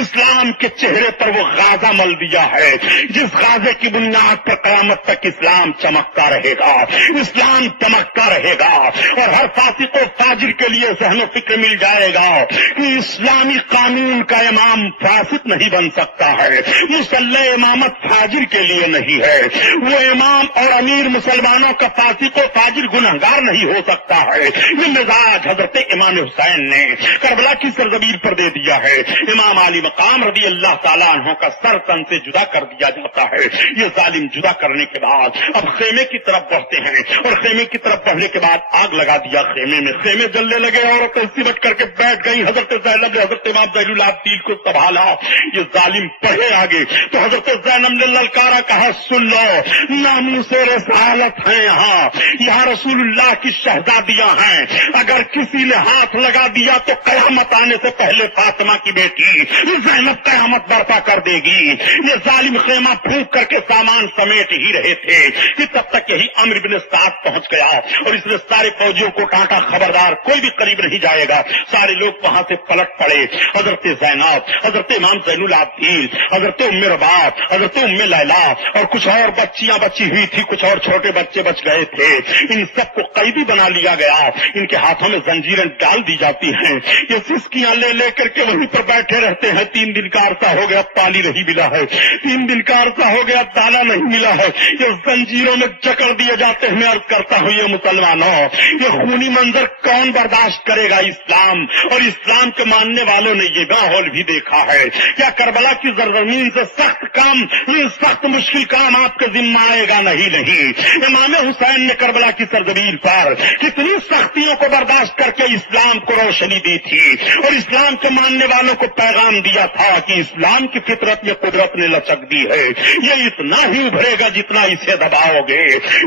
اسلام کے چہرے پر وہ غازہ مل دیا ہے جس غازے کی بنیاد پر قیامت تک اسلام چمکتا رہے گا، اسلام چمکتا رہے گا، اور ہر فاسق و فاجر کے لیے ذہن و فکر مل جائے گا کہ اسلامی قانون کا امام فاسق نہیں بن سکتا ہے، مسلح امامت فاجر کے لیے نہیں ہے، وہ امام اور امیر مسلمانوں کا فاسق و فاجر گنہگار نہیں ہو سکتا ہے۔ یہ مزاج حضرت امام حسین نے کربلا کی سرزمین پر دے دیا ہے۔ امام علی مقام رضی اللہ تعالیٰ عنہ کا سر تن سے جدا کر دیا جاتا ہے۔ یہ ظالم جدا کرنے کے بعد اب خیمے کی طرف بڑھتے ہیں، اور خیمے کی طرف بڑھنے کے بعد آگ لگا دیا خیمے میں، خیمے جلنے لگے، عورتیں سمٹ کر کے بیٹھ گئی۔ حضرت زینب نے حضرت امام زین العابدین کو سنبھالا، یہ ظالم پڑھے آگے تو حضرت زینب نے للکارا، کہا سن لو ناموس رسالت ہیں، یہاں رسول اللہ کی شہزادیاں ہیں، اگر کسی نے ہاتھ لگا دیا تو قیامت آنے سے پہلے فاطمہ کی بیٹی زینب قیامت برپا کر دے گی۔ یہ ظالم خیمہ پھونک کر کے سامان سمیٹ ہی رہے تھے کہ تب تک یہی عمرو بن سعد پہنچ گیا، اور اس نے سارے فوجیوں کو ٹانٹا خبردار کوئی بھی قریب نہیں جائے گا. سارے لوگ وہاں سے پلٹ پڑے. حضرت زینب, حضرت امام زین العابدین, حضرت ام رباط, حضرت ام لیلا اور کچھ اور بچیاں بچی ہوئی تھی, کچھ اور چھوٹے بچے بچ گئے تھے. ان سب کو قیدی بنا لیا گیا. ان کے ہاتھوں میں زنجیریں ڈال دی جاتی ہیں. یہ سسکیاں لے لے کر کے وہیں پر بیٹھے رہتے ہیں. 3 دن کا عرصہ ہو گیا پانی نہیں ملا ہے, 3 دن کا عرصہ ہو گیا دانا نہیں ملا ہے. یہ زنجیروں میں جکڑ دیے جاتے ہیں. میں عرض کرتا ہوں یہ مسلمانوں, یہ خونی منظر کون برداشت کرے گا؟ اسلام اور اسلام کے ماننے والوں نے یہ ماحول بھی دیکھا ہے. کیا کربلا کی زرزمین سے سخت مشکل کام آپ کے ذمہ آئے گا؟ نہیں. امام حسین نے کربلا کی سرزمین پر کتنی سختیوں کو برداشت کر کے اسلام کو روشنی دی تھی اور اسلام کے ماننے والوں کو پیغام دیا تھا کہ اسلام کی فطرت میں قدرت نے لچک دی ہے. یہ اتنا ہی ابھرے گا جتنا اسے دباؤ گے.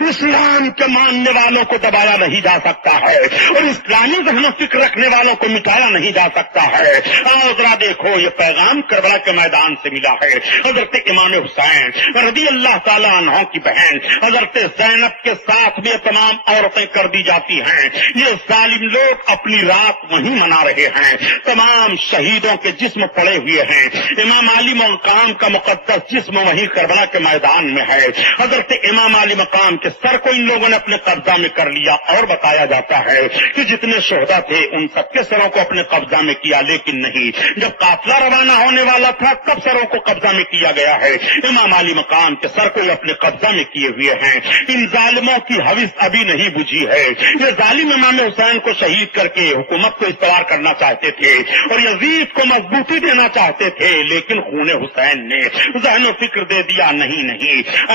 اسلام کے ماننے والوں کو دبایا نہیں جا سکتا ہے اور اسلامی ذہن و فکر رکھنے والوں کو مٹایا نہیں جا سکتا ہے. آؤ ذرا دیکھو, یہ پیغام کربلا کے میدان سے ملا ہے. حضرت امام حسین رضی اللہ تعالیٰ عنہ کی بہن حضرت زینب کے ساتھ میں تمام عورتیں کر دی جاتی ہیں. یہ ظالم لوگ اپنی رات وہیں منا رہے ہیں. تمام شہیدوں کے جسم پڑے ہوئے ہیں. امام علی مقام کا مقدس جسم وہیں کربلا کے میدان میں ہے. حضرت امام علی مقام کے سر کو ان لوگوں نے اپنے قبضہ میں کر لیا اور بتایا جاتا ہے کہ جتنے شہدا تھے ان سب کے سروں کو اپنے قبضہ میں کیا, لیکن نہیں, جب قافلہ روانہ ہونے والا تھا تب سروں کو قبضہ میں کیا گیا ہے. امام علی مقام کے سر کو اپنے قبضہ میں کیے ہوئے ہیں. ان ظالموں کی حوث ابھی نہیں بجھی ہے. یہ ظالم امام حسین کو شہید کر کے حکومت کو استوار کرنا چاہتے تھے اور یزید کو مضبوطی دینا چاہتے تھے, لیکن خون حسین نے ذہن و فکر دے دیا نہیں,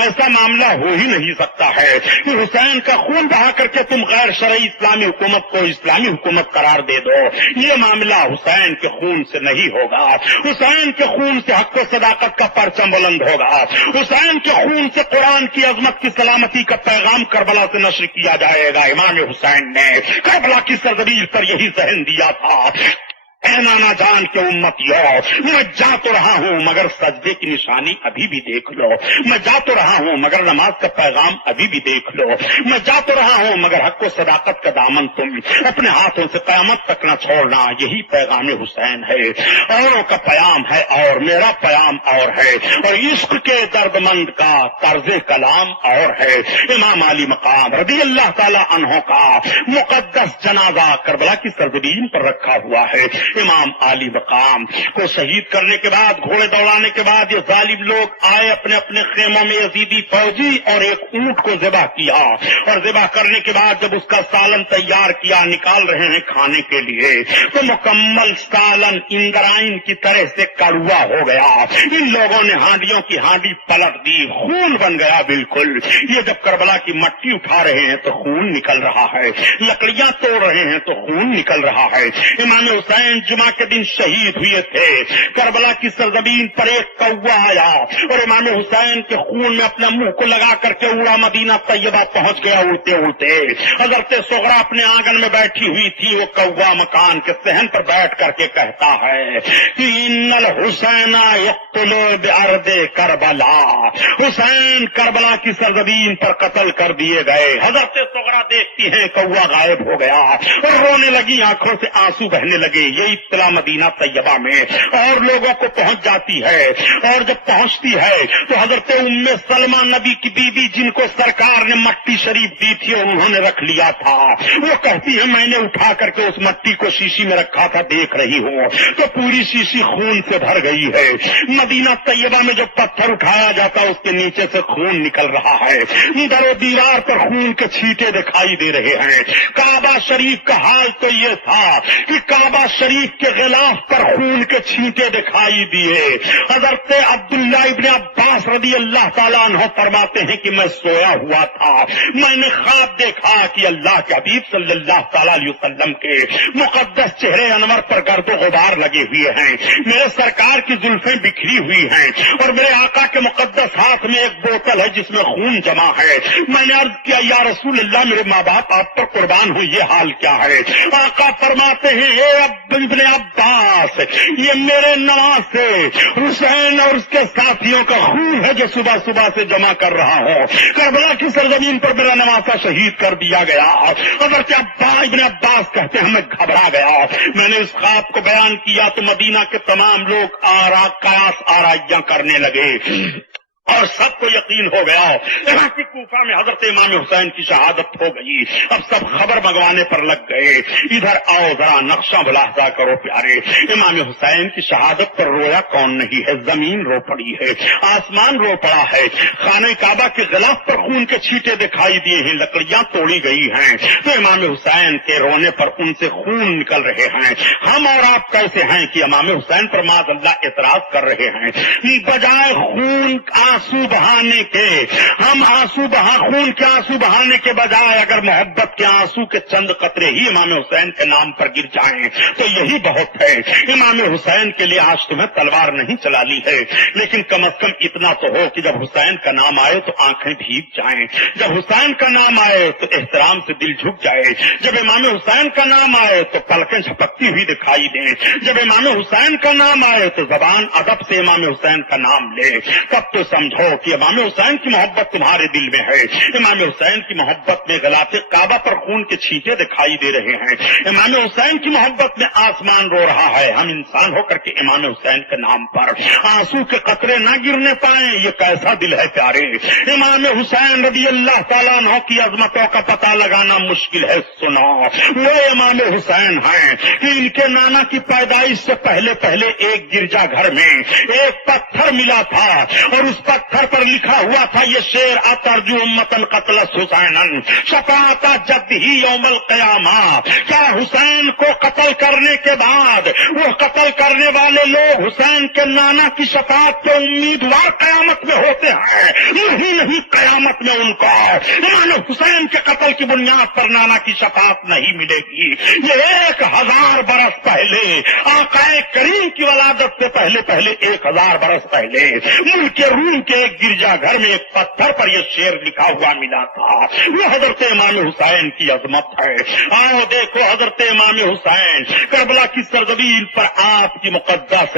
ایسا معاملہ ہو ہی نہیں سکتا ہے کہ حسین کا خون بہا کر کے تم غیر شرعی اسلامی حکومت کو اسلامی حکومت قرار دے دو. یہ معاملہ حسین کے خون سے نہیں ہوگا. حسین کے خون سے حق و صداقت کا پرچم بلند ہوگا. حسین کے خون سے قرآن کی عظمت کی سلامتی کا پیغام کربلا سے نشر کیا جائے گا. امام حسین نے کربلا کی سرزمین پر یہی ذہن دیا تھا. اے نانا جان کے امتیو, میں جا تو رہا ہوں مگر سجدے کی نشانی ابھی بھی دیکھ لو. میں جا تو رہا ہوں مگر نماز کا پیغام ابھی بھی دیکھ لو. میں جا تو رہا ہوں مگر حق و صداقت کا دامن تم اپنے ہاتھوں سے قیامت تک نہ چھوڑنا. یہی پیغام حسین ہے. اوروں کا پیام ہے اور میرا پیام اور ہے, اور عشق کے درد مند کا طرز کلام اور ہے. امام علی مقام رضی اللہ تعالی عنہ کا مقدس جنازہ کربلا کی سرزمین پر رکھا ہوا ہے. امام علی مقام کو شہید کرنے کے بعد, گھوڑے دوڑانے کے بعد, یہ ظالم لوگ آئے اپنے اپنے خیموں میں یزیدی فوجی اور ایک اونٹ کو ذبح کیا, اور ذبح کرنے کے بعد جب اس کا سالن تیار کیا, نکال رہے ہیں کھانے کے لیے, تو مکمل سالن اندرائن کی طرح سے کڑوا ہو گیا. ان لوگوں نے ہانڈیوں کی ہانڈی پلٹ دی, خون بن گیا بالکل. یہ جب کربلا کی مٹی اٹھا رہے ہیں تو خون نکل رہا ہے, لکڑیاں توڑ رہے ہیں تو خون نکل رہا ہے. امام حسین جمعہ کے دن شہید ہوئے تھے. کربلا کی سرزمین پر ایک کوا آیا اور امام حسین کے خون میں اپنا منہ کو لگا کر کے اڑا مدینہ طیبہ پہنچ گیا اڑتے اڑتے. حضرت صغرا اپنے آنگن میں بیٹھی ہوئی تھی. وہ کوا مکان کے صحن پر بیٹھ کر کے کہتا ہے کہ ان الحسین یقتل بارض کربلا, حسین کربلا کی سرزمین پر قتل کر دیے گئے. حضرت صغرا دیکھتی ہیں کوا غائب ہو گیا اور رونے لگی, آنکھوں سے آنسو بہنے لگے. یہ اطلاع مدینہ طیبہ میں اور لوگوں کو پہنچ جاتی ہے, اور جب پہنچتی ہے تو حضرت ام سلمہ نبی کی بیوی, جن کو سرکار نے مٹی شریف دی تھی اور انہوں نے رکھ لیا تھا, وہ کہتی ہے میں نے اٹھا کر کے اس مٹی کو شیشی میں رکھا تھا, دیکھ رہی ہوں تو پوری شیشی خون سے بھر گئی ہے. مدینہ طیبہ میں جب پتھر اٹھایا جاتا اس کے نیچے سے خون نکل رہا ہے. در و دیوار پر خون کے چھینٹے دکھائی دے رہے ہیں. کعبہ شریف کا حال تو یہ تھا کہ کعبہ شریف کے غلاف پر خون کے چھینٹے دکھائی دیے. حضرت عبداللہ ابن عباس رضی اللہ تعالیٰ عنہ فرماتے ہیں کہ میں سویا ہوا تھا, میں نے خواب دیکھا کہ اللہ کے حبیب صلی اللہ تعالیٰ علیہ وسلم کے مقدس چہرے انور پر گرد و غبار لگے ہوئے ہیں, میرے سرکار کی زلفیں بکھری ہوئی ہیں, اور میرے آقا کے مقدس ہاتھ میں ایک بوتل ہے جس میں خون جمع ہے. میں نے عرض کیا یا رسول اللہ میرے ماں باپ آپ پر قربان ہوں, یہ حال کیا ہے؟ آقا فرماتے ہیں اے ابن عباس, یہ میرے نواز سے حسین اور اس کے ساتھیوں کا خون خون ہے جو صبح صبح سے جمع کر رہا ہوں. کربلا کی سرزمین پر میرا نواسا شہید کر دیا گیا. حضرت ابن عباس کہتے ہیں میں گھبرا گیا. میں نے اس خواب کو بیان کیا تو مدینہ کے تمام لوگ قیاس آرائیاں کرنے لگے اور سب کو یقین ہو گیا عراقی کوفہ میں حضرت امام حسین کی شہادت ہو گئی. اب سب خبر منگوانے پر لگ گئے. ادھر آؤ ذرا نقشہ ملاحظہ کرو پیارے. امام حسین کی شہادت پر رویا کون نہیں ہے؟ زمین رو پڑی ہے, آسمان رو پڑا ہے, خانہ کعبہ کے غلاف پر خون کے چھینٹے دکھائی دیے ہیں, لکڑیاں توڑی گئی ہیں. تو امام حسین کے رونے پر ان سے خون نکل رہے ہیں. ہم اور آپ کیسے ہیں کہ امام حسین پر معاذ اللہ اعتراض کر رہے ہیں؟ بجائے خون آنسو بہانے کے, ہم خون کے آنسو بہانے کے بجائے اگر محبت کے آنسو کے چند قطرے ہی امام حسین کے نام پر گر جائیں تو یہی بہت ہے. امام حسین کے لیے آج تمہیں تلوار نہیں چلا لی ہے, لیکن کم از کم اتنا تو ہو کہ جب حسین کا نام آئے تو آنکھیں بھیگ جائیں, جب حسین کا نام آئے تو احترام سے دل جھک جائے, جب امام حسین کا نام آئے تو پلکیں جھپکتی ہوئی دکھائی دیں, جب امام حسین کا نام آئے تو زبان ادب سے امام حسین کا نام لے. تب تو سمجھو کہ امام حسین کی محبت تمہارے دل میں ہے. امام حسین کی محبت میں غلاف کعبہ پر خون کے چھینٹے دکھائی دے رہے ہیں. امام حسین کی محبت میں آسمان رو رہا ہے. ہم انسان ہو کر کے امام حسین کے نام پر آنسو کے قطرے نہ گرنے پائیں, یہ کیسا دل ہے پیارے. امام حسین رضی اللہ تعالیٰ عنہ کی عظمتوں کا پتہ لگانا مشکل ہے. سنو, وہ امام حسین ہیں کہ ان کے نانا کی پیدائش سے پہلے ایک گرجا گھر میں ایک پتھر ملا تھا اور اس پتھر پر لکھا ہوا تھا یہ شعر اترجو امتن قتل حسین شفاعت جد ہی یوم القیامہ. کیا حسین کو قتل کرنے کے بعد وہ قتل کرنے والے لوگ حسین کے نانا کی شفاعت کے امیدوار قیامت میں ہوتے ہیں؟ نہیں, قیامت میں ان کو امام حسین کے قتل کی بنیاد پر نانا کی شفاعت نہیں ملے گی. یہ 1000 برس پہلے آقا کریم کی ولادت سے پہلے 1000 برس پہلے ملک روم کے ایک گرجا گھر میں ایک پتھر پر یہ شعر لکھا ہوا ملا تھا. وہ حضرت امام حسین کی عظمت ہے. آؤ دیکھو حضرت امام حسین کربلا کی سرزمین پر آپ کے مقدس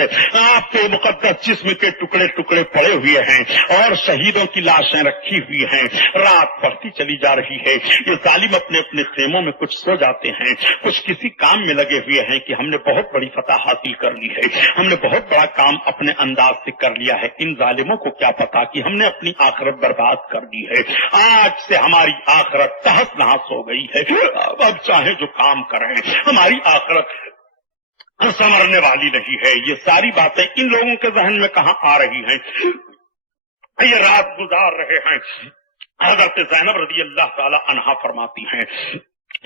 جسم کے ٹکڑے ٹکڑے پڑے ہوئے ہیں اور شہیدوں کی لاشیں رکھی ہوئی ہیں. رات بڑھتی چلی جا رہی ہے. یہ ظالم اپنے اپنے خیموں میں کچھ سو جاتے ہیں, کچھ کسی کام میں لگے ہوئے ہیں کہ ہم نے بہت بڑی فتح حاصل کر لی ہے, ہم نے بہت بڑا کام اپنے انداز سے کر لیا ہے. ان ظالموں کو کیا پتا کہ ہم نے اپنی آخرت برباد کر دی ہے. آج سے ہماری آخرت تہس نہس ہو گئی ہے. اب چاہے جو کام کریں ہماری آخرت سنورنے والی نہیں ہے. یہ ساری باتیں ان لوگوں کے ذہن میں کہاں آ رہی ہیں؟ یہ رات گزار رہے ہیں. حضرت زینب رضی اللہ تعالی عنہا فرماتی ہیں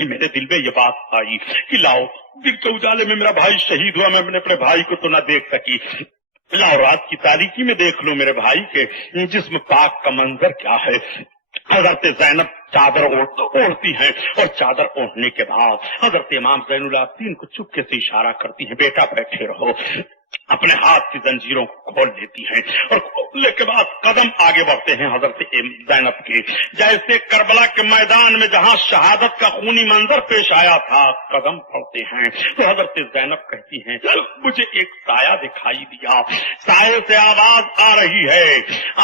میرے دل میں یہ بات آئی کہ لاؤ دن کے اجالے میں میرا بھائی شہید ہوا, میں اپنے بھائی کو تو نہ دیکھ سکی, لاؤ رات کی تاریکی میں دیکھ لو میرے بھائی کے جسم پاک کا منظر کیا ہے. حضرت زینب چادر اوڑھتی ہیں اور چادر اوڑھنے کے بعد حضرت امام زین العابدین کو چپکے سے اشارہ کرتی ہیں, بیٹا بیٹھے رہو. اپنے ہاتھ کی زنجیروں کو کھول دیتی ہیں اور کھولنے کے بعد قدم آگے بڑھتے ہیں حضرت زینب کے, جیسے کربلا کے میدان میں جہاں شہادت کا خونی منظر پیش آیا تھا. قدم پڑتے ہیں تو حضرت زینب کہتی ہیں مجھے ایک سایہ دکھائی دیا, سائے سے آواز آ رہی ہے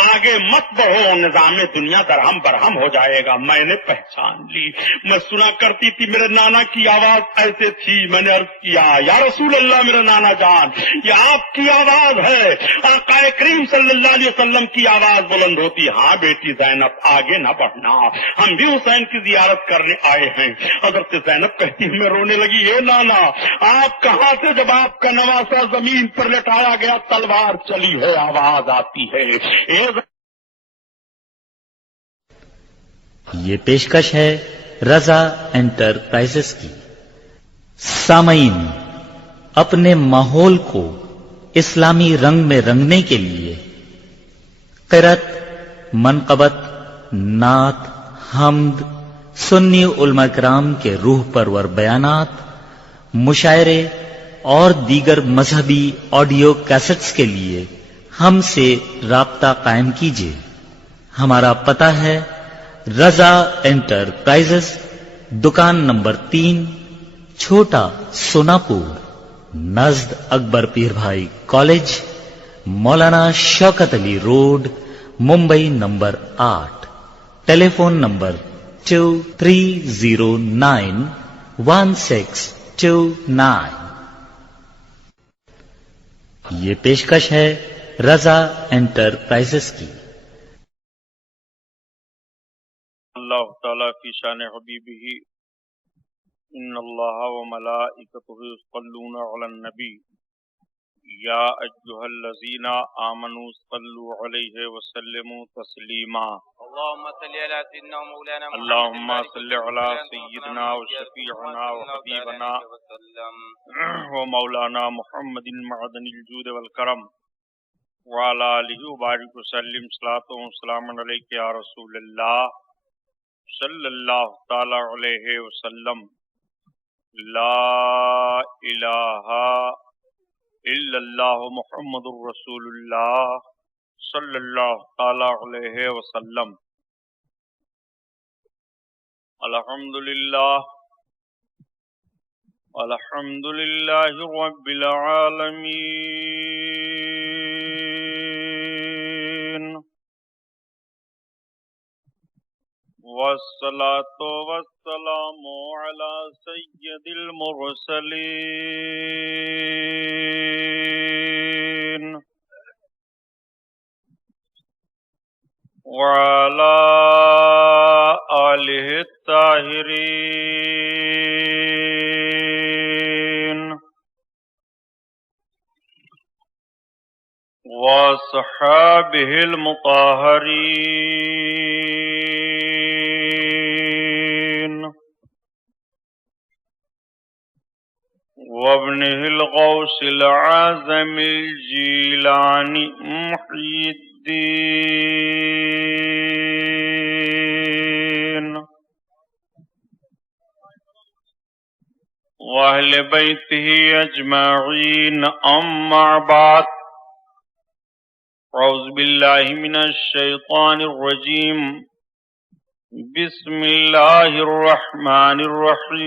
آگے مت بڑھو, نظام دنیا درہم برہم ہو جائے گا. میں نے پہچان لی, میں سنا کرتی تھی میرے نانا کی آواز ایسے تھی. میں نے عرض کیا یا رسول اللہ میرا نانا جان یہ آپ کی آواز ہے. آقا کریم صلی اللہ علیہ وسلم کی آواز بلند ہوتی. ہاں بیٹی زینب آگے نہ بڑھنا, ہم بھی حسین کی زیارت کرنے آئے ہیں. حضرت زینب کہتی میں رونے لگی, اے نانا آپ کہاں سے؟ جب آپ کا نواسا زمین پر لٹایا گیا تلوار چلی ہے, آواز آتی ہے. یہ پیشکش ہے رضا انٹرپرائزز کی. سامعین, اپنے ماحول کو اسلامی رنگ میں رنگنے کے لیے قرأت, منقبت, نعت, حمد, سنی علماء کرام کے روح پرور بیانات, مشاعرے اور دیگر مذہبی آڈیو کیسٹس کے لیے ہم سے رابطہ قائم کیجیے. ہمارا پتہ ہے رضا انٹرپرائزز, دکان نمبر 3, چھوٹا سوناپور, نزد اکبر پیر بھائی کالج, مولانا شوکت علی روڈ، ممبئی نمبر 8، ٹیلی فون نمبر 23091629۔ یہ پیشکش ہے رضا انٹرپرائزز کی۔ اللہ تعالیٰ فی شان حبیبہ ان اللہ وملائکتہ یصلون علی النبی یا ایھا الذین آمنوا صلوا علیہ وسلموا تسلیما۔ اللهم صل على سيدنا مولانا محمد اللهم صل على سيدنا وشفيعنا وحبيبنا ومولانا محمد معدن الجود والکرم وعلى آلہ وبارک وسلم صلاۃ و سلام علیک یا رسول اللہ صلی اللہ تعالی علیہ وسلم۔ لا الہ الا اللہ محمد الرسول اللہ صلی اللہ تعالی علیہ وسلم۔ الحمدللہ رب العالمین، والصلاة والسلام على سید المرسلین وعلى آلہ الطاہرین وصحابہ المطہرین وابنہ الغوث العظم الجیلانی محی الدین واہل بیتہ اجمعین، اما بعد، اعوذ باللہ من الشیطان الرجیم، بسم اللہ الرحمن الرحیم۔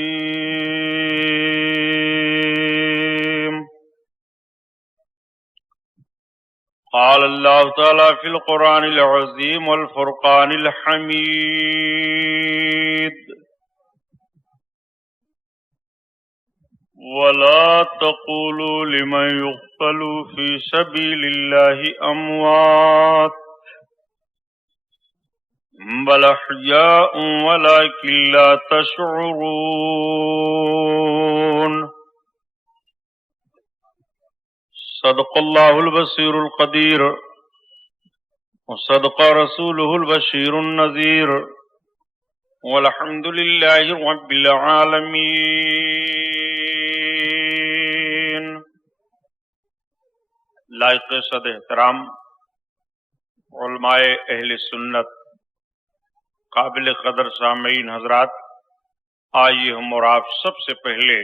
قال اللہ تعالی فی القرآن العظیم والفرقان الحمید، ولا تقولوا لمن يقتل في سبيل الله أموات بل أحياء ولكن لا تشعرون۔ صدق الله البصير القدير وصدق رسوله البشير النذير، والحمد لله رب العالمين۔ لائق صد احترام علماء اہل سنت، قابل قدر سامعین حضرات، آئیے ہم اور آپ سب سے پہلے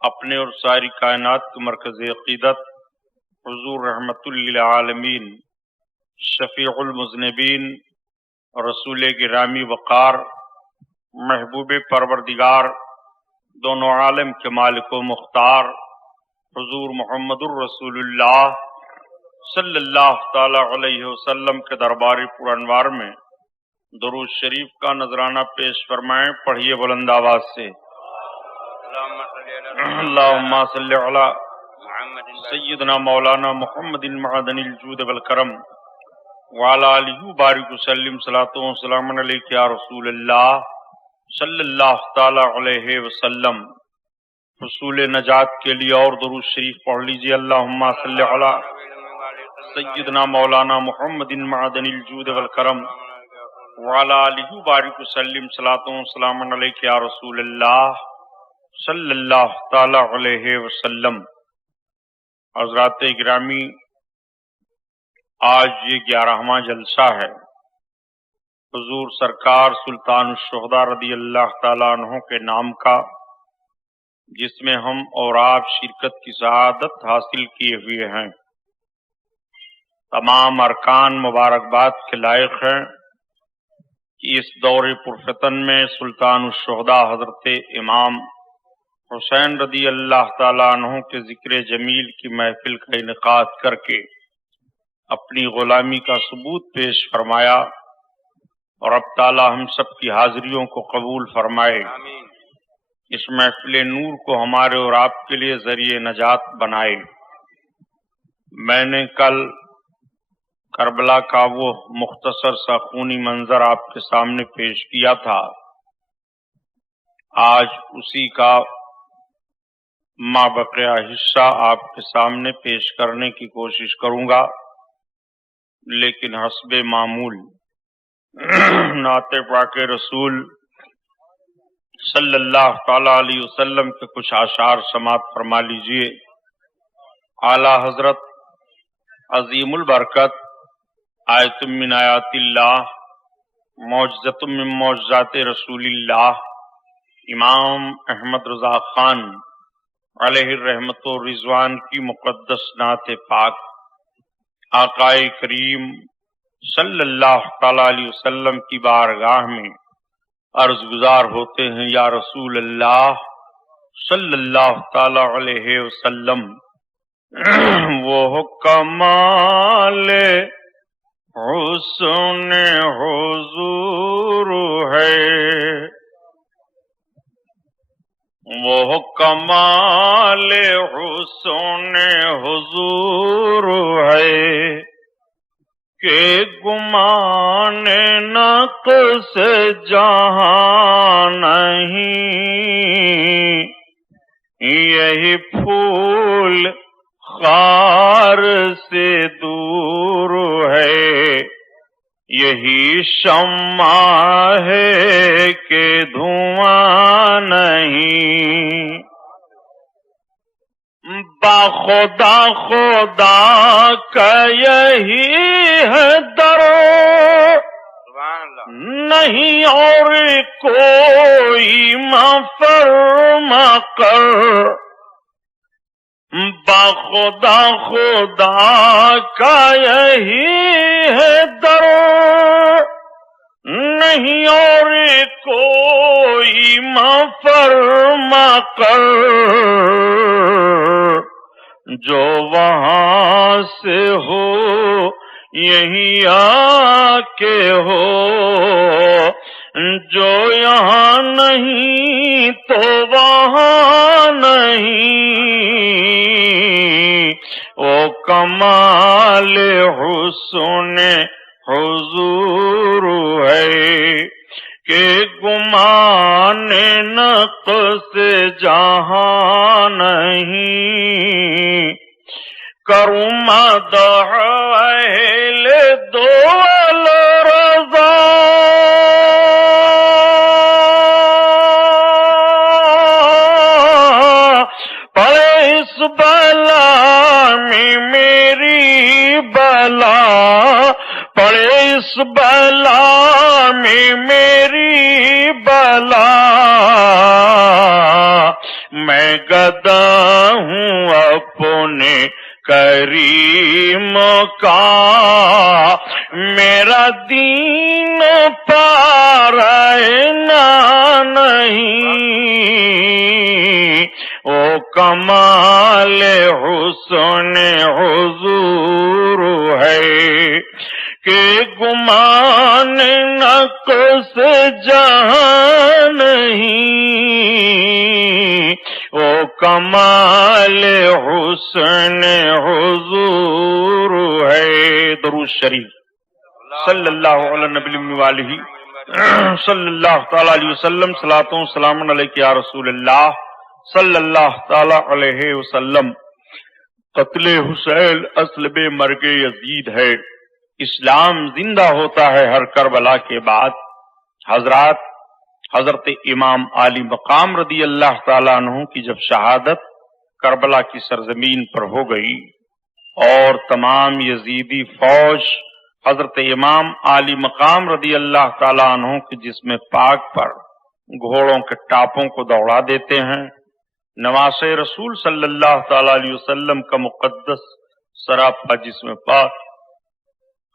اپنے اور ساری کائنات کے مرکز عقیدت حضور رحمت للعالمین، شفیع المذنبین، رسول گرامی وقار، محبوب پروردگار، دونوں عالم کے مالک و مختار حضور محمد الرسول اللہ صلی اللہ تعالی علیہ وسلم کے دربار پر انوار میں درود شریف کا نذرانہ پیش فرمائیں۔ پڑھیے بلند آواز سے، اللہم صلی علی سیدنا مولانا محمد معدن الجود والکرم وعلی آلہ وبارک وسلم صلاۃ و سلام علیک یا رسول اللہ صلی اللہ تعالی علیہ وسلم۔ حصول نجات کے لیے اور درود شریف پڑھ لیجیے، اللہم صلی علی سیدنا مولانا محمد معدن الجود والکرم وعلی آلہ وبارک وسلم صلاۃ و سلام علیک یا رسول اللہ صلی اللہ تعالی علیہ وسلم۔ حضرات گرامی، آج یہ 11واں جلسہ ہے حضور سرکار سلطان الشہداء رضی اللہ تعالیٰ عنہ کے نام کا، جس میں ہم اور آپ شرکت کی سعادت حاصل کیے ہوئے ہیں۔ تمام ارکان مبارکباد کے لائق ہیں کہ اس دور پرفتن میں سلطان الشہداء حضرت امام حسین رضی اللہ تعالیٰ عنہ کے ذکر جمیل کی محفل کا انعقاد کر کے اپنی غلامی کا ثبوت پیش فرمایا، اور اب تعالی ہم سب کی حاضریوں کو قبول فرمائے، آمین۔ اس محفل نور کو ہمارے اور آپ کے لیے ذریعہ نجات بنائے۔ میں نے کل کربلا کا وہ مختصر سا خونی منظر آپ کے سامنے پیش کیا تھا، آج اسی کا مابقیہ حصہ آپ کے سامنے پیش کرنے کی کوشش کروں گا، لیکن حسب معمول نعت پاک رسول صلی اللہ تعالی علیہ وسلم کے کچھ اشعار سماعت فرما لیجئے۔ اعلی حضرت عظیم البرکت آیت من آیات اللہ، معجزۃ من معجزات رسول اللہ، امام احمد رضا خان علیہ الرحمت و رضوان کی مقدس نعت پاک آقا کریم صلی اللہ تعالی علیہ وسلم کی بارگاہ میں عرض گزار ہوتے ہیں، یا رسول اللہ صلی اللہ تعالی علیہ وسلم، وہ کمال حسن حضور ہے، وہ کمال حسن حضور ہے کہ گمان نقص جہاں نہیں، یہی پھول خار سے دور ہے، یہی شمع ہے کہ دھواں نہیں، باخدا خدا کا یہی ہے در، سبحان اللہ۔ نہیں اور کوئی مفر مقر، باخدا خدا کا یہی ہے در، نہیں اور کوئی مفر مقر، جو وہاں سے ہو یہی آ کے ہو، جو یہاں نہیں تو وہاں نہیں، وہ کمال حسن حضور ہے کہ گمان نقص جہاں نہیں، کروں مدح اہل دول رضا، پڑے اس بلا میں میری بلا، پڑے اس بلا میں میری بلا، میں گدا ہوں اپنے کریم کا، میرا دین پارنا نہیں، او کمال حسن حضور ہے کہ گمان نقص جہاں نہیں، او کمال حسن حضور ہے۔ درود شریف صلی اللہ علیہ نبی وآلہ صلی اللہ تعالی علیہ وسلم، صلاۃ و سلام علیک یا رسول اللہ صلی اللہ تعالی علیہ وسلم۔ قتل حسین اصل بے مرگ یزید ہے، اسلام زندہ ہوتا ہے ہر کربلا کے بعد۔ حضرت امام علی مقام رضی اللہ تعالیٰ عنہ کی جب شہادت کربلا کی سرزمین پر ہو گئی اور تمام یزیدی فوج حضرت امام علی مقام رضی اللہ تعالیٰ عنہ کے جسم پاک پر گھوڑوں کے ٹاپوں کو دوڑا دیتے ہیں، نواس رسول صلی اللہ تعالی علیہ وسلم کا مقدس سراپا جسم پاک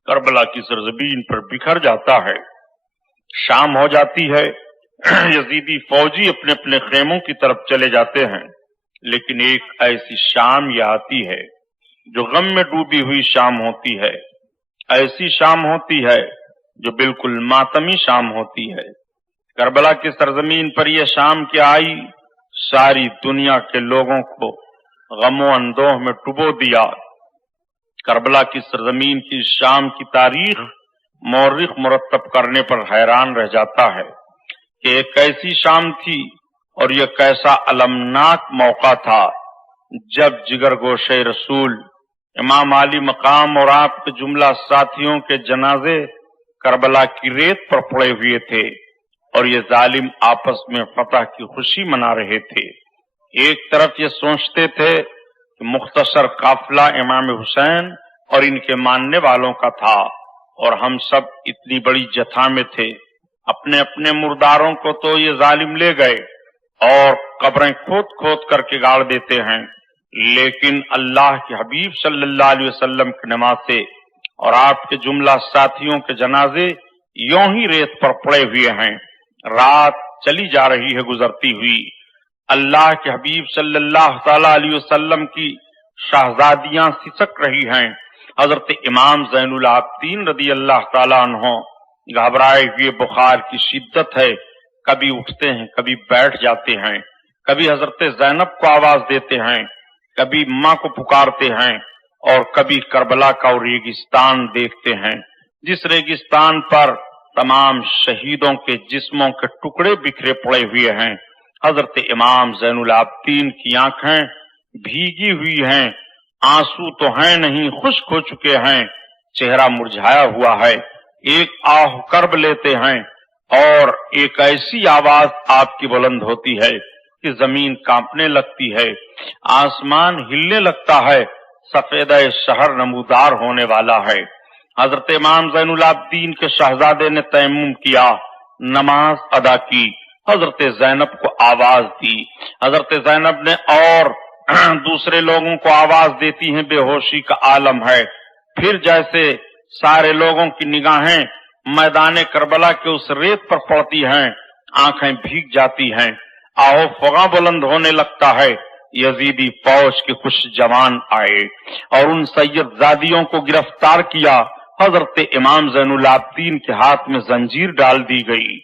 کربلا کی سرزمین پر بکھر جاتا ہے۔ شام ہو جاتی ہے، یزیدی فوجی اپنے اپنے خیموں کی طرف چلے جاتے ہیں، لیکن ایک ایسی شام یہ آتی ہے جو غم میں ڈوبی ہوئی شام ہوتی ہے، ایسی شام ہوتی ہے جو بالکل ماتمی شام ہوتی ہے۔ کربلا کی سرزمین پر یہ شام کیا آئی، ساری دنیا کے لوگوں کو غم و اندوہ میں ڈبو دیا۔ کربلا کی سرزمین کی شام کی تاریخ مورخ مرتب کرنے پر حیران رہ جاتا ہے کہ ایک کیسی شام تھی اور یہ کیسا المناک موقع تھا جب جگر گوشے رسول امام علی مقام اور آپ کے جملہ ساتھیوں کے جنازے کربلا کی ریت پر پڑے ہوئے تھے اور یہ ظالم آپس میں فتح کی خوشی منا رہے تھے۔ ایک طرف یہ سوچتے تھے کہ مختصر قافلہ امام حسین اور ان کے ماننے والوں کا تھا اور ہم سب اتنی بڑی جتھا میں تھے، اپنے اپنے مرداروں کو تو یہ ظالم لے گئے اور قبریں کھود کھود کر کے گاڑ دیتے ہیں، لیکن اللہ کے حبیب صلی اللہ علیہ وسلم کی نماز سے اور آپ کے جملہ ساتھیوں کے جنازے یوں ہی ریت پر پڑے ہوئے ہیں۔ رات چلی جا رہی ہے گزرتی ہوئی، اللہ کے حبیب صلی اللہ تعالی علیہ وسلم کی شہزادیاں سسک رہی ہیں۔ حضرت امام زین العابدین رضی اللہ تعالی عنہ گھبرائے ہوئے بخار کی شدت ہے، کبھی اٹھتے ہیں کبھی بیٹھ جاتے ہیں، کبھی حضرت زینب کو آواز دیتے ہیں، کبھی ماں کو پکارتے ہیں اور کبھی کربلا کا ریگستان دیکھتے ہیں، جس ریگستان پر تمام شہیدوں کے جسموں کے ٹکڑے بکھرے پڑے ہوئے ہیں۔ حضرت امام زین العابدین کی آنکھیں بھیگی ہوئی ہیں، آنسو تو ہیں نہیں، خشک ہو چکے ہیں، چہرہ مرجھایا ہوا ہے، ایک آہ کرب لیتے ہیں اور ایک ایسی آواز آپ کی بلند ہوتی ہے کہ زمین کانپنے لگتی ہے، آسمان ہلنے لگتا ہے، سفیدہ شہر نمودار ہونے والا ہے۔ حضرت امام زین العابدین کے شہزادے نے تیمم کیا، نماز ادا کی، حضرت زینب کو آواز دی، حضرت زینب نے اور دوسرے لوگوں کو آواز دیتی ہیں، بے ہوشی کا عالم ہے۔ پھر جیسے سارے لوگوں کی نگاہیں میدان کربلا کے اس ریت پر پڑتی ہیں، آنکھیں بھیگ جاتی ہیں، آہو فغاں بلند ہونے لگتا ہے۔ یزیدی فوج کے کچھ جوان آئے اور ان سید زادیوں کو گرفتار کیا۔ حضرت امام زین العابدین کے ہاتھ میں زنجیر ڈال دی گئی،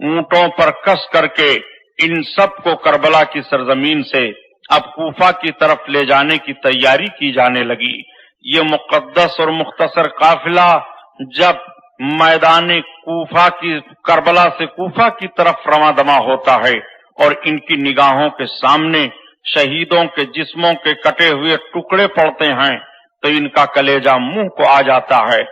اونٹوں پر کس کر کے ان سب کو کربلا کی سرزمین سے اب کوفہ کی طرف لے جانے کی تیاری کی جانے لگی۔ یہ مقدس اور مختصر قافلہ جب میدان کوفہ کی کربلا سے کوفہ کی طرف رواں دواں ہوتا ہے اور ان کی نگاہوں کے سامنے شہیدوں کے جسموں کے کٹے ہوئے ٹکڑے پڑتے ہیں تو ان کا کلیجہ منہ کو آ جاتا ہے،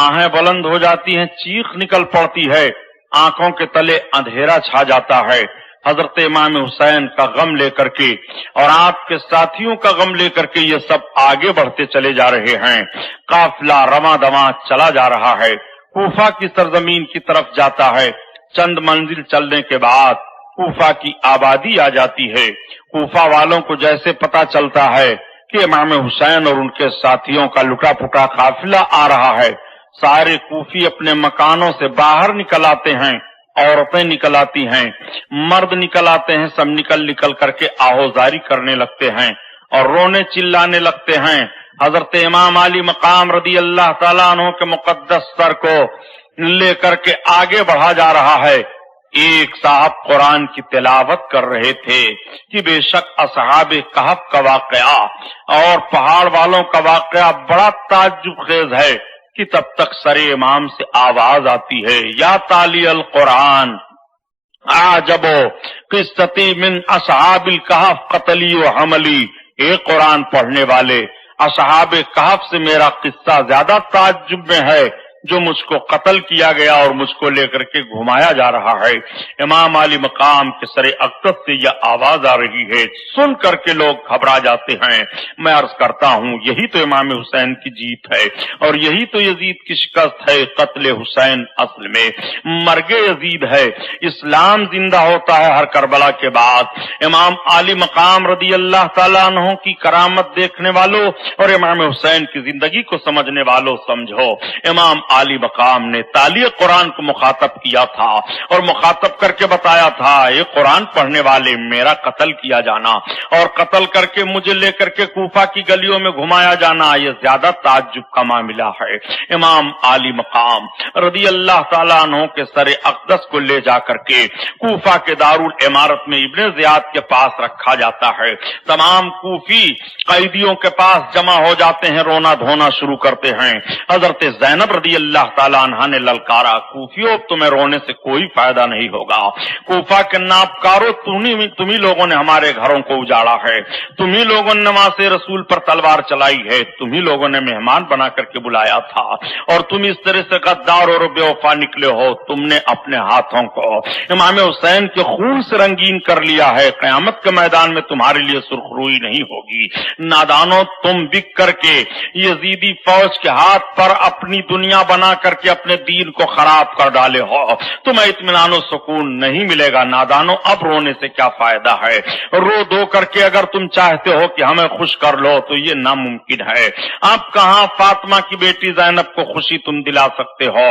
آہیں بلند ہو جاتی ہیں، چیخ نکل پڑتی ہے، آنکھوں کے تلے اندھیرا چھا جاتا ہے۔ حضرت امام حسین کا غم لے کر کے اور آپ کے ساتھیوں کا غم لے کر کے یہ سب آگے بڑھتے چلے جا رہے ہیں، قافلہ رواں دواں چلا جا رہا ہے، کوفہ کی سرزمین کی طرف جاتا ہے۔ چند منزل چلنے کے بعد کوفہ کی آبادی آ جاتی ہے۔ کوفہ والوں کو جیسے پتا چلتا ہے کہ امام حسین اور ان کے ساتھیوں کا لٹا پٹا قافلہ آ رہا ہے، سارے کوفی اپنے مکانوں سے باہر نکل آتے ہیں، عورتیں نکل آتی ہیں، مرد نکل آتے ہیں، سب نکل کر کے آہوزاری کرنے لگتے ہیں اور رونے چلانے لگتے ہیں۔ حضرت امام علی مقام رضی اللہ تعالیٰ عنہ کے مقدس سر کو لے کر کے آگے بڑھا جا رہا ہے۔ ایک صاحب قرآن کی تلاوت کر رہے تھے کہ بے شک اصحاب کہف کا واقعہ اور پہاڑ والوں کا واقعہ بڑا تعجب خیز ہے کہ تب تک سر امام سے آواز آتی ہے، یا تالی القرآن عجبو قصتی من اصحاب الکہف قتلی و حملی۔ اے قرآن پڑھنے والے، اصحاب کہف سے میرا قصہ زیادہ تعجب میں ہے جو مجھ کو قتل کیا گیا اور مجھ کو لے کر کے گھمایا جا رہا ہے۔ امام علی مقام کے سر اقدس سے یہ آواز آ رہی ہے، سن کر کے لوگ گھبرا جاتے ہیں۔ میں عرض کرتا ہوں یہی تو امام حسین کی جیت ہے اور یہی تو یزید کی شکست ہے۔ قتل حسین اصل میں مرگ یزید ہے، اسلام زندہ ہوتا ہے ہر کربلا کے بعد۔ امام علی مقام رضی اللہ تعالیٰ عنہ کی کرامت دیکھنے والوں اور امام حسین کی زندگی کو سمجھنے والوں سمجھو، امام عالی مقام نے تالیہ قرآن کو مخاطب کیا تھا اور مخاطب کر کے بتایا تھا یہ قرآن پڑھنے والے میرا قتل کیا جانا اور قتل کر کے مجھے لے کر کے کوفہ کی گلیوں میں گھمایا جانا یہ زیادہ تعجب کا معاملہ ہے۔ امام عالی مقام رضی اللہ تعالیٰ عنہ کے سر اقدس کو لے جا کر کے کوفہ کے دارالعمارت میں ابن زیاد کے پاس رکھا جاتا ہے۔ تمام کوفی قیدیوں کے پاس جمع ہو جاتے ہیں، رونا دھونا شروع کرتے ہیں۔ حضرت زینب رضی اللہ تعالیٰ عنہ نے للکارا، کوفیوں تمہیں رونے سے کوئی فائدہ نہیں ہوگا، کوفہ کے نابکارو تمہیں لوگوں نے ہمارے گھروں کو اجاڑا ہے، تمہیں لوگوں نے نماز رسول پر تلوار چلائی ہے، تمہیں لوگوں نے مہمان بنا کر کے بلایا تھا اور تم اس طرح سے غدار اور بے وفا نکلے ہو، تم نے اپنے ہاتھوں کو امام حسین کے خون سے رنگین کر لیا ہے، قیامت کے میدان میں تمہارے لیے سرخروئی نہیں ہوگی۔ نادانو، تم بک کر کے یزیدی فوج کے ہاتھ پر اپنی دنیا بنا کر کے اپنے دین کو خراب کر ڈالے ہو، تمہیں اطمینان و سکون نہیں ملے گا۔ نادانو، اب رونے سے کیا فائدہ ہے؟ رو دو کر کے اگر تم چاہتے ہو کہ ہمیں خوش کر لو تو یہ ناممکن ہے۔ اب کہاں فاطمہ کی بیٹی زینب کو خوشی تم دلا سکتے ہو،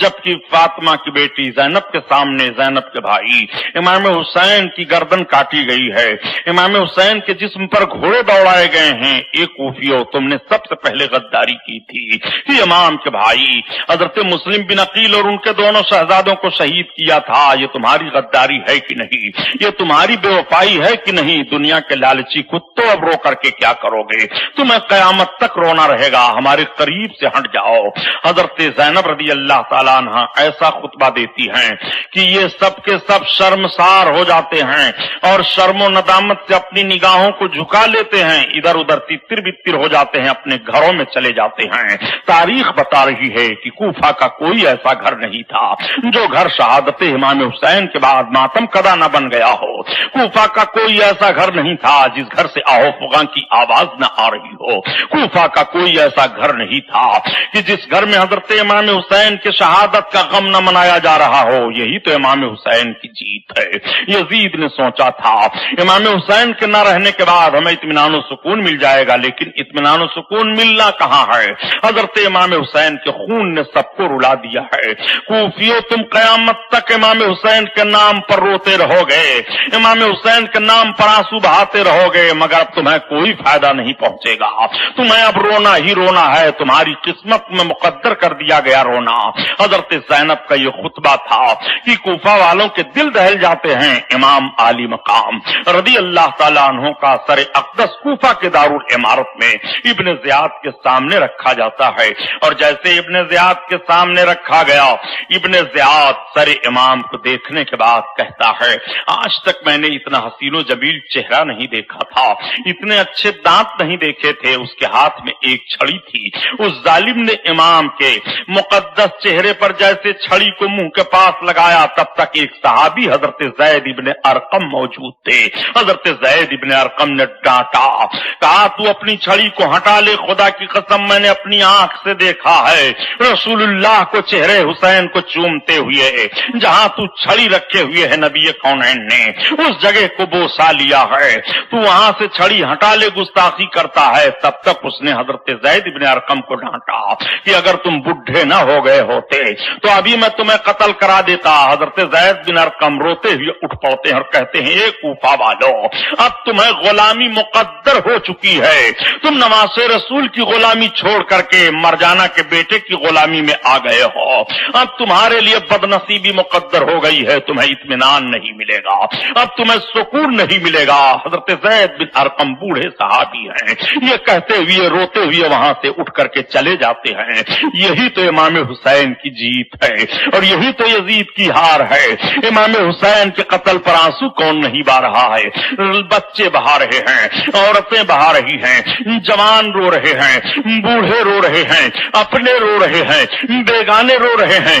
جبکہ فاطمہ کی بیٹی زینب کے سامنے زینب کے بھائی امام حسین کی گردن کاٹی گئی ہے، امام حسین کے جسم پر گھوڑے دوڑائے گئے ہیں۔ ایک کوفیو، تم نے سب سے پہلے غداری کی تھی کہ امام کے بھائی حضرت مسلم بن عقیل اور ان کے دونوں شہزادوں کو شہید کیا تھا، یہ تمہاری غداری ہے کہ نہیں؟ یہ تمہاری بے وفائی ہے کہ نہیں؟ دنیا کے لالچی کتوں، اب رو کر کے کیا کرو گے؟ تمہیں قیامت تک رونا رہے گا، ہمارے قریب سے ہٹ جاؤ۔ حضرت زینب رضی اللہ تعالیٰ عنہ ایسا خطبہ دیتی ہیں کہ یہ سب کے سب شرمسار ہو جاتے ہیں اور شرم و ندامت سے اپنی نگاہوں کو جھکا لیتے ہیں، ادھر ادھر تتر بتر ہو جاتے ہیں، اپنے گھروں میں چلے جاتے ہیں۔ تاریخ بتا رہی ہے کہ کوفہ کا کوئی ایسا گھر نہیں تھا جو گھر شہادت امام حسین کے بعد ماتم کدا نہ بن گیا ہو، کوفہ کا کوئی ایسا گھر نہیں تھا جس گھر سے آہو فغاں کی آواز نہ آ رہی ہو، کوفہ کا کوئی ایسا گھر نہیں تھا کہ جس گھر میں حضرت امام حسین کے شہادت کا غم نہ منایا جا رہا ہو۔ یہی تو امام حسین کی جیت ہے۔ یزید نے سوچا تھا امام حسین کے نہ رہنے کے بعد ہمیں اطمینان و سکون مل جائے گا، لیکن اطمینان و سکون ملنا کہاں ہے؟ حضرت امام حسین کے خون نے سب کو رلا دیا ہے۔ کوفیو، تم قیامت تک امام حسین کے نام پر روتے رہو گے، امام حسین کے نام پر آنسو بہاتے رہو گے، مگر اب تمہیں کوئی فائدہ نہیں پہنچے گا، تمہیں اب رونا ہی رونا ہے، تمہاری قسمت میں مقدر کر دیا گیا رونا۔ حضرت زینب کا یہ خطبہ تھا کہ کوفہ والوں کے دل دہل جاتے ہیں۔ امام عالی مقام رضی اللہ تعالیٰ عنہ کا سر اقدس کوفہ کے دارالعمارت میں ابن زیاد کے سامنے رکھا جاتا ہے، اور جیسے ابن زیاد کے سامنے رکھا گیا، ابن زیاد سر امام کو دیکھنے کے بعد کہتا ہے آج تک میں نے اتنا حسین و جمیل چہرہ نہیں دیکھا تھا، اتنے اچھے دانت نہیں دیکھے تھے۔ اس کے ہاتھ میں ایک چھڑی تھی، اس ظالم نے امام کے مقدس چہرے پر جیسے چھڑی کو منہ کے پاس لگایا، تب تک ایک صحابی حضرت زید ابن ارقم موجود تھے۔ حضرت زید ابن ارقم نے ڈانٹا، کہا تو اپنی چھڑی کو ہٹا لے، خدا کی قسم میں نے اپنی آنکھ سے دیکھا ہے رسول اللہ کو چہرے حسین کو چومتے ہوئے، جہاں تو چھڑی رکھے ہوئے ہے نبی کونین نے اس جگہ کو بوسا لیا ہے، تو وہاں سے چھڑی ہٹا لے، گستاخی کرتا ہے۔ تب تک اس نے حضرت زید ابن ارقم کو ڈانٹا کہ اگر تم بڈھے نہ ہو گئے ہوتے تو ابھی میں تمہیں قتل کرا دیتا۔ حضرت زید بن ارقم روتے ہوئے اٹھ پڑتے ہیں اور کہتے ہیں اے کوفہ والو، اب تمہیں غلامی مقدر ہو چکی ہے، تم نماز رسول کی غلامی چھوڑ کر کے مرجانہ کے بیٹے کی غلامی میں آ گئے ہو، اب تمہارے لیے بدنصیبی مقدر ہو گئی ہے، تمہیں اطمینان نہیں ملے گا، اب تمہیں سکون نہیں ملے گا۔ حضرت زید بن ارقم بوڑھے صحابی ہیں، یہ کہتے ہوئے روتے ہوئے وہاں سے اٹھ کر کے چلے جاتے ہیں۔ یہی تو امام حسین کی جیت ہے اور یہی تو یزید کی ہار ہے۔ امام حسین کے قتل پر آنسو کون نہیں بہا رہا ہے؟ بچے بہا رہے ہیں، عورتیں بہا رہی ہیں، جوان رو رہے ہیں، بوڑھے رو رہے ہیں، اپنے رو رہے ہیں، بیگانے رو رہے ہیں۔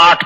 8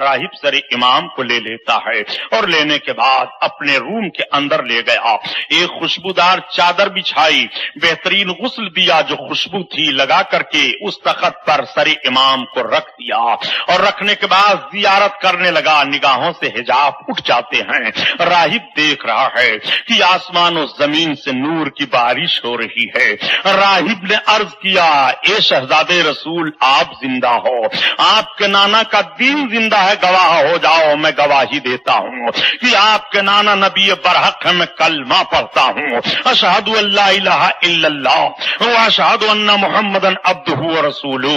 راہب سر امام کو لے لیتا ہے اور لینے کے بعد اپنے روم کے اندر لے گیا. ایک خوشبودار چادر بچھائی, بہترین غسل دیا جو خوشبو تھی لگا کر کے اس تخت پر سر امام کو رکھ دیا اور رکھنے کے بعد زیارت کرنے لگا. نگاہوں سے حجاب اٹھ جاتے ہیں. راہب دیکھ رہا ہے کہ آسمان و زمین سے نور کی بارش ہو رہی ہے. راہب نے عرض کیا, اے شہزادے رسول آپ زندہ ہو, آپ کے نانا کا دین زندہ ہے, گواہ ہو جاؤ. میں گواہی دیتا ہوں کہ آپ کے نانا نبی برحق ہے, میں کلمہ پڑھتا ہوں, اشہد ان لا الہ الا اللہ و اشہد ان محمدن عبدہ و رسولہ.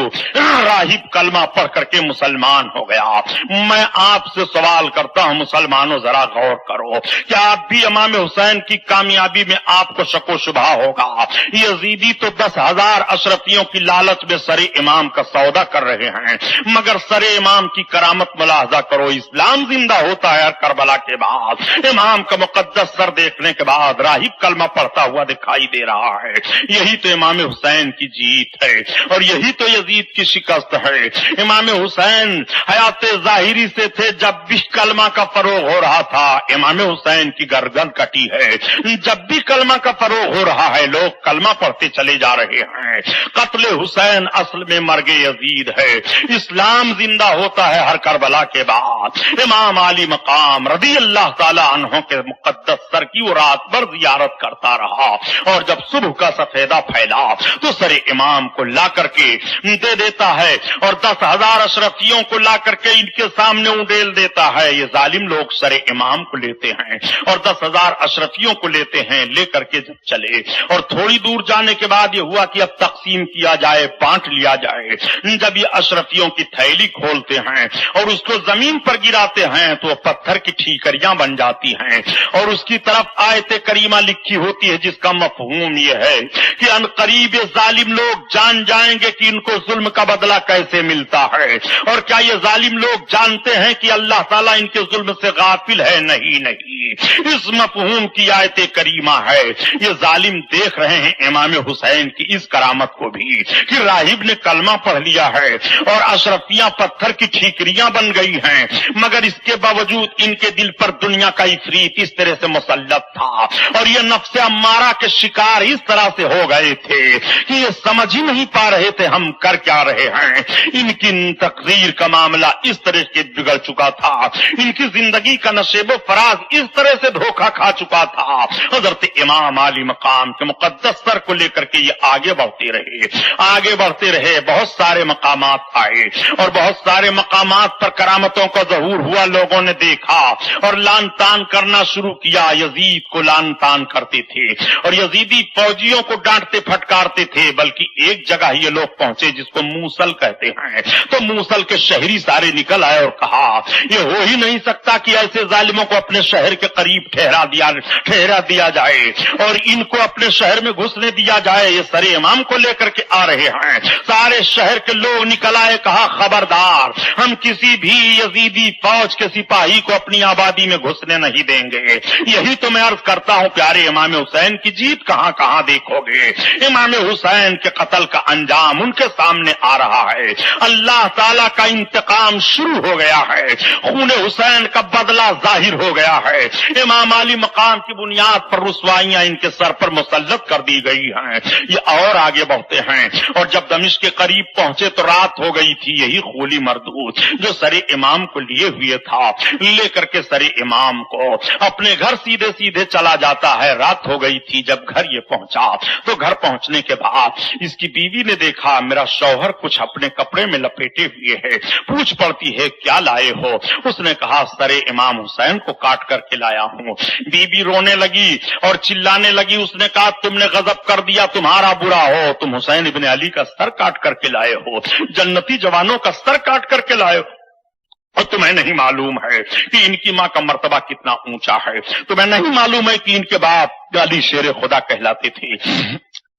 راہب کلمہ پڑھ کر کے مسلمان ہو گیا. میں آپ سے سوال کرتا ہوں مسلمانوں, ذرا غور کرو, کیا آپ بھی امام حسین کی کامیابی میں آپ کو شک و شبہ ہوگا؟ یزیدی تو 10,000 اشرفیوں کی لالچ میں سر امام کا سودا کر رہے ہیں, مگر سر امام کی کرامت ملاحظہ کرو. اسلام زندہ ہوتا ہے کربلا کے بعد. امام کا مقدس سر دیکھنے کے بعد راہب کلمہ پڑھتا ہوا دکھائی دے رہا ہے. یہی تو امام حسین کی جیت ہے اور یہی تو یزید کی شکست ہے. امام حسین حیات ظاہری سے تھے جب بھی کلمہ کا فروغ ہو رہا تھا, امام حسین کی گردن کٹی ہے. جب بھی کلمہ کا فروغ ہو رہا ہے لوگ کلمہ پڑھتے چلے جا رہے ہیں. قتل حسین اصل میں مرگ یزید ہے. اسلام زندہ ہوتا ہے ہر کربلا کے بعد. امام علی مقام رضی اللہ تعالی عنہ کے مقدس سر کی وہ رات بھر زیارت کرتا رہا اور جب صبح کا سفیدہ پھیلا تو سر امام کو لا کر کے دے دیتا ہے اور 10,000 اشرفیوں کو لا کر کے ان کے سامنے اونڈیل دیتا ہے. یہ ظالم لوگ سر امام کو لیتے ہیں اور 10,000 اشرفیوں کو لیتے ہیں. لے کر کے جب چلے اور تھوڑی دور جانے کے بعد یہ ہوا کہ اب تقسیم کیا جائے, بانٹ لیا جائے. جب یہ اشرفیوں کی تھیلی کھولتے ہیں اور اس کو زمین پر گراتے ہیں تو پتھر کی ٹھیکریاں بن جاتی ہیں اور اس کی طرف آیت کریمہ لکھی ہوتی ہے جس کا مفہوم یہ ہے کہ ان قریب یہ ظالم لوگ جان جائیں گے کہ ان کو ظلم کا بدلہ کیسے ملتا ہے. اور کیا یہ ظالم لوگ جانتے ہیں کہ اللہ تعالیٰ ان کے ظلم سے غافل ہے؟ نہیں نہیں, اس مفہوم کی آیت کریمہ ہے. یہ ظالم دیکھ رہے ہیں امام حسین کی اس کرامت کو بھی کہ راہب نے کلمہ پڑھ لیا ہے اور اشرفیاں پتھر کی ٹھیکریاں بن گئی ہیں, مگر اس کے باوجود ان کے دل پر دنیا کا عفریت اس طرح سے مسلط تھا اور یہ نفس امارہ کے شکار اس طرح سے ہو گئے تھے کہ یہ سمجھ ہی نہیں پا رہے تھے ہم کر کیا رہے ہیں. ان کی تقریر کا معاملہ اس طرح سے بگڑ چکا تھا, ان کی زندگی کا نشیب و فراز اس طرح سے دھوکہ کھا چکا تھا. حضرت امام علی مقام کے مقدس سر کو لے کر کے یہ آگے بڑھتے رہے. بہت سارے مقامات آئے اور بہت سارے مقامات پر کرامتوں کا ظہور ہوا. لوگوں نے دیکھا اور لان تان کرنا شروع کیا. یزید کو لان تان کرتے تھے اور یزیدی فوجیوں کو ڈانٹتے پھٹکارتے تھے. بلکہ ایک جگہ یہ لوگ پہنچے جس کو موصل کہتے ہیں, تو موصل کے شہری سارے نکل آئے اور کہا یہ ہو ہی نہیں سکتا کہ ایسے ظالموں کو اپنے شہر کے قریب ٹھہرا دیا جائے اور ان کو اپنے شہر میں گھسنے دیا جائے. یہ سر امام کو لے کر کے آ رہے ہیں. سارے شہر کے لوگ نکل آئے, کہا خبردار, ہم کسی بھی یزیدی فوج کے سپاہی کو اپنی آبادی میں گھسنے نہیں دیں گے. یہی تو میں عرض کرتا ہوں پیارے امام حسین کی جیت کہاں کہاں دیکھو گے. امام حسین کے قتل کا انجام ان کے سامنے آ رہا ہے. اللہ تعالیٰ کا انتقام شروع ہو گیا ہے. خون حسین کا بدلہ ظاہر ہو گیا ہے. امام علی مقام کی بنیاد پر رسوائیاں ان کے سر پر مسلط کر دی گئی ہیں. یہ اور آگے بڑھتے ہیں اور جب دمشق کے قریب پہنچے تو رات ہو گئی تھی. یہی خولی مردود جو سر امام کو لیے ہوئے تھا لے کر کے سر امام کو اپنے گھر سیدھے چلا جاتا ہے. رات ہو گئی تھی. جب گھر یہ پہنچا تو گھر پہنچنے کے بعد اس کی بیوی نے دیکھا میرا شوہر کچھ اپنے کپڑے میں لپیٹے ہوئے ہے. پوچھ پڑتی ہے کیا لائے ہو؟ اس نے کہا سر امام حسین کو کاٹ کر کے لایا ہوں. بیوی رونے لگی اور چلانے لگی. اس نے کہا تم نے غضب کر دیا, تمہارا برا ہو, تم حسین ابن علی کا سر کاٹ کر کے لائے ہو, جنتی جوانوں کا سر کاٹ کر کے لائے ہو. اور تمہیں نہیں معلوم ہے کہ ان کی ماں کا مرتبہ کتنا اونچا ہے. تمہیں نہیں معلوم ہے کہ ان کے باپ علی شیر خدا کہلاتے تھے.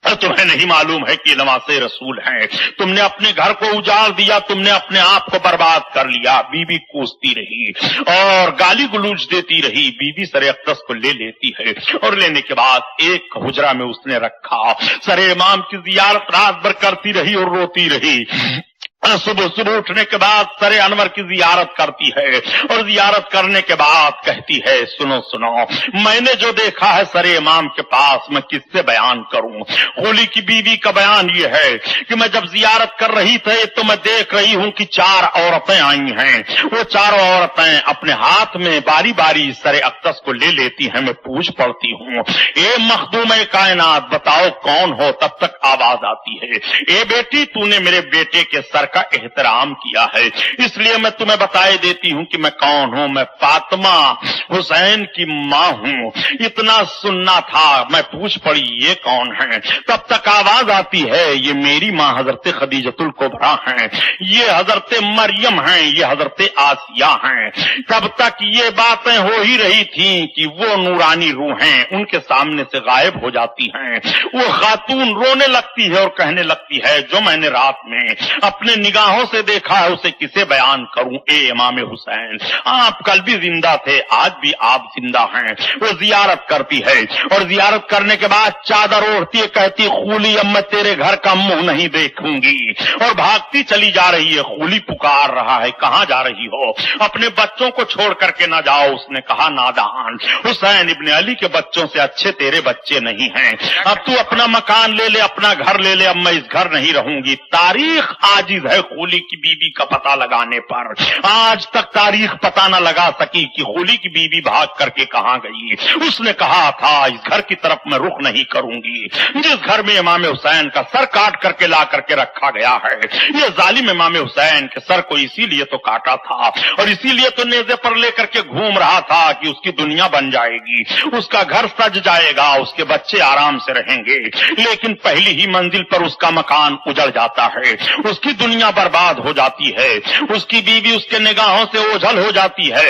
اور تمہیں نہیں معلوم ہے کہ نواز رسول ہیں. تم نے اپنے گھر کو اجاڑ دیا, تم نے اپنے آپ کو برباد کر لیا. بیوی کوستی رہی اور گالی گلوچ دیتی رہی. بیوی سر اقدس کو لے لیتی ہے اور لینے کے بعد ایک حجرہ میں اس نے رکھا. سر امام کی زیارت رات بھر کرتی رہی اور روتی رہی. صبح صبح اٹھنے کے بعد سر انور کی زیارت کرتی ہے اور زیارت کرنے کے بعد کہتی ہے سنو سنو، میں نے جو دیکھا ہے سر امام کے پاس میں کس سے بیان کروں۔ خولی کی بیوی کا بیان یہ ہے کہ میں جب زیارت کر رہی تھی تو میں دیکھ رہی ہوں کہ 4 عورتیں آئی ہیں، وہ چاروں عورتیں اپنے ہاتھ میں باری باری سر اقدس کو لے لیتی ہیں، میں پوچھ پڑتی ہوں اے مخدوم کائنات بتاؤ کون ہو، تب تک آواز آتی ہے اے بیٹی تو نے میرے بیٹے کے سر کا احترام کیا ہے، اس لیے میں تمہیں بتائے دیتی ہوں کہ میں کون ہوں، میں فاطمہ حسین کی ماں ہوں۔ اتنا سننا تھا، میں پوچھ پڑی یہ کون ہے، تب تک آواز آتی ہے یہ میری ماں حضرت خدیجۃ الکبریٰ ہیں، یہ حضرت مریم ہیں، یہ حضرت آسیہ ہیں۔ تب تک یہ باتیں ہو ہی رہی تھیں کہ وہ نورانی روحیں ان کے سامنے سے غائب ہو جاتی ہیں۔ وہ خاتون رونے لگتی ہے اور کہنے لگتی ہے جو میں نے رات میں اپنے نگاہوں سے دیکھا ہے اسے کسے بیان کروں اے امام حسین، آپ کل بھی زندہ تھے، آج بھی آپ زندہ ہیں۔ وہ زیارت کرتی ہے اور زیارت کرنے کے بعد چادر اوڑھتی ہے، کہتی خولی اب میں تیرے گھر کا منہ نہیں دیکھوں گی، اور بھاگتی چلی جا رہی ہے۔ خولی پکار رہا ہے کہاں جا رہی ہو، اپنے بچوں کو چھوڑ کر کے نہ جاؤ۔ اس نے کہا نادان، حسین ابن علی کے بچوں سے اچھے تیرے بچے نہیں ہیں، اب تو اپنا مکان لے لے، اپنا گھر لے لے، اب میں اس گھر نہیں رہوں گی۔ تاریخ عاجز ہے خولی کی بیوی کا پتہ لگانے پر، آج تک تاریخ پتہ نہ لگا سکی کہ خولی کی بیوی بھاگ کر کے کہاں گئی۔ اس نے کہا تھا اس گھر کی طرف میں رخ نہیں کروں گی جس گھر میں امام حسین کا سر کاٹ کر کے لا کر کے رکھا گیا ہے۔ یہ ظالم امام حسین کے سر کو اسی لیے تو کاٹا تھا اور اسی لیے تو نیزے پر لے کر کے گھوم رہا تھا کہ اس کی دنیا بن جائے گی، اس کا گھر سج جائے گا، اس کے بچے آرام سے رہیں گے، لیکن پہلی ہی منزل پر اس کا مکان اجڑ جاتا ہے، اس کی دنیا برباد ہو جاتی ہے، اس کی بیوی اس کے نگاہوں سے اوجھل ہو جاتی ہے،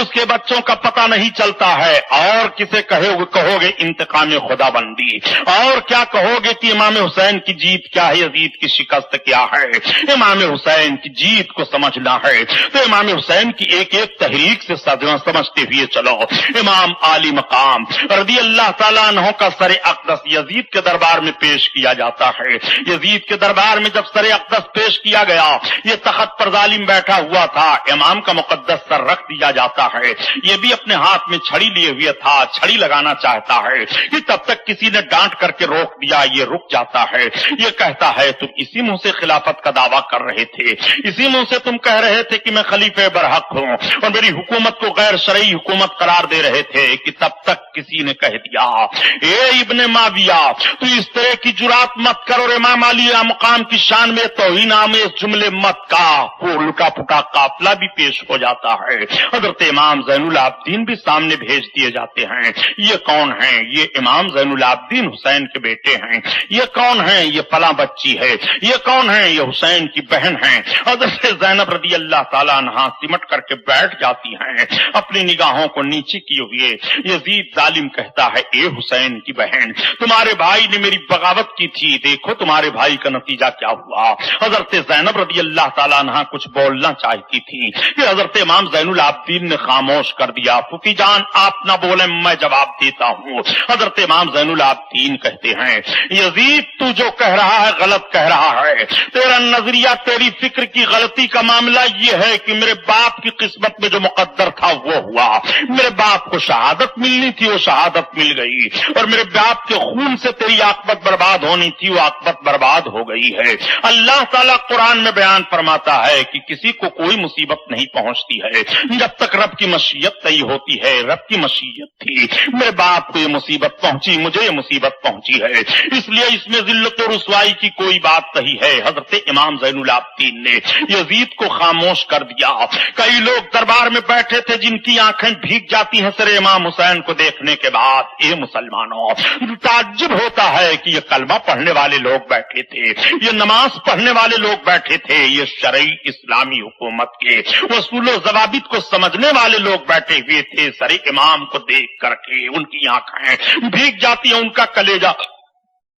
اس کے بچوں کا پتہ نہیں چلتا ہے، اور کسے کہو گے انتقام خدا بندی، اور کیا کہو گے کہ امام حسین کی جیت کیا ہے، یزید کی شکست کیا ہے۔ امام حسین کی جیت کو سمجھنا ہے تو امام حسین کی ایک ایک تحریک سے سمجھتے ہوئے چلو۔ امام عالی مقام رضی اللہ تعالیٰ عنہ کا سر اقدس یزید کے دربار میں پیش کیا جاتا ہے۔ یزید کے دربار میں جب سر اقدس پیش کیا گیا، یہ تخت پر ظالم بیٹھا ہوا تھا، امام کا مقدس سر رکھ دیا جاتا ہے، یہ بھی اپنے ہاتھ میں چھڑی لیے ہوئے تھا، چھڑی لگانا چاہتا ہے کہ تب تک کسی نے ڈانٹ کر کے روک دیا، یہ رک جاتا ہے، یہ کہتا ہے تم اسی منہ سے خلافت کا دعویٰ کر رہے تھے، اسی منہ سے تم کہہ رہے تھے کہ میں خلیفہ برحق ہوں اور میری حکومت کو غیر شرعی حکومت قرار دے رہے تھے، کہ تب تک کسی نے کہہ دیا اے ابن معاویہ تو اس طرح کی جرات مت کر اور امام علی مقام کی شان میں توہین آمیز جملے مت کا۔ لٹا پٹا قافلہ بھی پیش ہو جاتا ہے، حضرت امام زین العابدین بھی سامنے بھیج دیے جاتے ہیں۔ یہ کون ہیں؟ یہ امام زین العابدین حسین کے بیٹے ہیں۔ یہ کون ہیں؟ یہ فلاں بچی ہے۔ یہ کون ہیں؟ یہ حسین کی بہن ہیں۔ حضرت زینب رضی اللہ تعالیٰ عنہا سمٹ کر کے بیٹھ جاتی ہیں، اپنی نگاہوں کو نیچے کیے ہوئے۔ یزید ظالم کہتا ہے اے حسین کی بہن، تمہارے بھائی نے میری بغاوت کی تھی، دیکھو تمہارے بھائی کا نتیجہ کیا ہوا۔ حضرت زینب رضی اللہ تعالیٰ عنہا کچھ بولنا چاہتی تھی کہ حضرت امام زین العابدین نے خاموش کر دیا۔ پھوپھی جان آپ نہ بولیں، میں جواب دیتا ہوں۔ حضرت امام زین العابدین کہتے ہیں یزید تو جو کہہ رہا ہے غلط کہہ رہا ہے، تیرا نظریہ تیری فکر کی غلطی کا معاملہ یہ ہے کہ میرے باپ کی قسمت میں جو مقدر تھا وہ ہوا، میرے باپ کو شہادت ملنی تھی وہ شہادت مل گئی، اور میرے باپ کے خون سے تیری عاقبت برباد ہونی تھی وہ عاقبت برباد ہو گئی ہے۔ اللہ تعالیٰ قرآن میں بیان فرماتا ہے کہ کسی کو کوئی مصیبت نہیں پہنچتی ہے جب تک رب کی مشیت نہیں ہوتی ہے۔ رب کی مشیت تھی، میرے باپ کو یہ مصیبت پہنچی، مجھے یہ مصیبت پہنچی ہے، اس لیے اس میں ذلت و رسوائی کی کوئی بات نہیں ہے۔ حضرت امام زین العابدین نے یزید کو خاموش کر دیا۔ کئی لوگ دربار میں بیٹھے تھے جن کی آنکھیں بھیگ جاتی ہیں سر امام حسین کو دیکھنے کے بعد۔ اے مسلمانوں، تعجب ہوتا ہے کہ یہ کلمہ پڑھنے والے لوگ بیٹھے تھے، یہ نماز پڑھنے والے لوگ بیٹھے تھے، یہ شرعی اسلامی حکومت کے اصول و ضوابط کو سمجھنے والے لوگ بیٹھے ہوئے تھے۔ سر امام کو دیکھ کر کے ان کی آنکھیں بھیگ جاتی ہیں، ان کا کلیجہ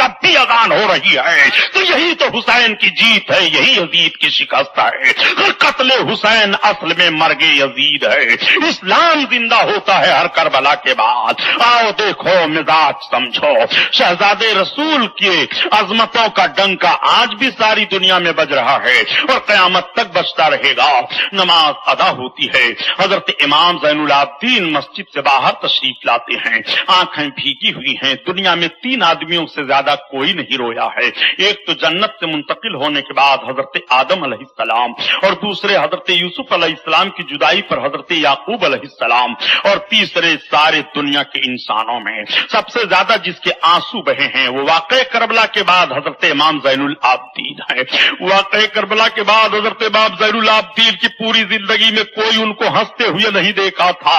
تب بھی اذان ہو رہی ہے، تو یہی تو حسین کی جیت ہے، یہی یزید کی شکست ہے۔ قتل حسین اصل میں مرگ یزید ہے۔ اسلام زندہ ہوتا ہے ہر کربلا کے بعد۔ آؤ دیکھو، مزاج سمجھو، شہزادے رسول کی عظمتوں کا ڈنکا آج بھی ساری دنیا میں بج رہا ہے اور قیامت تک بجتا رہے گا۔ نماز ادا ہوتی ہے، حضرت امام زین العابدین مسجد سے باہر تشریف لاتے ہیں، آنکھیں بھیگی ہوئی ہیں۔ دنیا میں 3 آدمیوں سے زیادہ کوئی نہیں رویا ہے۔ ایک تو جنت سے منتقل ہونے کے بعد حضرت آدم علیہ السلام، اور دوسرے حضرت یوسف علیہ السلام کی جدائی پر حضرت یعقوب علیہ السلام، اور تیسرے سارے دنیا کے انسانوں میں سب سے زیادہ جس کے آنسو بہے ہیں وہ واقعہ کربلا کے بعد حضرت امام زین العابدین ہے۔ واقعہ کربلا کے بعد حضرت امام زین العابدین کی پوری زندگی میں کوئی ان کو ہنستے ہوئے نہیں دیکھا تھا۔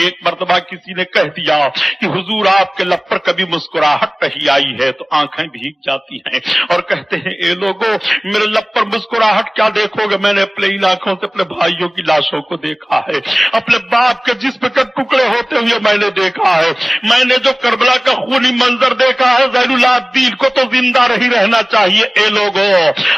ایک مرتبہ کسی نے کہہ دیا کہ حضور آپ کے لب پر کبھی مسکراہٹ نہیں آئی ہے، تو آنکھیں بھیگ جاتی ہیں اور کہتے ہیں اے لوگوں، میرے لب پر مسکراہٹ کیا دیکھو گے؟ میں نے اپنے ان آنکھوں سے اپنے بھائیوں کی لاشوں کو دیکھا ہے، اپنے باپ کے جسم کے ٹکڑے ہوتے ہوئے میں نے دیکھا ہے، میں نے جو کربلا کا خونی منظر دیکھا ہے، زین العابدین کو تو زندہ نہیں رہنا چاہیے۔ اے لوگوں،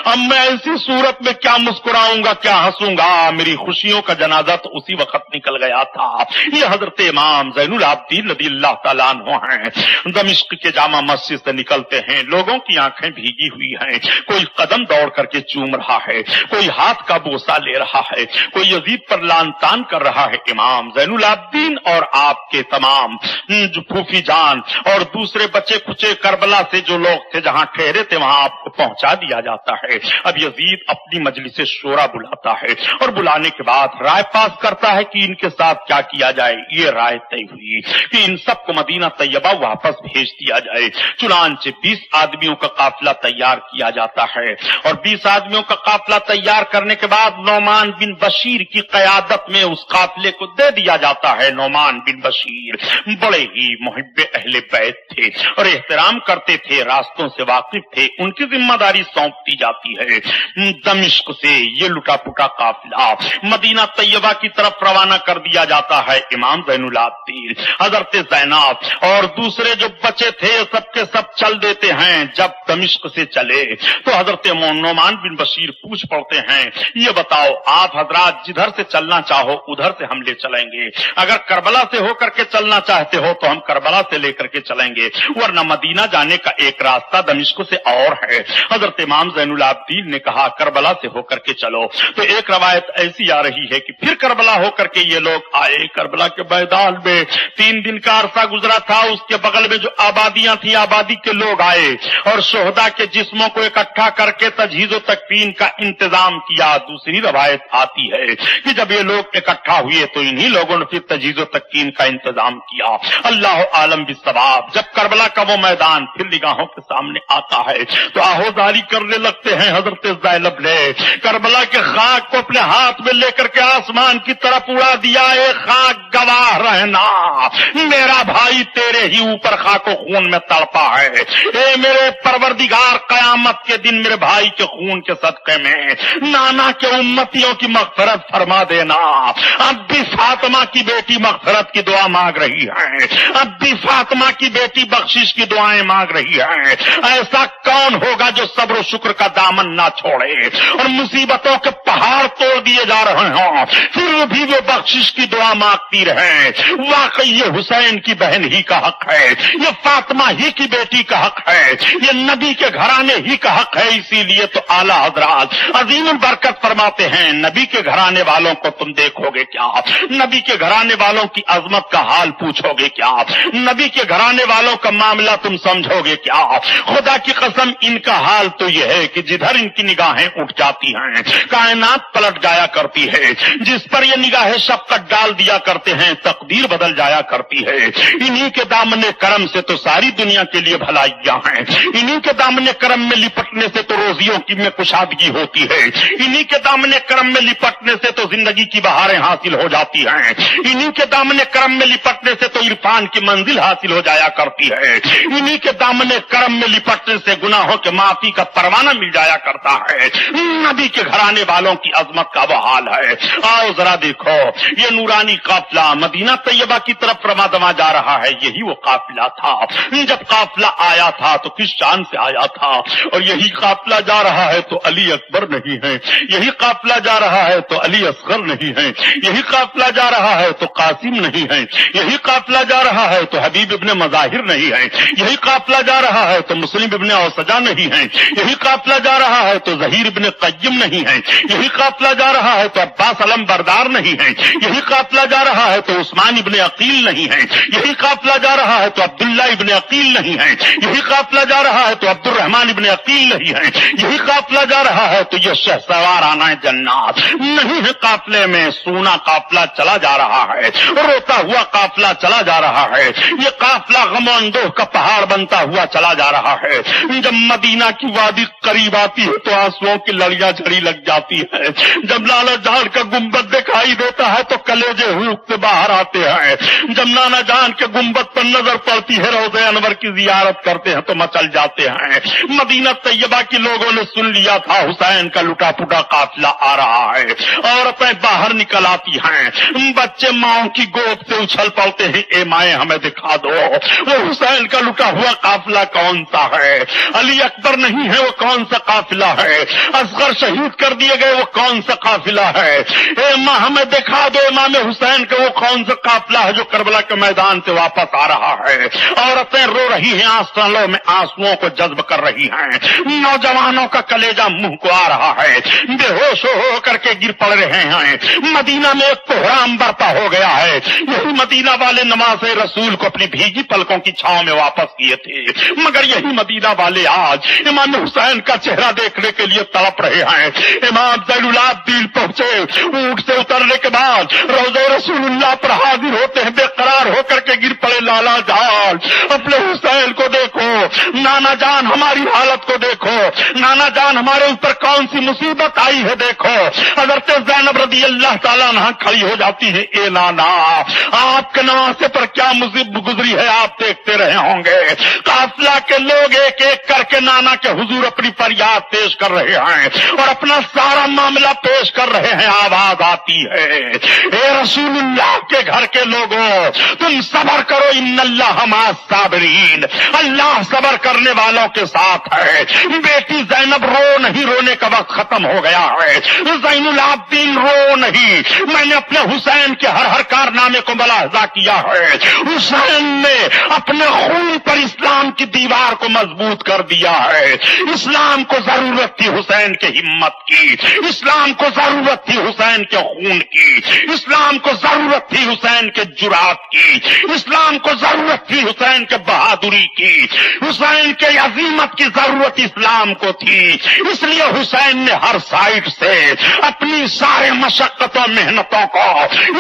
اب میں ایسی صورت میں کیا مسکراؤں گا، کیا ہنسوں گا؟ میری خوشیوں کا جنازہ تو اسی وقت نکل گیا تھا۔ یہ حضرت امام زین العابدین رضی اللہ تعالیٰ عنہ ہیں، دمشق کے جامع مسجد سے نکلتے ہیں، لوگوں کی آنکھیں بھیگی ہوئی ہیں، کوئی قدم دوڑ کر کے چوم رہا ہے، کوئی ہاتھ کا بوسہ لے رہا ہے، کوئی یزید پر لان تان کر رہا ہے۔ امام زین العابدین اور آپ کے تمام جو پھوپھی جان اور دوسرے بچے کچے کربلا سے جو لوگ تھے جہاں ٹھہرے تھے وہاں آپ کو پہنچا دیا جاتا ہے۔ اب یزید اپنی مجلس شورا بلاتا ہے اور بلانے کے بعد رائے پاس کرتا ہے کہ ان کے ساتھ کیا کیا جائے۔ یہ رائے طے ہوئی کہ ان سب کو مدینہ طیبہ واپس بھیج دیا جائے۔ چنانچہ 20 آدمیوں کا قافلہ تیار کیا جاتا ہے اور 20 آدمیوں کا قافلہ تیار کرنے کے بعد نعمان بن بشیر کی قیادت میں اس قافلے کو دے دیا جاتا ہے۔ نعمان بن بشیر بڑے ہی محب اہل بیت تھے اور احترام کرتے تھے، راستوں سے واقف تھے، ان کی ذمہ داری سونپ دی جاتی ہے۔ دمشق سے یہ لٹا پٹا قافلہ مدینہ طیبہ کی طرف روانہ کر دیا جاتا ہے۔ امام زین العابدین، حضرت زینب اور دوسرے جو بچے تھے سب کے سب چل دیتے ہیں۔ جب دمشق سے چلے تو حضرت نعمان بن بشیر پوچھ پڑتے ہیں، یہ بتاؤ آپ حضرات جدھر سے چلنا چاہو ادھر سے ہم لے چلیں گے، اگر کربلا سے ہو کر کے چلنا چاہتے ہو تو ہم کربلا سے لے کر کے چلیں گے، ورنہ مدینہ جانے کا ایک راستہ دمشق سے اور ہے۔ حضرت امام زین العابدین نے کہا کربلا سے ہو کر کے چلو، تو ایک روایت ایسی آ رہی ہے کہ پھر کربلا ہو کر کے یہ لوگ آئے۔ کربلا کے میدان میں 3 دن کا عرصہ گزرا تھا، اس کے بغل میں جو آبادیاں تھیں آبادی کے لوگ آئے اور شہداء کے جسموں کو اکٹھا کر کے تجہیز و تکفین کا انتظام کیا۔ دوسری روایت آتی ہے کہ جب یہ لوگ اکٹھا ہوئے تو انہی لوگوں نے پھر تجہیز و تکفین کا انتظام کیا۔ اللہ عالم بالثواب۔ جب کربلا کا وہ میدان پھر نگاہوں کے سامنے آتا ہے تو آہوزاری کرنے لگتے ہیں حضرت زینب نے کربلا کے خاک کو اپنے ہاتھ میں لے کر کے آسمان کی طرف اڑا دیا۔ اے خاک گواہ رہنا، میرا بھائی تیرے ہی اوپر خاک و خون میں تڑپا ہے۔ اے میرے پروردگار، قیامت کے دن میرے بھائی کے خون کے صدقے میں نانا کے امتیوں کی مغفرت فرما دینا۔ اب بھی فاطمہ کی بیٹی مغفرت کی دعا مانگ رہی ہے، اب بھی فاطمہ کی بیٹی بخشش کی دعائیں مانگ رہی ہے۔ ایسا کون ہوگا جو صبر و شکر کا دامن نہ چھوڑے اور مصیبتوں کے پہاڑ توڑ دیے جا رہے ہوں پھر بھی وہ بخشش کی دعا مانگتی رہے۔ واقعی یہ حسین کی بہن ہی کا حق ہے، یہ فاطمہ ہی کی بیٹی کا حق ہے، یہ نبی کے گھرانے ہی کا حق ہے۔ اسی لیے تو اعلیٰ حضرات عظیم البرکت فرماتے ہیں نبی کے گھرانے والوں کو تم دیکھو گے کیا، نبی کے گھرانے والوں کی عظمت کا حال پوچھو گے کیا، نبی کے گھرانے والوں کا معاملہ تم سمجھو گے کیا؟ خدا کی قسم ان کا حال تو یہ ہے کہ جدھر ان کی نگاہیں اٹھ جاتی ہیں کائنات پلٹ جایا کرتی ہے، جس پر یہ نگاہیں شفقت ڈال دیا کرتے ہیں تقدیر بدل جایا کرتی ہے۔ انہی کے دامن کرم سے تو ساری دنیا کے لیے بھلائیاں ہیں، انہی کے دامن کرم میں لپٹنے سے تو روزیوں کی میں کشادگی ہوتی ہے، انہی کے دامن کرم میں لپٹنے سے تو زندگی کی بہاریں حاصل ہو جاتی ہیں، انہی کے دامن کرم میں لپٹنے سے تو عرفان کی منزل حاصل ہو جایا کرتی ہے، انہی کے دامن کرم میں لپٹنے سے گناہوں کے معافی کا پروانہ مل جایا کرتا ہے۔ نبی کے گھرانے والوں کی عظمت کا وہ حال ہے۔ آؤ ذرا دیکھو، یہ نورانی قافلہ مدینہ طیبہ کی طرف رواں دواں جا رہا ہے، یہی وہ قافلہ تھا۔ جب قافلہ آیا آیا تھا تو کس شان سے آیا تھا، اور یہی قافلہ جا رہا ہے تو علی اکبر نہیں ہے، یہی قافلہ جا رہا ہے تو علی اصغر نہیں ہے، یہی قافلہ جا رہا ہے تو قاسم نہیں ہے، یہی قافلہ جا رہا ہے تو حبیب ابن مظاہر نہیں ہے، یہی قافلہ جا رہا ہے تو مسلم ابن اوسجا نہیں ہے، یہی قافلہ جا رہا ہے تو ظہیر ابن قیم نہیں ہے، یہی قافلہ جا رہا ہے تو عباس علم بردار نہیں ہے، یہی قافلہ جا رہا ہے تو عثمان ابن عقیل نہیں ہے، یہی قافلہ جا رہا ہے تو عبداللہ ابن عقیل نہیں ہے، یہی قافلہ جا رہا ہے تو عبد الرحمن ابن عقیل نہیں ہے، یہی قافلہ جا رہا ہے تو یہ شہسوار آنا جنات نہیں ہے۔ قافلے میں سونا قافلہ چلا جا رہا ہے، روتا ہوا قافلہ چلا جا رہا ہے، یہ قافلہ غم و اندوہ کا پہاڑ بنتا ہوا چلا جا رہا ہے۔ جب مدینہ کی وادی قریب آتی ہے تو آنسوؤں کی لڑیاں جھڑی لگ جاتی ہے، جب لالا جان کا گنبد دکھائی دیتا ہے تو کلیجے ہوک سے باہر آتے ہیں، جب نانا جان کے گنبد پر نظر پڑتی ہے روضہ انور کی زیارت کرتے ہیں تو مچل جاتے ہیں۔ مدینہ طیبہ کے لوگوں نے سن لیا تھا حسین کا لٹا پٹا قافلہ آ رہا ہے، عورتیں باہر نکل آتی ہیں، بچے ماؤں کی گود سے اچھل پڑتے ہیں، اے مائیں ہمیں دکھا دو وہ حسین کا لٹا ہوا قافلہ کون سا ہے، علی اکبر نہیں ہے وہ کون سا قافلہ ہے، اصغر شہید کر دیے گئے وہ کون سا قافلہ ہے، اے ماں ہمیں دکھا دو امام حسین کا وہ کون سا قافلہ ہے جو کربلا کے میدان سے واپس آ رہا ہے۔ عورتیں رو رہی ہیں، آستانوں میں آنسوؤں کو جذب کر رہی ہیں، نوجوانوں کا کلیجہ منہ کو آ رہا ہے، بے ہوش ہو کر کے گر پڑ رہے ہیں۔ مدینہ میں ایک کوہرام برپا ہو گیا ہے، یہی مدینہ والے نماز رسول کو اپنی بھیگی پلکوں کی چھاؤں میں واپس کیے تھے، مگر یہی مدینہ والے آج امام حسین کا چہرہ دیکھنے کے لیے تڑپ رہے ہیں۔ امام زین العابدین پہنچے، اونٹ سے اترنے کے بعد روضہ رسول اللہ پر حاضر ہوتے ہیں، بے قرار ہو کر کے گر پڑے، لالا جان اپنے حسین کو دیکھو، نانا جان ہماری حالت کو دیکھو، نانا جان ہمارے اوپر کون سی مصیبت آئی ہے دیکھو۔ حضرت زینب رضی اللہ تعالیٰ عنہا کھڑی ہو جاتی ہے، اے نانا آپ کے نواسے پر کیا مصیبت گزری ہے آپ دیکھتے رہے ہوں گے۔ قافلہ کے لوگ ایک ایک کر کے نانا کے حضور اپنی فریاد پیش کر رہے ہیں اور اپنا سارا معاملہ پیش کر رہے ہیں، آواز آتی ہے، اے رسول اللہ کے گھر کے لوگوں تم صبر کرو، ان اللہ مع الصابرین، اللہ صبر کرنے والوں کے ساتھ ہے۔ بیٹی زینب رو نہیں، رونے کا وقت ختم ہو گیا ہے، زین العابدین رو نہیں، میں نے اپنے حسین کے ہر ہر کارنامے کو ملاحظہ کیا ہے، حسین نے اپنے خون پر اسلام کی دیوار کو مضبوط کر دیا ہے۔ اسلام کو ضرورت تھی حسین کے ہمت کی، اسلام کو ضرورت تھی حسین کے خون کی، اسلام کو ضرورت تھی حسین کے جرات کی، اسلام کو ضرورت تھی حسین کے بہادری کی، حسین کے عظیمت کی ضرورت اسلام کو تھی، اس لیے حسین نے ہر سائٹ سے اپنی سارے مشقتوں محنتوں کو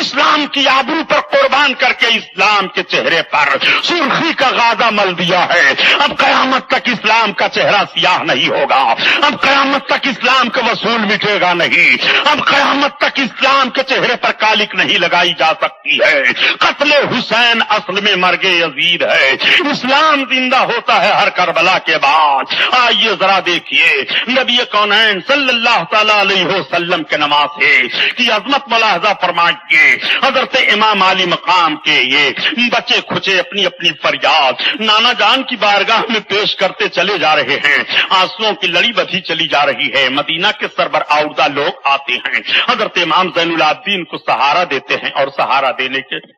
اسلام کی آبرو پر قربان کر کے اسلام کے چہرے پر سرخی کا غازہ مل دیا ہے۔ اب قیامت تک اسلام کا چہرہ سیاہ نہیں ہوگا، اب قیامت تک اسلام کا وصول مٹے گا نہیں، اب قیامت تک اسلام کے چہرے پر کالک نہیں لگائی جا سکتی ہے۔ قتل حسین اصل میں مرگ یزید ہے، اسلام زندہ ہوتا ہے ہر کربلا کے بعد۔ آئیے ذرا دیکھیے نبی کونین صلی اللہ تعالی علیہ وسلم کے نمازے کی عظمت ملاحظہ فرمائیے۔ حضرت امام علی مقام کے یہ بچے کھچے اپنی اپنی فریاد نانا جان کی بارگاہ میں پیش کرتے چلے جا رہے ہیں، آنسوؤں کی لڑی بدھی چلی جا رہی ہے۔ مدینہ کے سربر آوردہ لوگ آتے ہیں، حضرت امام زین العابدین کو سہارا دیتے ہیں اور سہارا دینے کے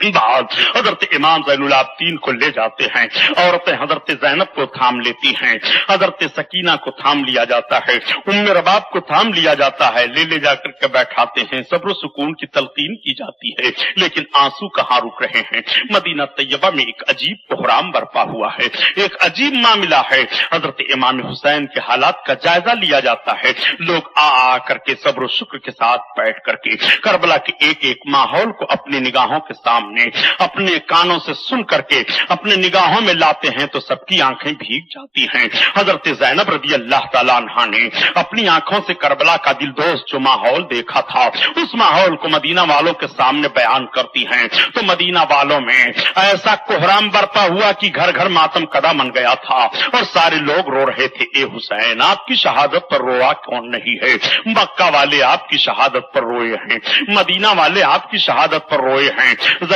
بعد حضرت امام زین العابدین کو لے جاتے ہیں، عورتیں حضرت زینب کو تھام لیتی ہیں، حضرت سکینہ کو تھام لیا جاتا ہے، ام رباب کو تھام لیا جاتا ہے، لے جا کر کے بیٹھاتے ہیں، صبر و سکون کی تلقین کی جاتی ہے، لیکن آنسو کہاں رک رہے ہیں۔ مدینہ طیبہ میں ایک عجیب کوہرام برپا ہوا ہے، ایک عجیب معاملہ ہے۔ حضرت امام حسین کے حالات کا جائزہ لیا جاتا ہے، لوگ آ کر کے صبر و شکر کے ساتھ بیٹھ کر کے کربلا کے ایک ایک ماحول کو اپنی نگاہوں کے سامنے اپنے کانوں سے سن کر کے اپنے نگاہوں میں لاتے ہیں تو سب کی آنکھیں بھیگ جاتی ہیں۔ حضرت زینب رضی اللہ تعالیٰ عنہا نے اپنی آنکھوں سے کربلا کا دلدوز جو ماحول دیکھا تھا اس ماحول کو مدینہ والوں کے سامنے بیان کرتی ہیں تو مدینہ والوں میں ایسا کوہرام برپا ہوا کہ گھر گھر ماتم کدا من گیا تھا اور سارے لوگ رو رہے تھے، اے حسین آپ کی شہادت پر روا کون نہیں ہے؟ مکہ والے آپ کی شہادت پر روئے ہیں، مدینہ والے آپ کی شہادت پر روئے ہیں،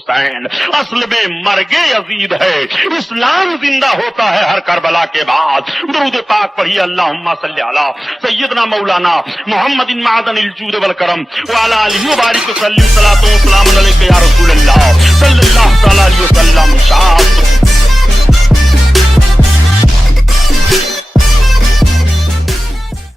حسین. اصل میں مرگ یزید ہے، اسلام زندہ ہوتا ہے ہر کربلا کے بعد. درود پاک پڑھیے اللہم صلی علی سیدنا مولانا محمد معدن الجود والکرم وعلی آلہ وبارک وسلم. صلاۃ و سلام علیک یا رسول اللہ صلی اللہ تعالی علیہ وسلم. شاد